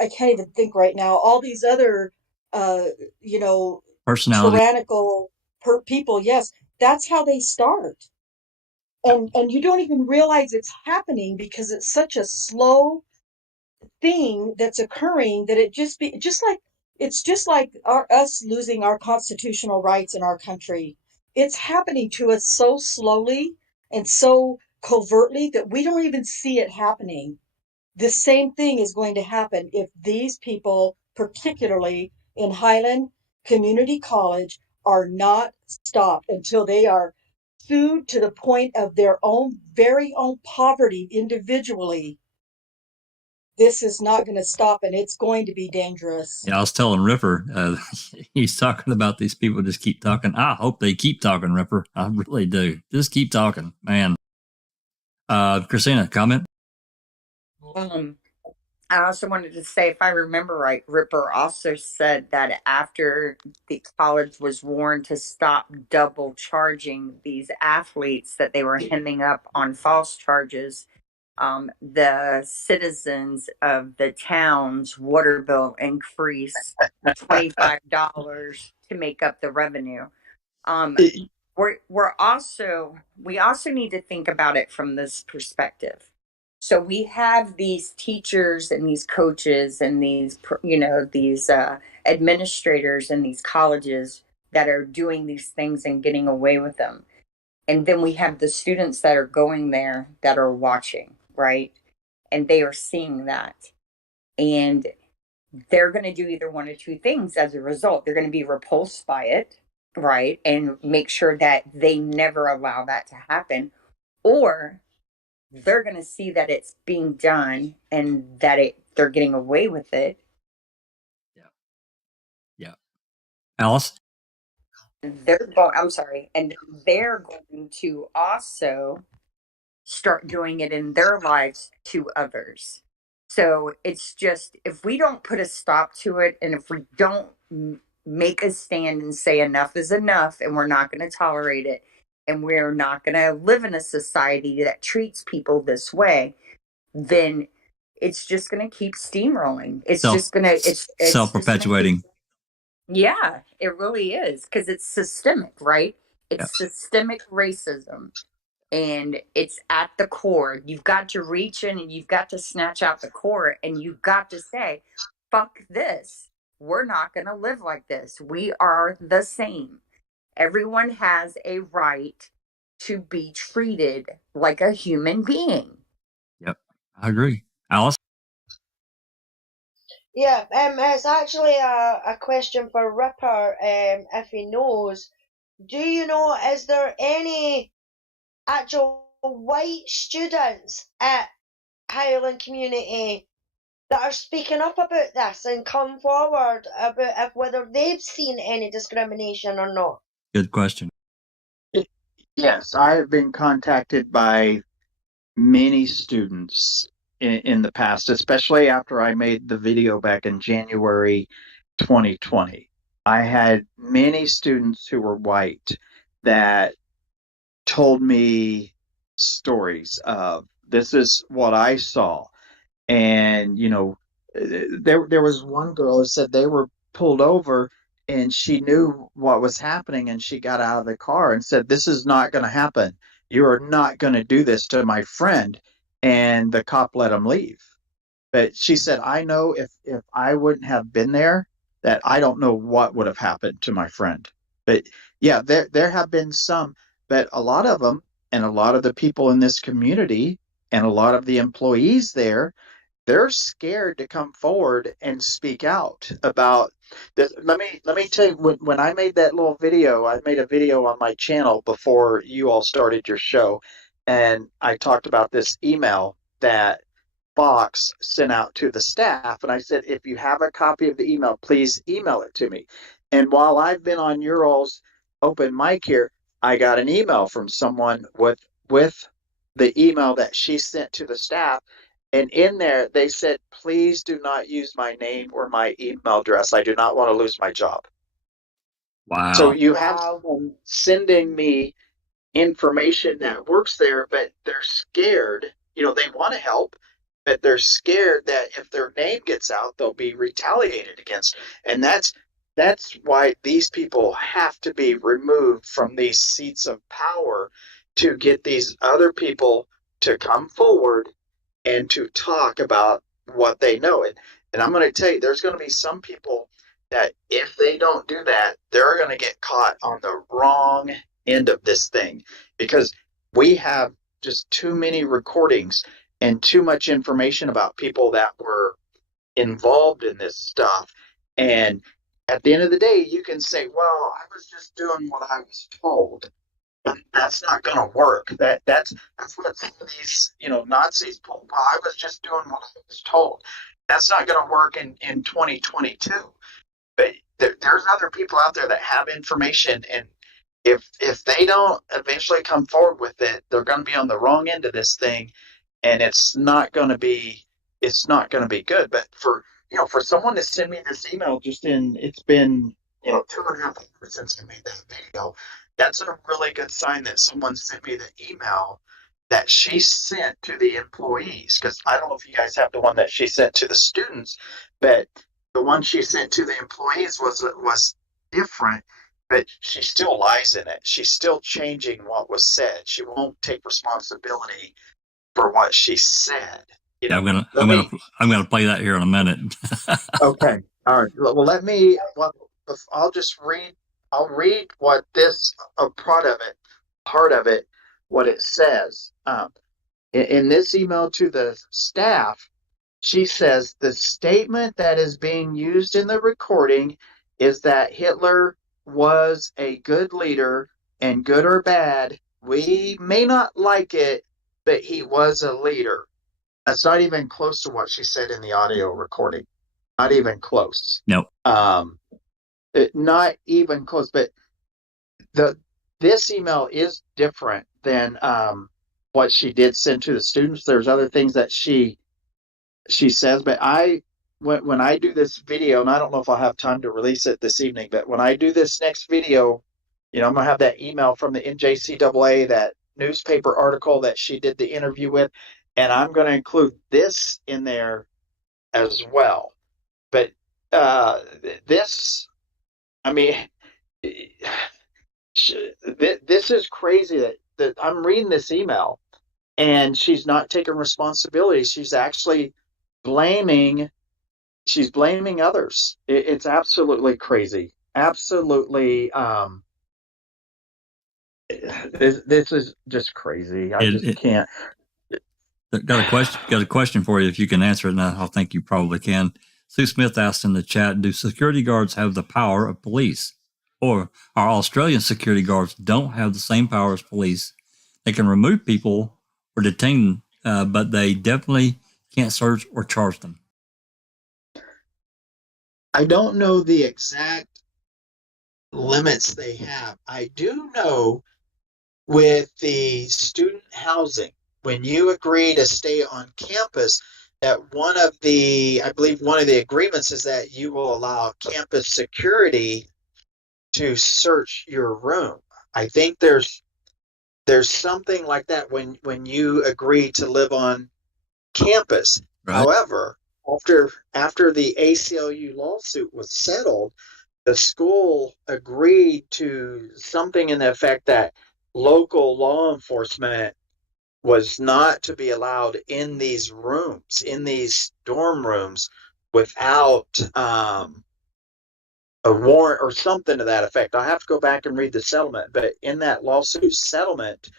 I can't even think right now, all these other personality, tyrannical people, yes, that's how they start. And you don't even realize it's happening because it's such a slow thing that's occurring that it's just like us losing our constitutional rights in our country. It's happening to us so slowly and so covertly that we don't even see it happening. The same thing is going to happen if these people, particularly in Highland Community College, are not stopped until they are sued to the point of their very own poverty individually. This is not going to stop, and it's going to be dangerous. Yeah, I was telling Ripper, he's talking about these people just keep talking. I hope they keep talking, Ripper. I really do. Just keep talking, man. Christina, comment? I also wanted to say, if I remember right, Ripper also said that after the college was warned to stop double charging these athletes that they were ending up on false charges, the citizens of the town's water bill increased $25 to make up the revenue. We also need to think about it from this perspective. So we have these teachers and these coaches and these administrators in these colleges that are doing these things and getting away with them. And then we have the students that are going there that are watching, right? And they are seeing that. And they're going to do either one or two things as a result. They're going to be repulsed by it, right? And make sure that they never allow that to happen. Or they're going to see that it's being done and that they're getting away with it. Yeah. Alice? And they're going to also start doing it in their lives to others. So it's just, if we don't put a stop to it, and if we don't make a stand and say enough is enough, and we're not going to tolerate it, and we're not going to live in a society that treats people this way, then it's just going to keep steamrolling. It's self-perpetuating. Yeah, it really is, because it's systemic, right? It's systemic racism, and it's at the core. You've got to reach in and you've got to snatch out the core, and you've got to say, fuck this. We're not going to live like this. We are the same. Everyone has a right to be treated like a human being. Yep, I agree. Alice? Yeah, it's actually a question for Ripper, if he knows. Do you know, is there any actual white students at Highland Community that are speaking up about this and come forward about whether they've seen any discrimination or not? Good question. Yes, I have been contacted by many students in the past, especially after I made the video back in January 2020. I had many students who were white that told me stories of, this is what I saw. And, there was one girl who said they were pulled over and she knew what was happening, and she got out of the car and said, this is not going to happen. You are not going to do this to my friend. And the cop let him leave. But she said, I know if I wouldn't have been there, that I don't know what would have happened to my friend. But yeah, there have been some, but a lot of them, and a lot of the people in this community and a lot of the employees there, they're scared to come forward and speak out about this. Let me tell you, when I made that little video, I made a video on my channel before you all started your show, and I talked about this email that Fox sent out to the staff, and I said, if you have a copy of the email, please email it to me. And while I've been on your all's open mic here, I got an email from someone with the email that she sent to the staff. And in there, they said, please do not use my name or my email address. I do not want to lose my job. Wow. So you have someone sending me information that works there, but they're scared. They want to help, but they're scared that if their name gets out, they'll be retaliated against. And that's why these people have to be removed from these seats of power, to get these other people to come forward and to talk about what they know. And I'm going to tell you, there's going to be some people that if they don't do that, they're going to get caught on the wrong end of this thing, because we have just too many recordings and too much information about people that were involved in this stuff. And at the end of the day, you can say, well, I was just doing what I was told. That's not going to work. That's what some of these Nazis pull. Well, I was just doing what I was told. That's not going to work in 2022. But there's other people out there that have information, and if they don't eventually come forward with it, they're going to be on the wrong end of this thing, and it's not going to be good. But for someone to send me this email, it's been 2.5 hours since I made that video. That's a really good sign that someone sent me the email that she sent to the employees, because I don't know if you guys have the one that she sent to the students, but the one she sent to the employees was different, but she still lies in it. She's still changing what was said. She won't take responsibility for what she said. I'm gonna play that here in a minute. Okay. All right. Well, I'll just read I'll read what this a part of it, what it says. In this email to the staff, she says the statement that is being used in the recording is that Hitler was a good leader, and good or bad, we may not like it, but he was a leader. That's not even close to what she said in the audio recording. Not even close. Nope. Not even close. But this email is different than what she did send to the students. There's other things that she says, but when I do this video, and I don't know if I'll have time to release it this evening, but when I do this next video, I'm gonna have that email from the NJCAA, that newspaper article that she did the interview with, and I'm gonna include this in there as well. But this, I mean, this is crazy that I'm reading this email and she's not taking responsibility. She's actually blaming others. It's absolutely crazy. Absolutely. This is just crazy. I just can't. Got a question for you if you can answer it, and I think you probably can. Sue Smith asked in the chat, do security guards have the power of police? Or our Australian security guards don't have the same power as police? They can remove people or detain them, but they definitely can't search or charge them. I don't know the exact limits they have. I do know with the student housing, when you agree to stay on campus, that I believe one of the agreements is that you will allow campus security to search your room. I think there's something like that when you agree to live on campus. Right. However, after the ACLU lawsuit was settled, the school agreed to something in the effect that local law enforcement was not to be allowed in these rooms, in these dorm rooms, without a warrant or something to that effect. I have to go back and read the settlement, but in that lawsuit settlement,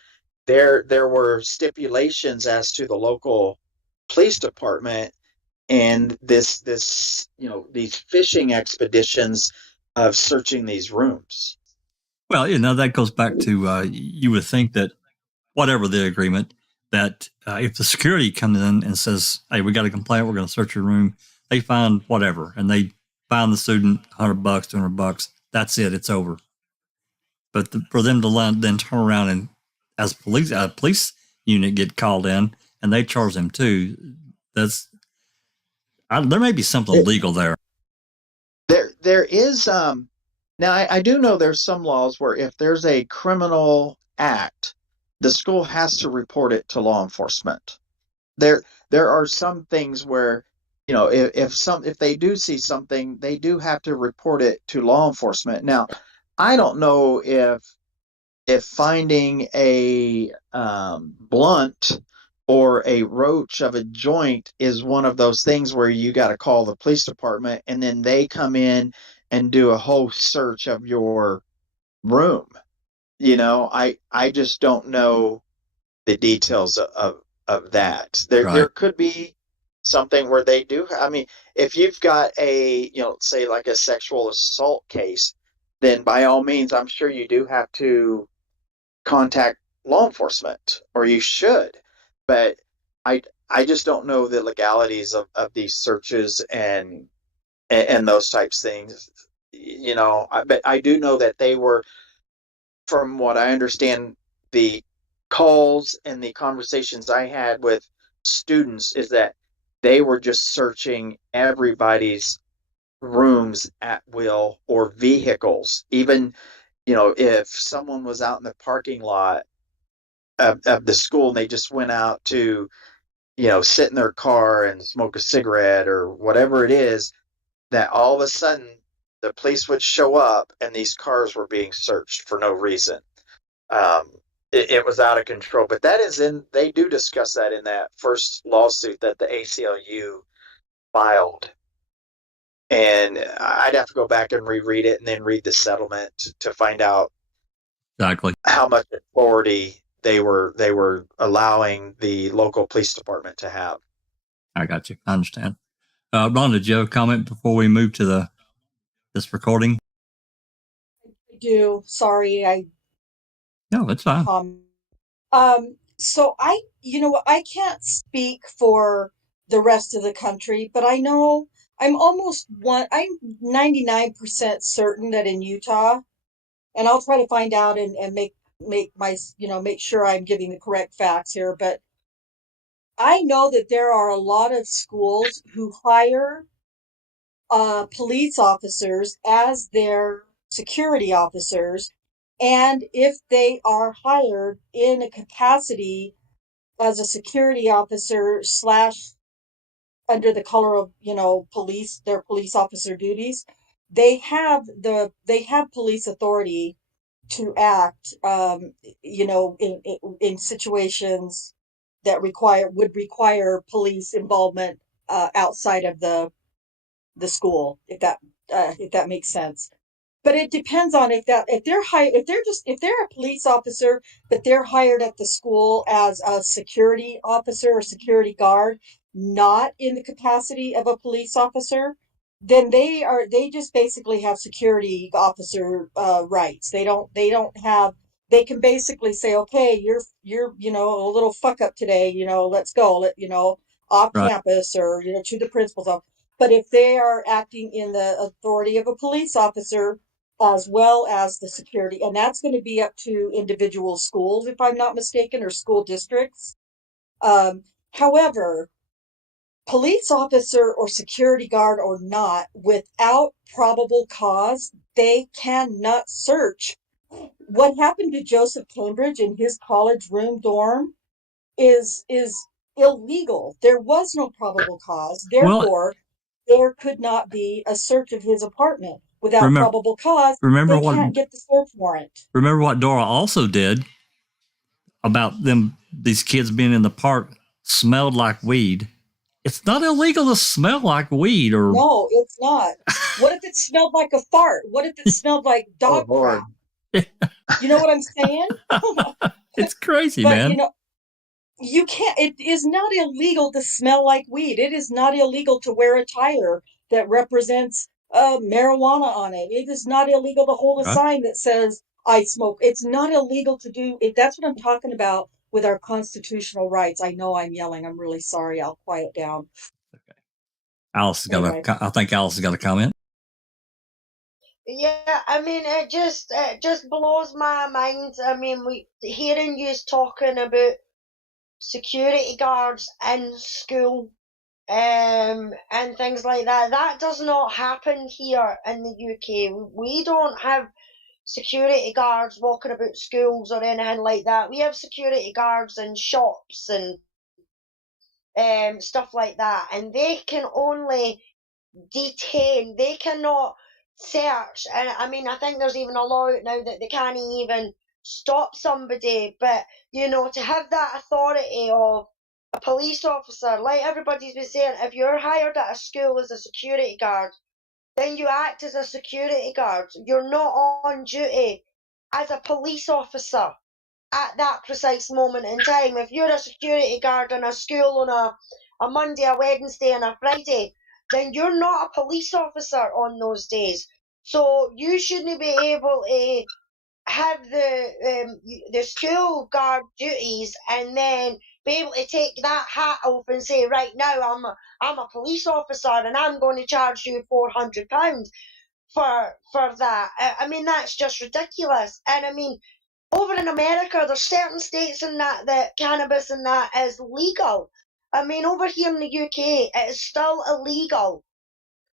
there were stipulations as to the local police department and these fishing expeditions of searching these rooms. Well, that goes back to you would think that whatever the agreement, that if the security comes in and says, hey, we got a complaint, we're going to search your room, they find whatever, and they find the student $100, $200, that's it, it's over. But for them to then turn around and as a police unit get called in and they charge them too, there may be something legal there. There is now I do know there's some laws where if there's a criminal act, the school has to report it to law enforcement. There are some things where if they do see something, they do have to report it to law enforcement. Now, I don't know if finding a blunt or a roach of a joint is one of those things where you got to call the police department and then they come in and do a whole search of your room. I just don't know the details of that. There could be something where they do. I mean, if you've got a, say like a sexual assault case, then by all means, I'm sure you do have to contact law enforcement, or you should. But I just don't know the legalities of these searches and those types of things. But I do know that they were, from what I understand, the calls and the conversations I had with students is that they were just searching everybody's rooms at will, or vehicles. Even, if someone was out in the parking lot of the school and they just went out to, sit in their car and smoke a cigarette or whatever it is, that all of a sudden the police would show up and these cars were being searched for no reason. It was out of control. But they do discuss that in that first lawsuit that the ACLU filed. And I'd have to go back and reread it and then read the settlement to find out Exactly. how much authority they were allowing the local police department to have. I got you. I understand. Ron, did you have a comment before we move to this recording? I do. Sorry, No, that's fine. So I can't speak for the rest of the country, but I know I'm 99% certain that in Utah, and I'll try to find out and make my, make sure I'm giving the correct facts here, but I know that there are a lot of schools who hire police officers as their security officers, and if they are hired in a capacity as a security officer slash under the color of police, their police officer duties, they have police authority to act in situations that would require police involvement outside of the school, if that makes sense. But it depends on if they're a police officer, but they're hired at the school as a security officer or security guard, not in the capacity of a police officer, then they just basically have security officer rights. They can basically say, okay, you're a little fuck up today, let's go, off Right. campus or to the principal's office. But if they are acting in the authority of a police officer as well as the security, and that's going to be up to individual schools, if I'm not mistaken, or school districts. However, police officer or security guard or not, without probable cause, they cannot search. What happened to Joseph Cambridge in his college room dorm is illegal. There was no probable cause. Therefore, there could not be a search of his apartment without probable cause. They can't get the search warrant. Remember what Dora also did about these kids being in the park smelled like weed. It's not illegal to smell like weed or No, it's not. What if it smelled like a fart? What if it smelled like dog crap? You know what I'm saying? It's crazy, but, man. You can't, it is not illegal to smell like weed. It is not illegal to wear a tire that represents marijuana on it. It is not illegal to hold a sign that says, I smoke. It's not illegal to do it. That's what I'm talking about with our constitutional rights. I know I'm yelling. I'm really sorry. I'll quiet down. Okay. I think Alice has got a comment. Yeah, I mean, it just blows my mind. I mean, hearing you talking about security guards in school, and things like that. That does not happen here in the UK. We don't have security guards walking about schools or anything like that. We have security guards in shops and stuff like that, and they can only detain. They cannot search. And I mean, I think there's even a law out now that they can't even stop somebody. But to have that authority of a police officer, like everybody's been saying, if you're hired at a school as a security guard, then you act as a security guard. You're not on duty as a police officer at that precise moment in time. If you're a security guard in a school on a Monday, a Wednesday, and a Friday, then you're not a police officer on those days. So you shouldn't be able to have the school guard duties and then be able to take that hat off and say, right now I'm a police officer and I'm going to charge you £400 for that. I mean, that's just ridiculous. And I mean, over in America, there's certain states in that cannabis and that is legal. I mean, over here in the UK, it is still illegal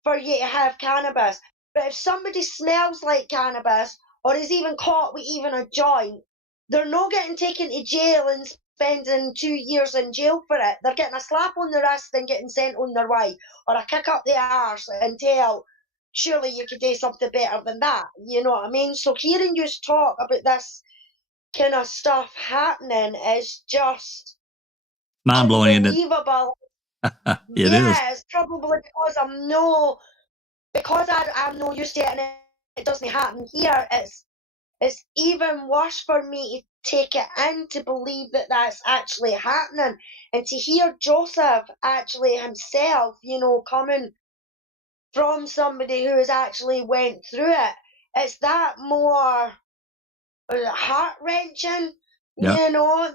for you to have cannabis. But if somebody smells like cannabis or is even caught with even a joint, they're not getting taken to jail and spending 2 years in jail for it. They're getting a slap on the wrist and getting sent on their way, or a kick up the arse until surely you could do something better than that. You know what I mean? So hearing you talk about this kind of stuff happening is just mind-blowing, isn't it? unbelievable. It is. It's probably because I'm no because I'm not used to it and it doesn't happen here, it's even worse for me to take it in to believe that that's actually happening, and to hear Joseph actually himself, coming from somebody who has actually went through it. It's that more heart-wrenching, Yeah,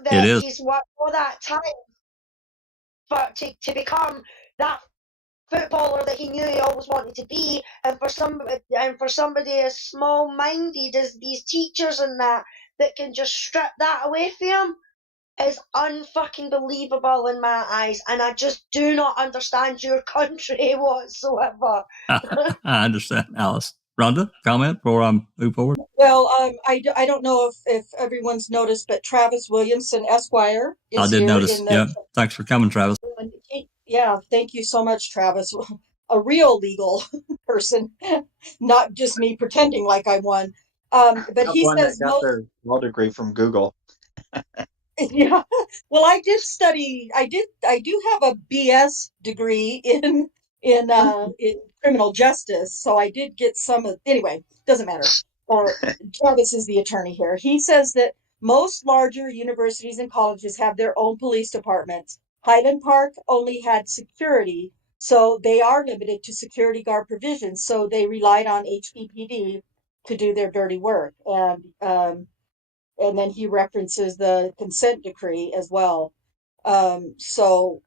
that it is. he's worked all that time to become that footballer that he knew he always wanted to be, and for somebody as small-minded as these teachers and that can just strip that away from him is unfucking believable in my eyes, and I just do not understand your country whatsoever. I understand, Alice. Rhonda, comment before I move forward? Well, I don't know if everyone's noticed, but Travis Williamson Esquire I is did here notice. in the. Yep. Thanks for coming, Travis. Yeah, thank you so much, Travis. A real legal person, not just me pretending like I'm one. But Not he one that says got their law degree from Google. yeah. Well, I did study. I do have a BS degree in criminal justice, so I did get some of. Anyway, doesn't matter. Travis is the attorney here. He says that most larger universities and colleges have their own police departments. Highland Park only had security, so they are limited to security guard provisions. So they relied on HPPD to do their dirty work, and then he references the consent decree as well. So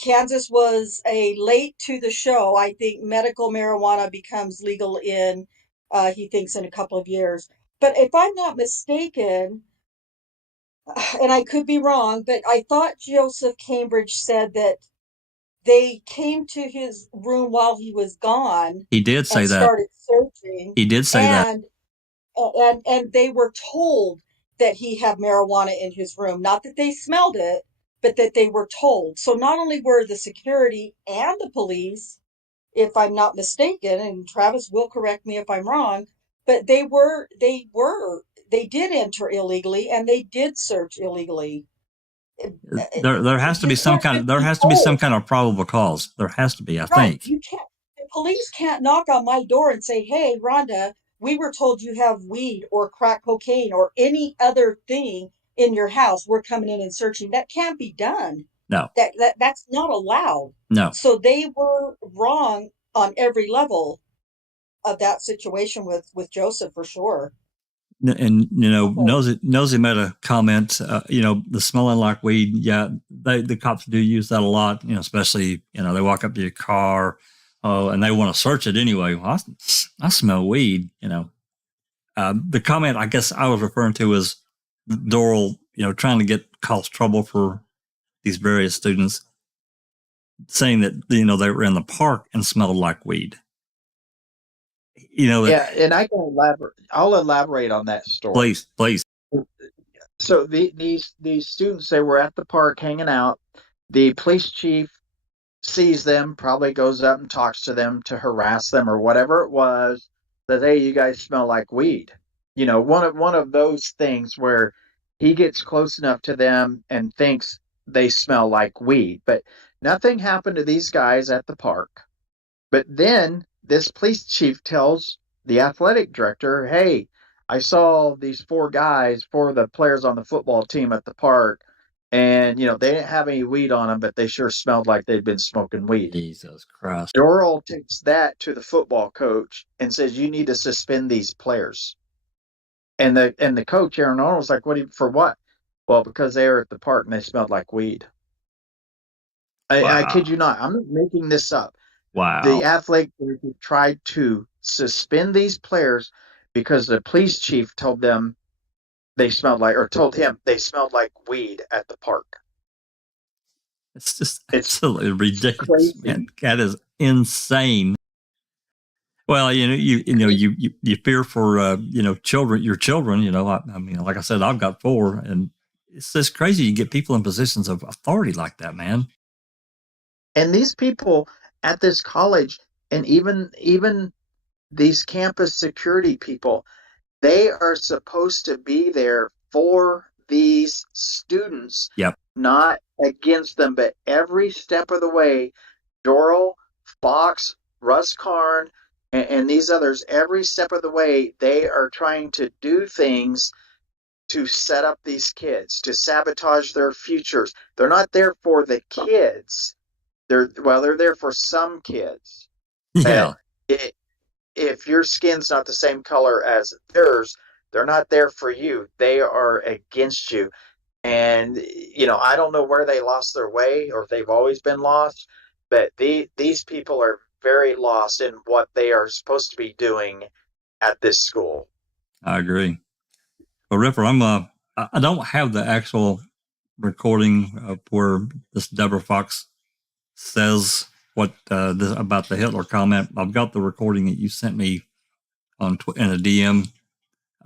Kansas was a late to the show. I think medical marijuana becomes legal he thinks in a couple of years. But if I'm not mistaken, and I could be wrong, but I thought Joseph Cambridge said that they came to his room while he was gone. He did say and that. started searching. He did say that. And they were told that he had marijuana in his room. Not that they smelled it, but that they were told. So not only were the security and the police, if I'm not mistaken, and Travis will correct me if I'm wrong, but they did enter illegally and they did search illegally. There has to be some kind of probable cause. There has to be, I Right. think. You can't, the police can't knock on my door and say, "Hey, Rhonda, we were told you have weed or crack cocaine or any other thing in your house. We're coming in and searching." That can't be done. No. That's not allowed. No. So they were wrong on every level of that situation with Joseph, for sure. And Nosy made a comment. The smelling like weed. Yeah, the cops do use that a lot. Especially they walk up to your car, and they want to search it anyway. Well, I smell weed. The comment I guess I was referring to was Doral. Trying to cause trouble for these various students, saying that they were in the park and smelled like weed. Yeah, and I can elaborate. I'll elaborate on that story. Please. So these students, they were at the park hanging out. The police chief sees them, probably goes up and talks to them to harass them or whatever it was. That, hey, you guys smell like weed. One of those things where he gets close enough to them and thinks they smell like weed. But nothing happened to these guys at the park. But then this police chief tells the athletic director, "Hey, I saw these four of the players on the football team at the park, and they didn't have any weed on them, but they sure smelled like they'd been smoking weed." Jesus Christ. Doral takes that to the football coach and says, "You need to suspend these players." And the coach, Aaron Arnold's like, for what? Well, because they were at the park and they smelled like weed. I kid you not. I'm not making this up. Wow. The athletic tried to suspend these players because the police chief told him they smelled like weed at the park. It's just absolutely ridiculous, crazy. man. That is insane. Well, you fear for your children. I mean, like I said, I've got 4, and it's just crazy. You get people in positions of authority like that, man. And these people at this college, and even these campus security people, they are supposed to be there for these students, Yep. Not against them. But every step of the way, Doral, Fox, Russ Karn and these others, every step of the way, they are trying to do things to set up these kids, to sabotage their futures. They're not there for the kids. They're there for some kids. Yeah, But if your skin's not the same color as theirs, they're not there for you. They are against you. And, I don't know where they lost their way or if they've always been lost, but these people are very lost in what they are supposed to be doing at this school. I agree. Well, Ripper, I don't have the actual recording of where this Deborah Fox says what about the Hitler comment. I've got the recording that you sent me in a DM.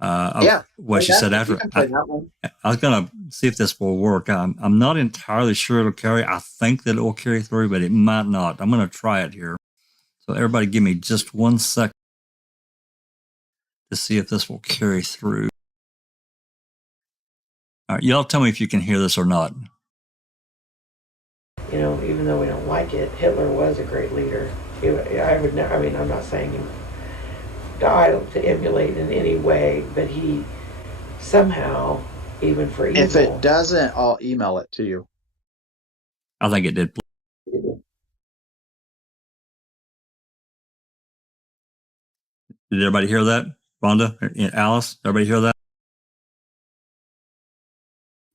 Of what she said after. I was gonna see if this will work. I'm not entirely sure it'll carry. I think that it will carry through, but it might not. I'm gonna try it here. So everybody, give me just 1 second to see if this will carry through. All right, y'all tell me if you can hear this or not. Even though we don't like it, Hitler was a great leader. I'm not saying he died to emulate in any way, but he somehow, even for evil. If it doesn't, I'll email it to you. I think it did. Did everybody hear that? Rhonda, Alice, everybody hear that?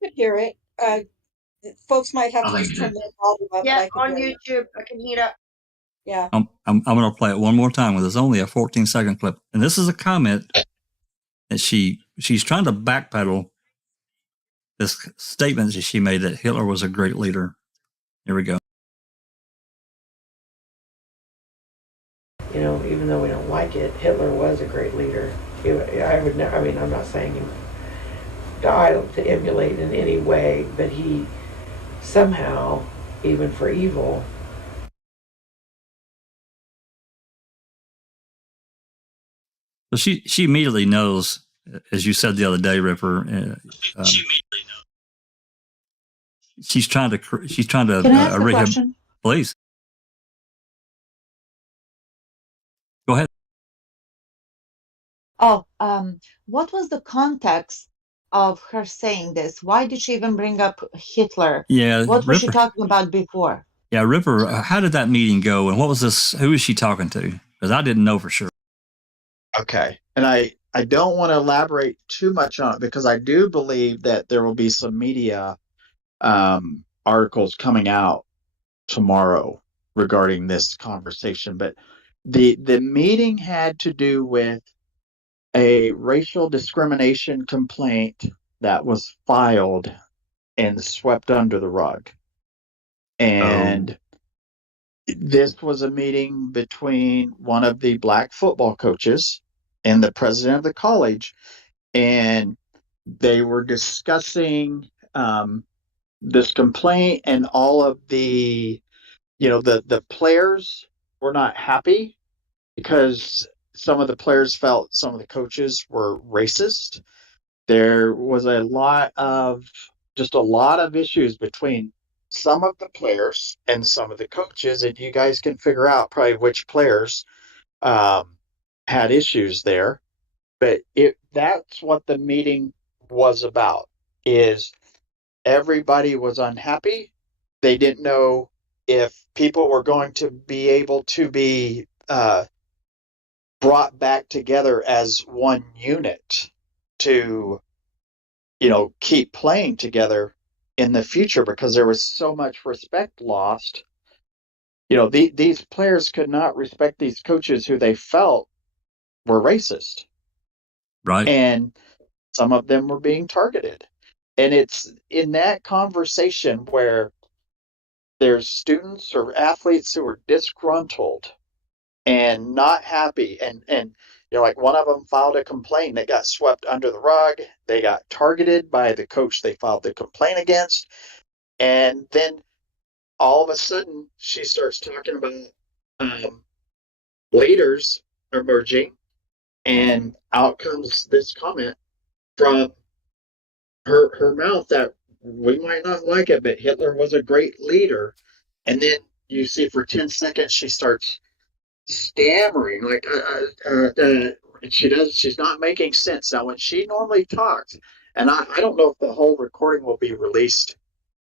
I could hear it. Folks might have to just turn their volume up. Yeah, on YouTube, I can hear it. Yeah. I'm going to play it one more time. It's only a 14-second clip, and this is a comment that she's trying to backpedal this statement that she made that Hitler was a great leader. Here we go. Even though we don't like it, Hitler was a great leader. I'm not saying he died to emulate in any way, but he somehow, even for evil. So she immediately knows, as you said the other day, Ripper. She's trying to. Can I ask a question? Please. Go ahead. Oh, what was the context of her saying this? Why did she even bring up Hitler? Yeah. What was she talking about before? Yeah, Ripper, how did that meeting go? And what was this? Who was she talking to? Because I didn't know for sure. Okay. And I don't want to elaborate too much on it because I do believe that there will be some media articles coming out tomorrow regarding this conversation. But the meeting had to do with a racial discrimination complaint that was filed and swept under the rug. And this was a meeting between one of the black football coaches and the president of the college. And they were discussing this complaint, and all of the players were not happy because some of the players felt some of the coaches were racist. There was a lot of issues between some of the players and some of the coaches, and you guys can figure out probably which players had issues there. But that's what the meeting was about, is everybody was unhappy. They didn't know if people were going to be able to be brought back together as one unit to, keep playing together in the future, because there was so much respect lost. These players could not respect these coaches who they felt were racist. Right. And some of them were being targeted. And it's in that conversation where there's students or athletes who are disgruntled and not happy. And like one of them filed a complaint that got swept under the rug. They got targeted by the coach they filed the complaint against. And then all of a sudden she starts talking about leaders emerging, and out comes this comment from her mouth that we might not like it, but Hitler was a great leader. And then you see for 10 seconds she starts stammering, like she's not making sense. Now, when she normally talks, and I don't know if the whole recording will be released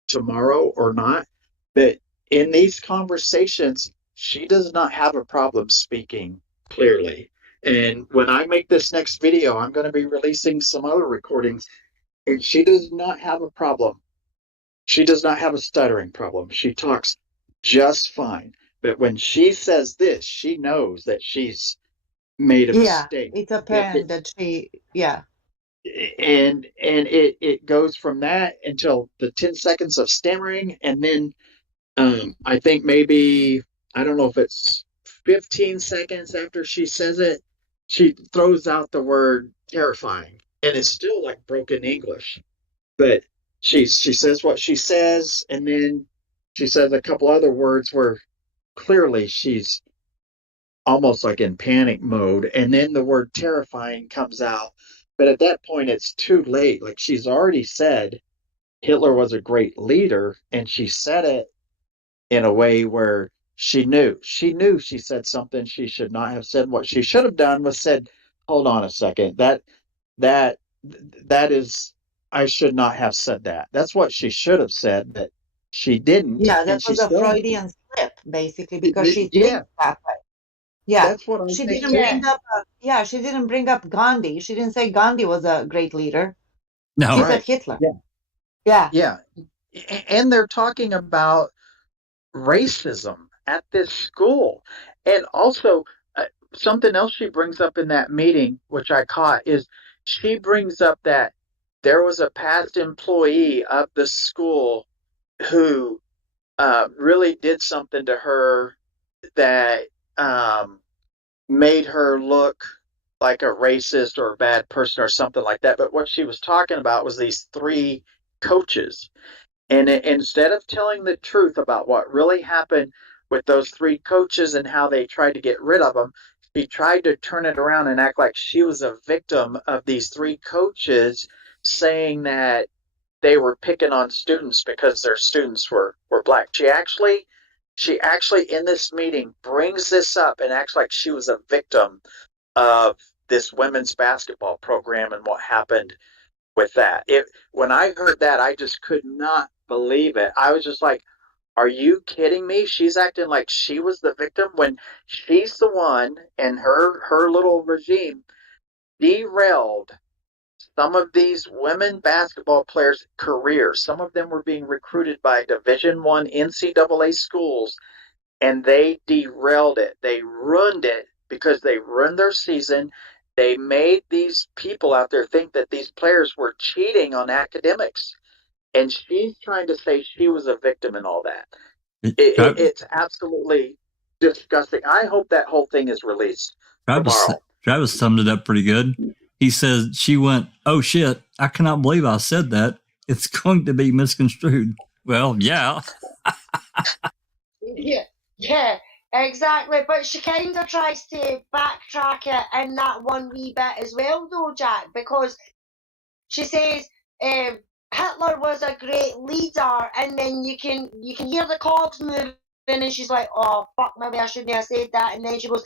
tomorrow or not, but in these conversations, she does not have a problem speaking clearly. And when I make this next video, I'm going to be releasing some other recordings, and she does not have a problem. She does not have a stuttering problem. She talks just fine. But when she says this, she knows that she's made a mistake. It's apparent that she, and it goes from that until the 10 seconds of stammering, and then I think maybe, I don't know if it's 15 seconds after she says it, she throws out the word terrifying, and it's still like broken English, but she says what she says, and then she says a couple other words where clearly she's almost like in panic mode, and then the word terrifying comes out. But at that point, it's too late. Like, she's already said Hitler was a great leader, and she said it in a way where she knew she said something she should not have said. What she should have done was said, hold on a second, that is, I should not have said that. That's what she should have said, but she didn't. that was a Freudian slip, basically, because she thinks that way. That's what I'm she thinking. didn't bring up she didn't bring up Gandhi. She didn't say Gandhi was a great leader. No. She said Hitler. Yeah. And they're talking about racism at this school. And also, something else she brings up in that meeting, which I caught, is she brings up that there was a past employee of the school who really did something to her that made her look like a racist or a bad person or something like that. But what she was talking about was these 3 coaches. And instead of telling the truth about what really happened with those 3 coaches and how they tried to get rid of them, she tried to turn it around and act like she was a victim of these 3 coaches, saying that they were picking on students because their students were black. She actually in this meeting brings this up and acts like she was a victim of this women's basketball program and what happened with that. When I heard that, I just could not believe it. I was just like, are you kidding me? She's acting like she was the victim when she's the one, and her little regime derailed some of these women basketball players' careers. Some of them were being recruited by Division I NCAA schools, and they derailed it. They ruined it because they ruined their season. They made these people out there think that these players were cheating on academics. And she's trying to say she was a victim and all that. It's absolutely disgusting. I hope that whole thing is released tomorrow. Travis summed it up pretty good. He says she went, oh shit, I cannot believe I said that. It's going to be misconstrued. Well, yeah. Yeah, exactly. But she kind of tries to backtrack it in that one wee bit as well, though, Jack, because she says Hitler was a great leader, and then you can hear the cogs moving, and she's like, oh fuck, maybe I shouldn't have said that. And then she goes,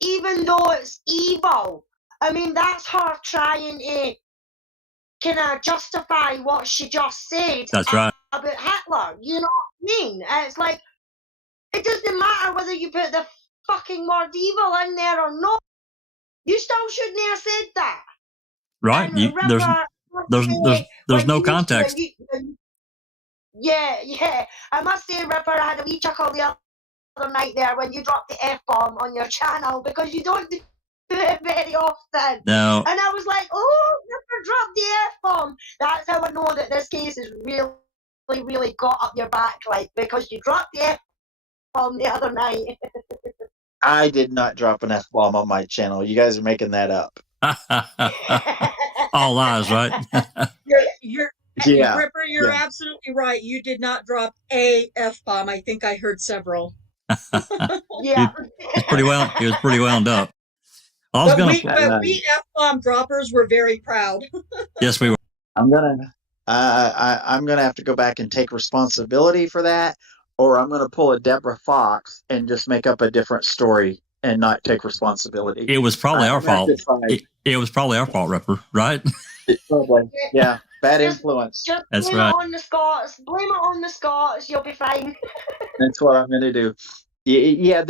even though it's evil. I mean, that's her trying to kind of justify what she just said. That's right. About Hitler. You know what I mean? It's like, it doesn't matter whether you put the fucking word evil in there or not. You still shouldn't have said that. Right. There's no context. Yeah. I must say, Ripper, I had a wee chuckle the other night there when you dropped the F-bomb on your channel, because you don't do it very often. No. And I was like, oh, Ripper dropped the F-bomb. That's how I know that this case is really, really got up your back, like, because you dropped the F-bomb the other night. I did not drop an F-bomb on my channel. You guys are making that up. All lies, right? Ripper, you're absolutely right. You did not drop a F-bomb. I think I heard several. Yeah. He was pretty wound up. We F-bomb droppers were very proud. Yes, we were. I'm gonna have to go back and take responsibility for that, or I'm gonna pull a Deborah Fox and just make up a different story and not take responsibility. It was probably our I'm not fault. justified. It was probably our fault, Ripper, right? Probably. Yeah. Bad Just- influence. Just That's blame right. it on the Scots. Blame it on the Scots. You'll be fine. That's what I'm going to do. Yeah,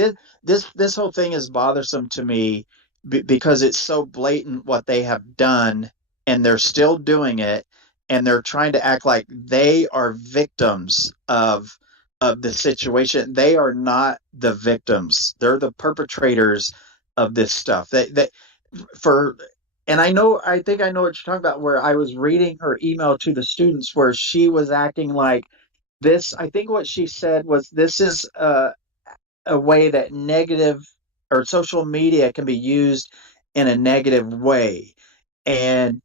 this whole thing is bothersome to me because it's so blatant what they have done, and they're still doing it, and they're trying to act like they are victims of the situation. They are not the victims. They're the perpetrators of this stuff. And I think I know what you're talking about, where I was reading her email to the students where she was acting like this. I think what she said was, this is a way that negative or social media can be used in a negative way. And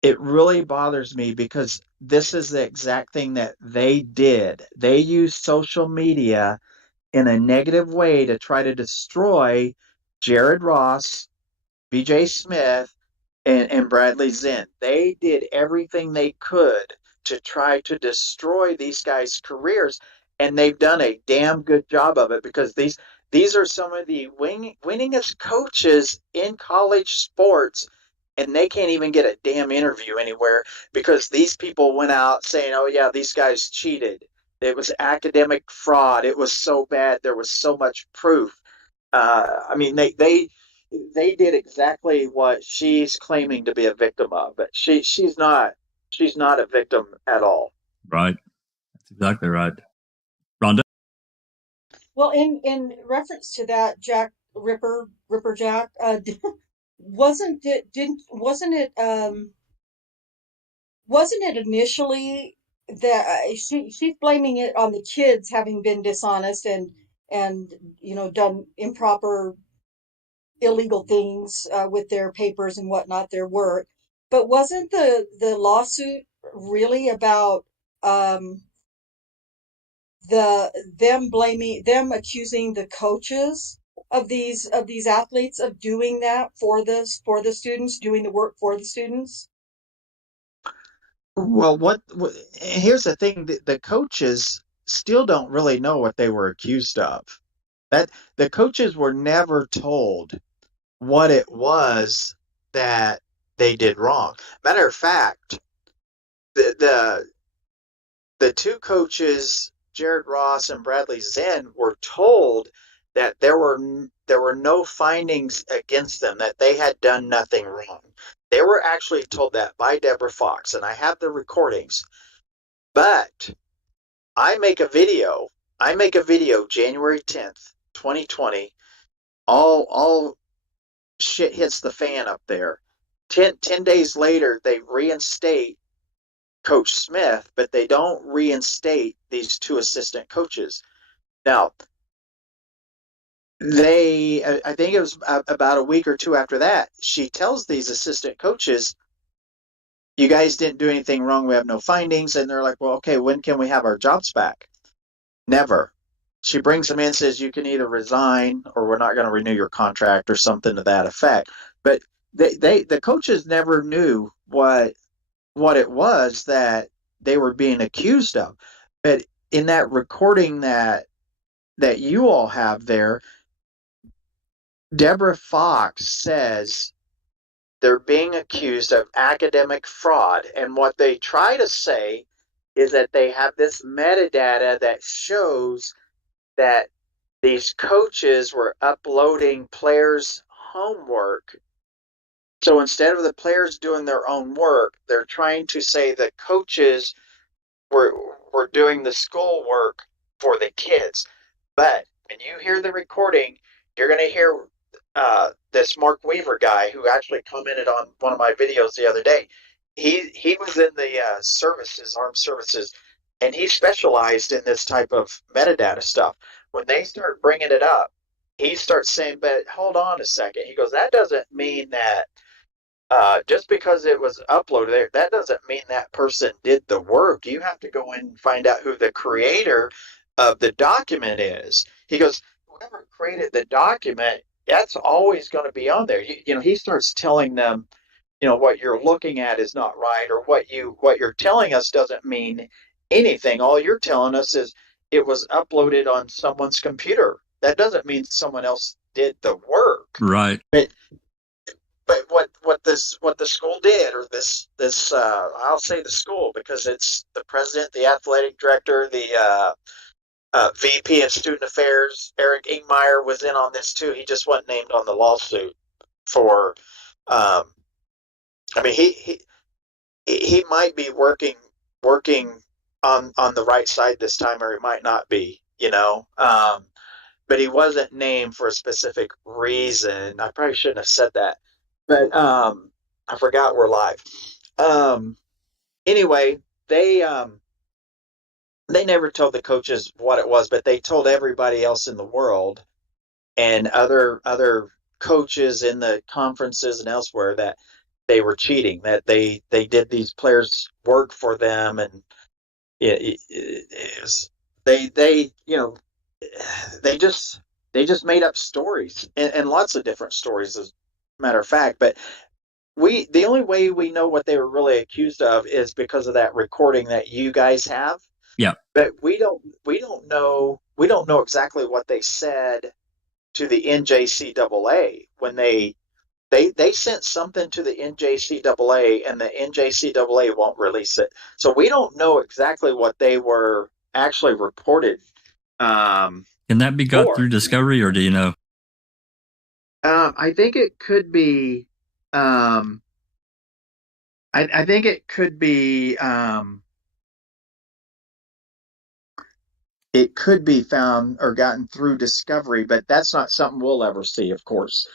it really bothers me because this is the exact thing that they did. They used social media in a negative way to try to destroy Jared Ross, BJ Smith, and Bradley Zinn. They did everything they could to try to destroy these guys' careers, and they've done a damn good job of it, because these are some of the winningest coaches in college sports, and they can't even get a damn interview anywhere because these people went out saying, "Oh yeah, these guys cheated. It was academic fraud. It was so bad. There was so much proof." I mean, they did exactly what she's claiming to be a victim of, but she's not a victim at all. Right. That's exactly right. Rhonda? Well, in reference to that, RipperJack, wasn't it initially that she's blaming it on the kids having been dishonest and done improper, illegal things with their papers and whatnot, their work. But wasn't the lawsuit really about them accusing the coaches of these athletes of doing that for the students, doing the work for the students? Well, here's the thing: the coaches still don't really know what they were accused of. That the coaches were never told what it was that they did wrong. Matter of fact, the two coaches, Jared Ross and Bradley Zinn, were told that there were no findings against them, that they had done nothing wrong. They were actually told that by Deborah Fox, and I have the recordings. But I make a video January 10th, 2020. All shit hits the fan up there. 10 days later, they reinstate Coach Smith, but they don't reinstate these two assistant coaches. Now, I think it was about a week or two after that, she tells these assistant coaches, "You guys didn't do anything wrong. We have no findings." And they're like, "Well, okay, when can we have our jobs back?" Never. She brings them in and says, "You can either resign or we're not going to renew your contract," or something to that effect. But the coaches never knew what it was that they were being accused of. But in that recording that you all have there, Deborah Fox says they're being accused of academic fraud. And what they try to say is that they have this metadata that shows that these coaches were uploading players' homework. So instead of the players doing their own work, they're trying to say that coaches were doing the school work for the kids. But when you hear the recording, you're going to hear this Mark Weaver guy, who actually commented on one of my videos the other day. He was in the armed services, and he specialized in this type of metadata stuff. When they start bringing it up, he starts saying, "But hold on a second." He goes, "That doesn't mean that just because it was uploaded there, that doesn't mean that person did the work. You have to go in and find out who the creator of the document is." He goes, "Whoever created the document, that's always going to be on there." He starts telling them, what you're looking at is not right, or what you're telling us doesn't mean anything. All you're telling us is it was uploaded on someone's computer. That doesn't mean someone else did the work. Right. But what the school did, or this I'll say the school because it's the president, the athletic director, the VP of student affairs, Eric Ingmeyer was in on this too. He just wasn't named on the lawsuit for. I mean, he might be working on the right side this time, or he might not be. But he wasn't named for a specific reason. I probably shouldn't have said that, but I forgot we're live. Anyway, they never told the coaches what it was, but they told everybody else in the world and other coaches in the conferences and elsewhere that they were cheating, that they did these players work for them, and it was, they just made up stories and lots of different stories, as a matter of fact. But the only way we know what they were really accused of is because of that recording that you guys have. Yeah. But we don't know exactly what they said to the NJCAA when they sent something to the NJCAA, and the NJCAA won't release it. So we don't know exactly what they were actually reported. Can that be got through discovery, or do you know? I think it could be. I think it could be. It could be found or gotten through discovery, but that's not something we'll ever see, of course.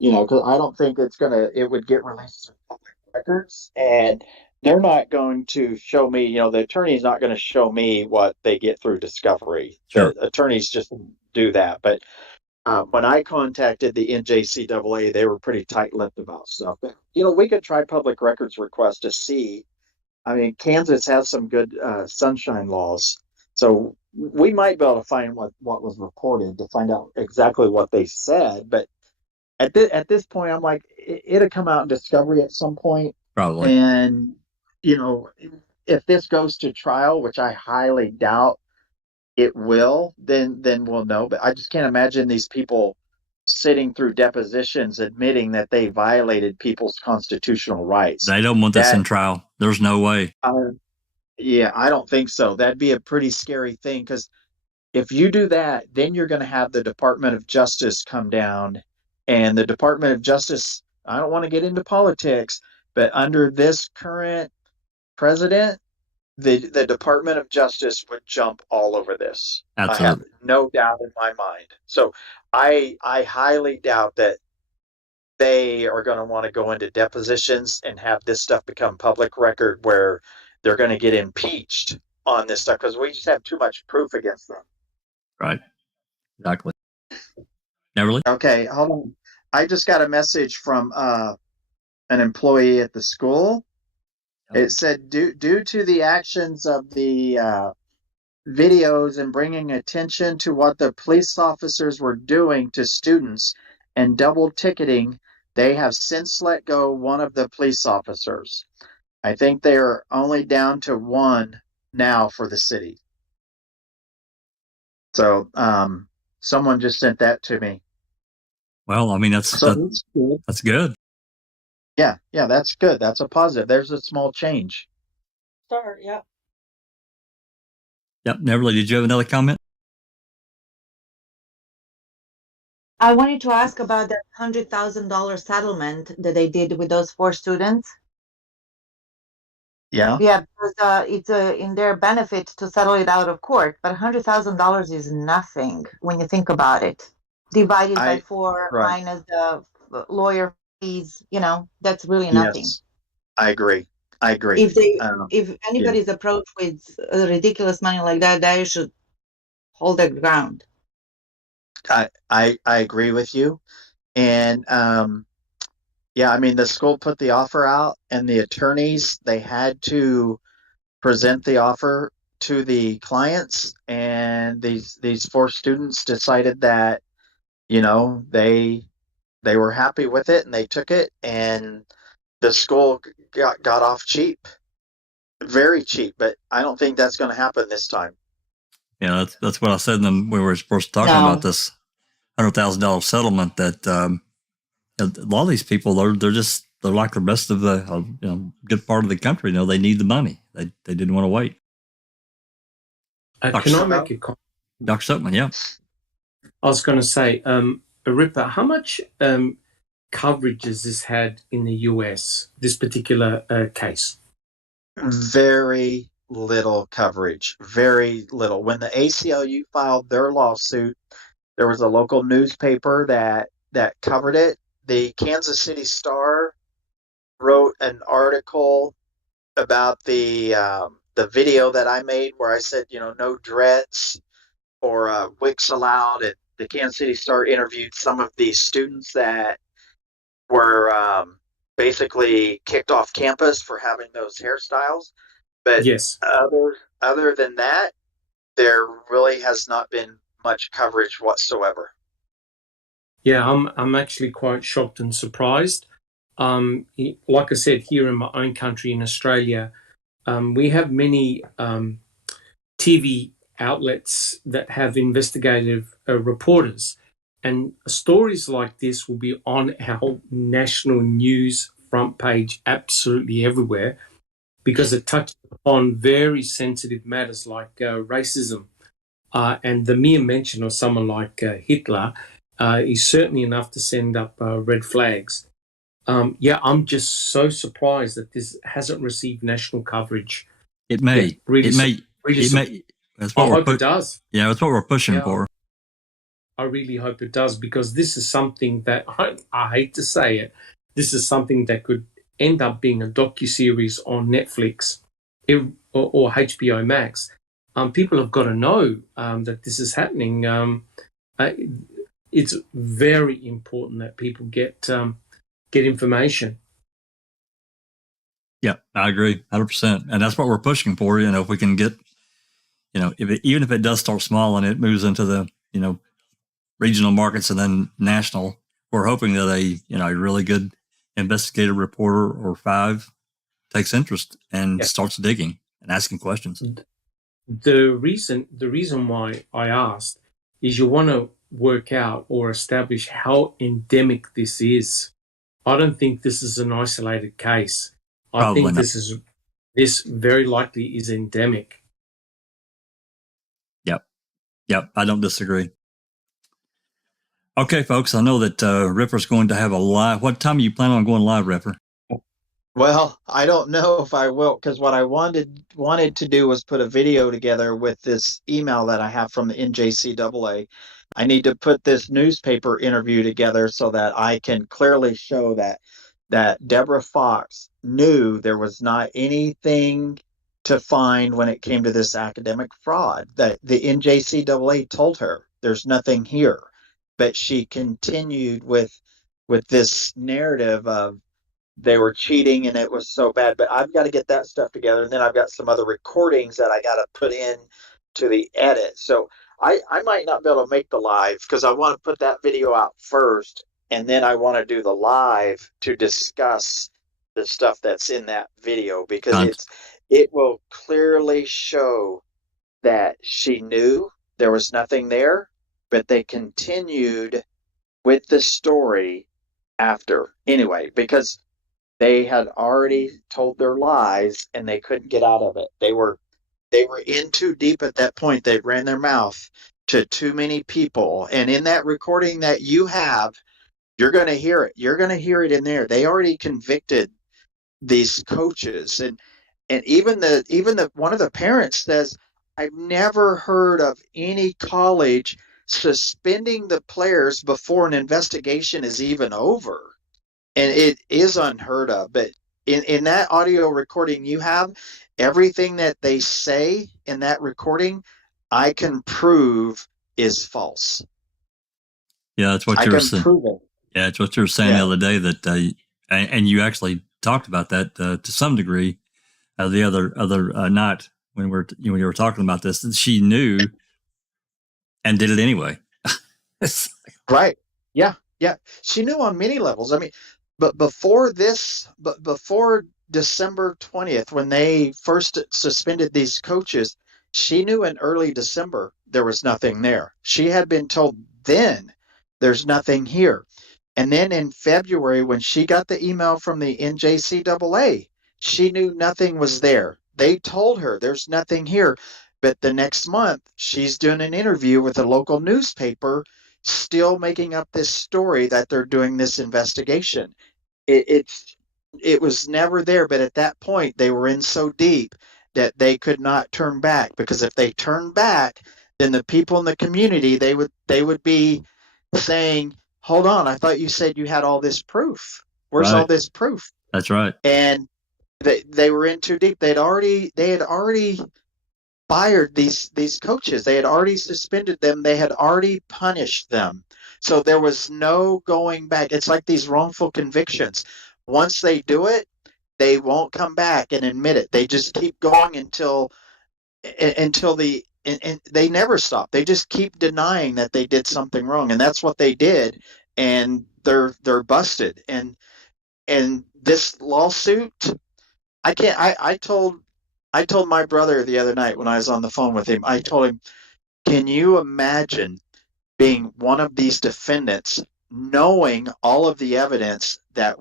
Because I don't think it would get released through public records, and they're not going to show me, the attorney's not going to show me what they get through discovery. Sure. The attorneys just do that. But when I contacted the NJCAA, they were pretty tight-lipped about stuff. But, we could try public records request to see. I mean, Kansas has some good sunshine laws, so we might be able to find what was reported to find out exactly what they said. But at this point, I'm like, it'll come out in discovery at some point. Probably. And, if this goes to trial, which I highly doubt it will, then we'll know. But I just can't imagine these people sitting through depositions admitting that they violated people's constitutional rights. They don't want this in trial. There's no way. Yeah, I don't think so. That'd be a pretty scary thing, because if you do that, then you're going to have the Department of Justice come down, and the Department of Justice, I don't want to get into politics, but under this current president, the Department of Justice would jump all over this. Absolutely. I have no doubt in my mind. So I highly doubt that they are going to want to go into depositions and have this stuff become public record where they're going to get impeached on this stuff, because we just have too much proof against them. Right. Exactly. Neverly? Okay, hold on. I just got a message from an employee at the school. It said, due to the actions of the videos and bringing attention to what the police officers were doing to students and double ticketing, they have since let go one of the police officers. I think they are only down to one now for the city. So someone just sent that to me. Well, I mean, that's good. That's good. Yeah, that's good. That's a positive. There's a small change. Start, yeah. Yep. Neverly, did you have another comment? I wanted to ask about that $100,000 settlement that they did with those 4 students. Yeah. Yeah, because it's in their benefit to settle it out of court, but $100,000 is nothing when you think about it. Divided by 4 minus the lawyer fees, that's really nothing. Yes, I agree. If anybody's approached with a ridiculous money like that, they should hold their ground. I agree with you. And I mean, the school put the offer out, and the attorneys, they had to present the offer to the clients, and these 4 students decided that they were happy with it, and they took it, and the school got off cheap, very cheap. But I don't think that's going to happen this time. Yeah, that's what I said when we were supposed to talk about this. $100,000 settlement that a lot of these people they're like the rest of the good part of the country. They need the money. They didn't want to wait. Can I make a comment? Dr. Sutman, yeah. I was going to say, Ripper, how much coverage has this had in the US, this particular case? Very little coverage, very little. When the ACLU filed their lawsuit, there was a local newspaper that covered it. The Kansas City Star wrote an article about the video that I made where I said, no dreads or wicks allowed. And the Kansas City Star interviewed some of these students that were basically kicked off campus for having those hairstyles. But yes, other than that, there really has not been much coverage whatsoever. Yeah, I'm actually quite shocked and surprised. Like I said, here in my own country in Australia, we have many TV outlets that have investigative reporters, and stories like this will be on our national news front page absolutely everywhere, because it touches upon very sensitive matters like racism, and the mere mention of someone like Hitler is certainly enough to send up red flags. I'm just so surprised that this hasn't received national coverage. It may. That's what I hope it does. Yeah, that's what we're pushing for. I really hope it does, because this is something that, I hate to say it, this is something that could end up being a docuseries on Netflix or HBO Max. People have got to know that this is happening. It's very important that people get information. Yeah, I agree 100%. And that's what we're pushing for. If we can get, even if it does start small and it moves into the, regional markets and then national, we're hoping that a really good investigative reporter or 5 takes interest and starts digging and asking questions. The reason why I asked is you want to work out or establish how endemic this is. I don't think this is an isolated case. I think this very likely is endemic. Yep, I don't disagree. Okay, folks, I know that Ripper's going to have a live. What time are you planning on going live, Ripper? Well, I don't know if I will, because what I wanted to do was put a video together with this email that I have from the NJCAA. I need to put this newspaper interview together so that I can clearly show that Deborah Fox knew there was not anything to find when it came to this academic fraud, that the NJCAA told her there's nothing here. But she continued with this narrative of they were cheating and it was so bad. But I've got to get that stuff together. And then I've got some other recordings that I got to put in to the edit. So I might not be able to make the live because I want to put that video out first. And then I want to do the live to discuss the stuff that's in that video, because it will clearly show that she knew there was nothing there, but they continued with the story after anyway, because they had already told their lies and they couldn't get out of it. They were in too deep at that point. They ran their mouth to too many people. And in that recording that you have, you're going to hear it. You're going to hear it in there. They already convicted these coaches. And even the one of the parents says, I've never heard of any college suspending the players before an investigation is even over. And it is unheard of. But in that audio recording you have, everything that they say in that recording, I can prove is false. Yeah, that's what you were saying. Yeah, it's what you were saying the other day, that and you actually talked about that to some degree the other night when you were talking about this. That she knew and did it anyway. Right. Yeah. She knew on many levels. I mean, but before December 20th, when they first suspended these coaches, she knew in early December there was nothing there. She had been told then There's nothing here. And then in February, when she got the email from the NJCAA, she knew nothing was there. They told her there's nothing here. But the next month, she's doing an interview with a local newspaper, still making up this story that they're doing this investigation. It was never there, but at that point, they were in so deep that they could not turn back, because if they turned back, then the people in the community, they would be saying, hold on, I thought you said you had all this proof. Where's all this proof? That's right. And they were in too deep. They had already fired these coaches. They had already suspended them. They had already punished them. So there was no going back. It's like these wrongful convictions. Once they do it, they won't come back and admit it. They just keep going until they never stop. They just keep denying that they did something wrong, and that's what they did. And they're busted. And this lawsuit, I told my brother the other night when I was on the phone with him, I told him, can you imagine being one of these defendants, knowing all of the evidence that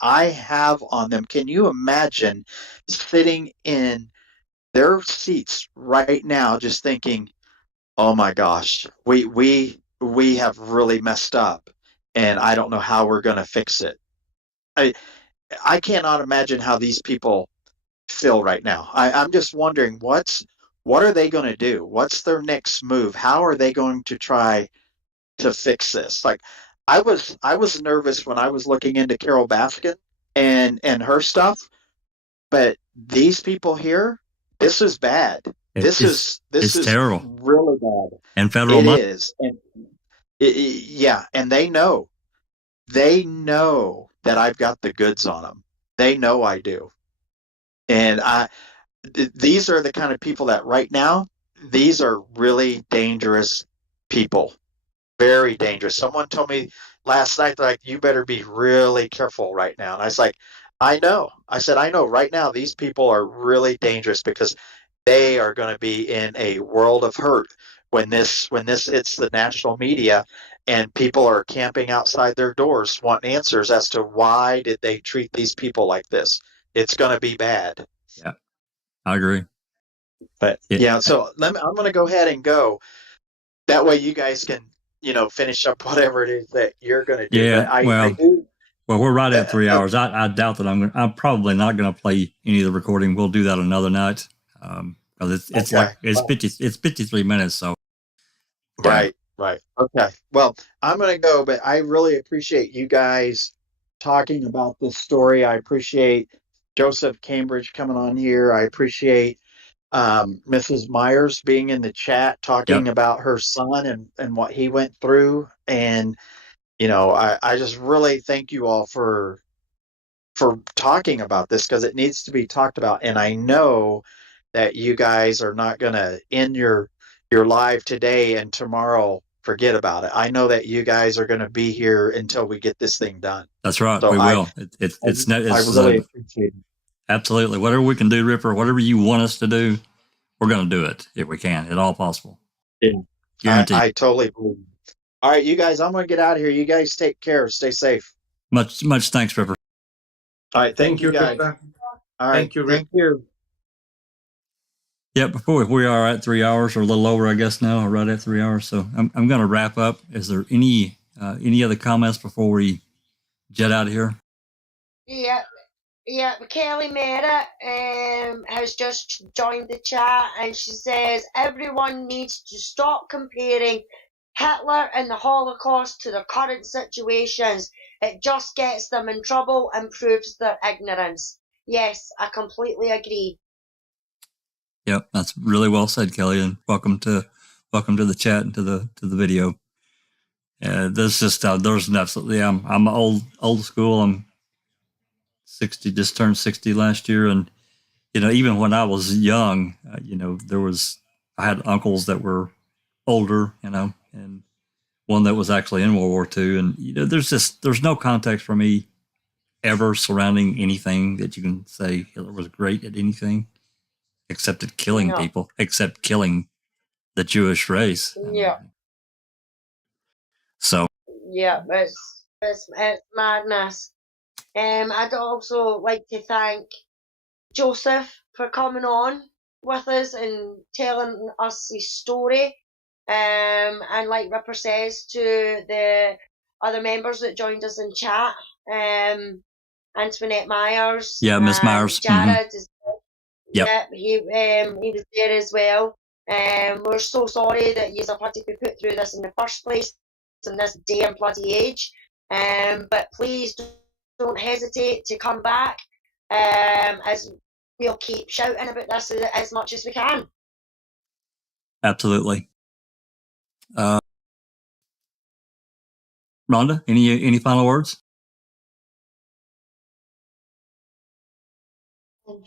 I have on them? Can you imagine sitting in their seats right now just thinking, oh my gosh, we have really messed up, and I don't know how we're going to fix it. I cannot imagine how these people feel right now. I'm just wondering, what are they going to do? What's their next move? How are they going to try to fix this? Like, I was nervous when I was looking into Carol Baskin and her stuff, but these people here, this is bad. This is terrible. Really bad. And federal money. It is. And yeah, and they know that I've got the goods on them. They know I do. And these are the kind of people that right now, these are really dangerous people. Very dangerous. Someone told me last night, like, you better be really careful right now. And I was like, I know. I said, I know right now these people are really dangerous, because they are going to be in a world of hurt when this hits the national media and people are camping outside their doors wanting answers as to why did they treat these people like this. It's going to be bad. Yeah, I agree. But yeah, so I'm going to go ahead and go. That way you guys can, finish up whatever it is that you're going to do. Yeah, I do. Well, we're right at 3 hours. I doubt that I'm probably not going to play any of the recording. We'll do that another night. Because it's 53 minutes. So right. Okay. Well, I'm going to go, but I really appreciate you guys talking about this story. I appreciate Joseph Cambridge coming on here. I appreciate Mrs. Myers being in the chat talking about her son and what he went through. And, I just really thank you all for talking about this, because it needs to be talked about. And I know that you guys are not going to end your live today and tomorrow forget about it. I know that you guys are going to be here until we get this thing done. That's right. So we will. I really appreciate it. Absolutely. Whatever we can do, Ripper, whatever you want us to do, we're going to do it if we can. It's all possible. Yeah. Guaranteed. I totally believe it. All right, you guys, I'm going to get out of here. You guys take care. Stay safe. Much thanks, Ripper. All right. Thank you, guys. Ripper. All right. Thank you, Ripper. Thank you. Yeah, before we are at 3 hours, or a little over, I guess now, or right at 3 hours. So I'm going to wrap up. Is there any other comments before we jet out of here? Yeah, Kelly Merritt has just joined the chat, and she says everyone needs to stop comparing Hitler and the Holocaust to the current situations. It just gets them in trouble and proves their ignorance. Yes, I completely agree. Yep, that's really well said, Kelly, and welcome to the chat and to the video. There's just there's absolutely I'm old school. I'm 60, just turned 60 last year, and even when I was young, I had uncles that were older, and one that was actually in World War II, and there's no context for me ever surrounding anything that you can say Hitler was great at anything. Except at killing people, except killing the Jewish race. Yeah. So Yeah, it's madness. I'd also like to thank Joseph for coming on with us and telling us his story. And like Ripper says, to the other members that joined us in chat, Antoinette Myers, yeah, Miss Myers. Jared, Yep. yeah, he was there as well. We're so sorry that you have had to be put through this in the first place in this day and bloody age. But please don't hesitate to come back, as we'll keep shouting about this as much as we can. Absolutely. Rhonda, any final words?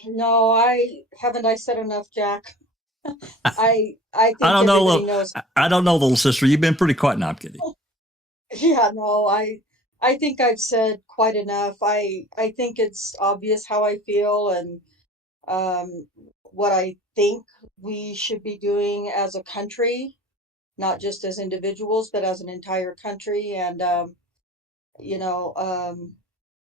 No, I said enough, Jack. I think I don't know, everybody knows. I don't know, little sister. You've been pretty quiet. No, I'm kidding. Yeah, no, I think I've said quite enough. I think it's obvious how I feel and what I think we should be doing as a country, not just as individuals, but as an entire country. And you know,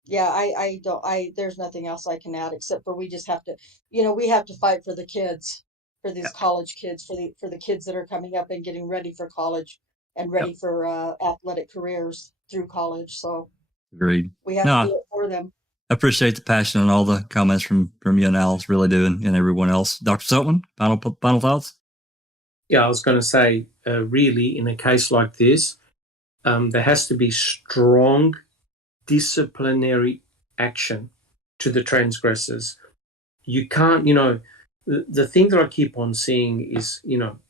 yeah, I don't, there's nothing else I can add except for we just have to, we have to fight for the kids, for these college kids, for the kids that are coming up and getting ready for college and ready for athletic careers through college. So Agreed. we have to do it for them. I appreciate the passion and all the comments from you and Alice, really do, and everyone else. Dr. Seltman, final thoughts? Yeah, I was going to say, really, in a case like this, there has to be strong disciplinary action to the transgressors. You can't, the thing that I keep on seeing is,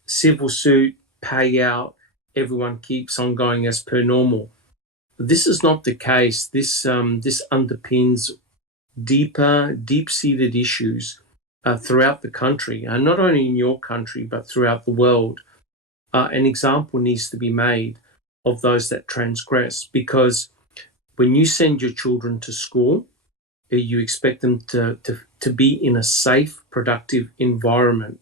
civil suit, payout, everyone keeps on going as per normal. This is not the case. This underpins deep-seated issues throughout the country, and not only in your country, but throughout the world. An example needs to be made of those that transgress, because when you send your children to school, you expect them to be in a safe, productive environment.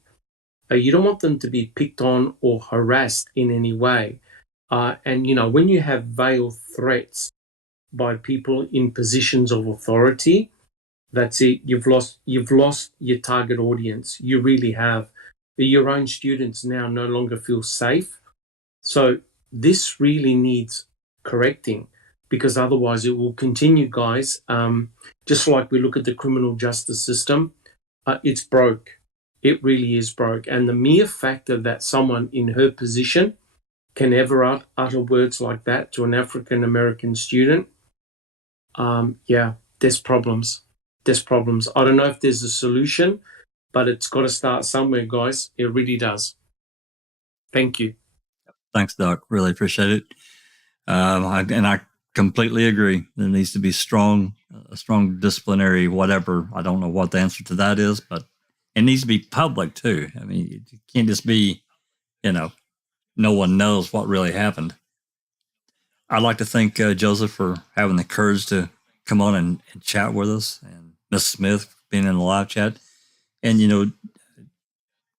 You don't want them to be picked on or harassed in any way. And, when you have veiled threats by people in positions of authority, that's it. You've lost your target audience. You really have. Your own students now no longer feel safe. So this really needs correcting, because otherwise it will continue, guys. Just like we look at the criminal justice system, it's broke. It really is broke. And the mere factor that someone in her position can ever utter words like that to an African-American student, there's problems. There's problems. I don't know if there's a solution, but it's got to start somewhere, guys. It really does. Thank you. Thanks, Doc. Really appreciate it. I completely agree. There needs to be a strong disciplinary whatever. I don't know what the answer to that is, but it needs to be public too. I mean, it can't just be, no one knows what really happened. I'd like to thank Joseph for having the courage to come on and chat with us, and Miss Smith being in the live chat. And,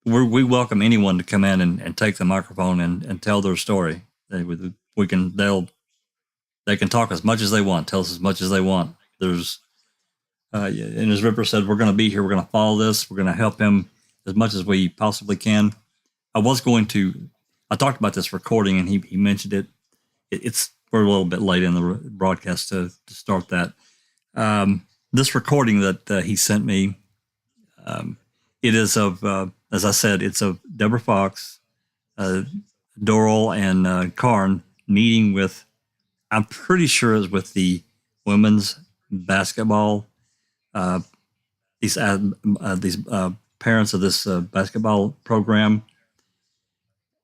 we welcome anyone to come in and take the microphone and tell their story. They can talk as much as they want, tell us as much as they want. There's, and as Ripper said, we're going to be here. We're going to follow this. We're going to help him as much as we possibly can. I talked about this recording, and he mentioned it. We're a little bit late in the broadcast to start that. This recording that he sent me, it is of, as I said, it's of Deborah Fox, Doral, and Karn meeting with, I'm pretty sure it's with the women's basketball, these parents of this basketball program.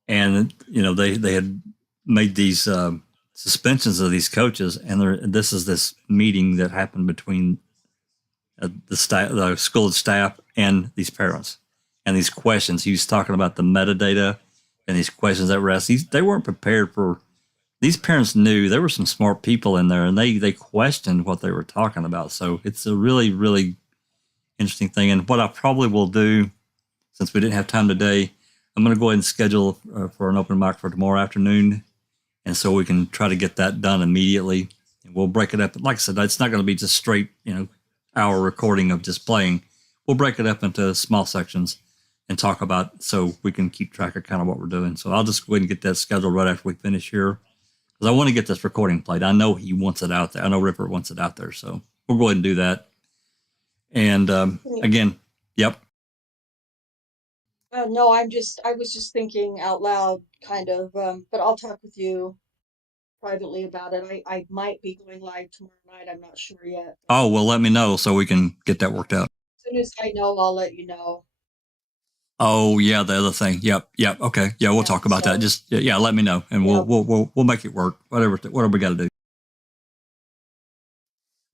And, they had made these suspensions of these coaches, and this is this meeting that happened between the school staff and these parents, and these questions. He was talking about the metadata and these questions that were asked. They weren't prepared for. These parents knew there were some smart people in there, and they questioned what they were talking about. So it's a really, really interesting thing. And what I probably will do, since we didn't have time today, I'm going to go ahead and schedule for an open mic for tomorrow afternoon. And so we can try to get that done immediately. And we'll break it up. Like I said, it's not going to be just straight, hour recording of just playing. We'll break it up into small sections and talk about, so we can keep track of kind of what we're doing. So I'll just go ahead and get that scheduled right after we finish here, because I want to get this recording played. I know he wants it out there. I know Ripper wants it out there. So we'll go ahead and do that. And again, yep. No, I was just thinking out loud, kind of, but I'll talk with you privately about it. I might be going live tomorrow night. I'm not sure yet. Oh, well, let me know so we can get that worked out. As soon as I know, I'll let you know. Oh yeah, the other thing. Yep. Okay. Yeah, we'll talk about that. Just let me know, and we'll make it work. Whatever we got to do.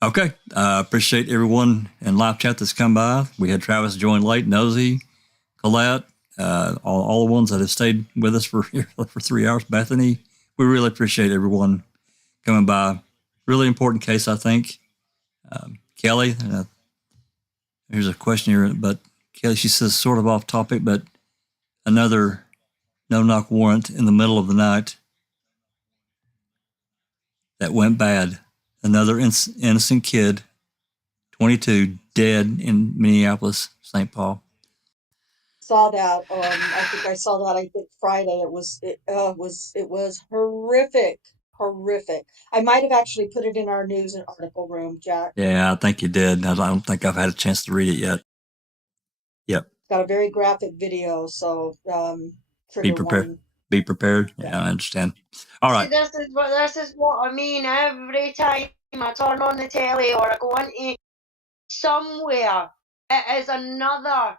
Okay. Appreciate everyone in live chat that's come by. We had Travis join late, Nosy, Colette, all the ones that have stayed with us for 3 hours. Bethany, we really appreciate everyone coming by. Really important case, I think. Kelly, here's a question here, but Kelly, she says sort of off topic, but another no-knock warrant in the middle of the night that went bad. Another innocent kid, 22, dead in Minneapolis, St. Paul. Saw that. I think I saw that. I think Friday. It was horrific. I might have actually put it in our news and article room, Jack. Yeah, I think you did. I don't think I've had a chance to read it yet. Yep. It's got a very graphic video, so be prepared. Be prepared. Yeah, I understand. All right. See, this is what I mean. Every time I turn on the telly or I go into somewhere, it is another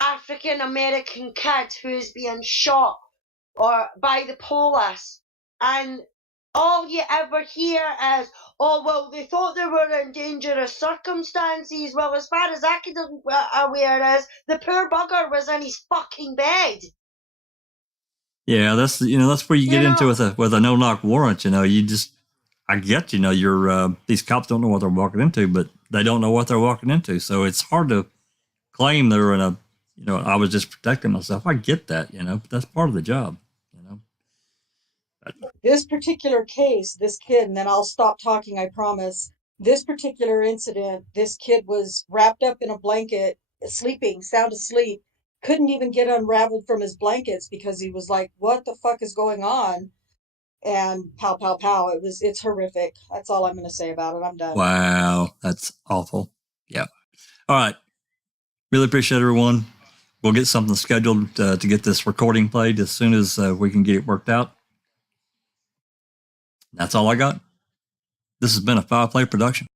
African American kid who's being shot or by the police, and all you ever hear is, oh, well, they thought they were in dangerous circumstances. Well, as far as I can aware is, the poor bugger was in his fucking bed. Yeah, that's where you get into with a no-knock warrant. I get, you're these cops don't know what they're walking into, but they don't know what they're walking into. So it's hard to claim they're in I was just protecting myself. I get that, but that's part of the job, This particular case, this kid, and then I'll stop talking, I promise. This particular incident, this kid was wrapped up in a blanket, sleeping, sound asleep, couldn't even get unraveled from his blankets because he was like, what the fuck is going on? And pow, pow, pow. It's horrific. That's all I'm going to say about it. I'm done. Wow, that's awful. Yeah. All right. Really appreciate everyone. We'll get something scheduled to get this recording played as soon as we can get it worked out. That's all I got. This has been a Foul Play production.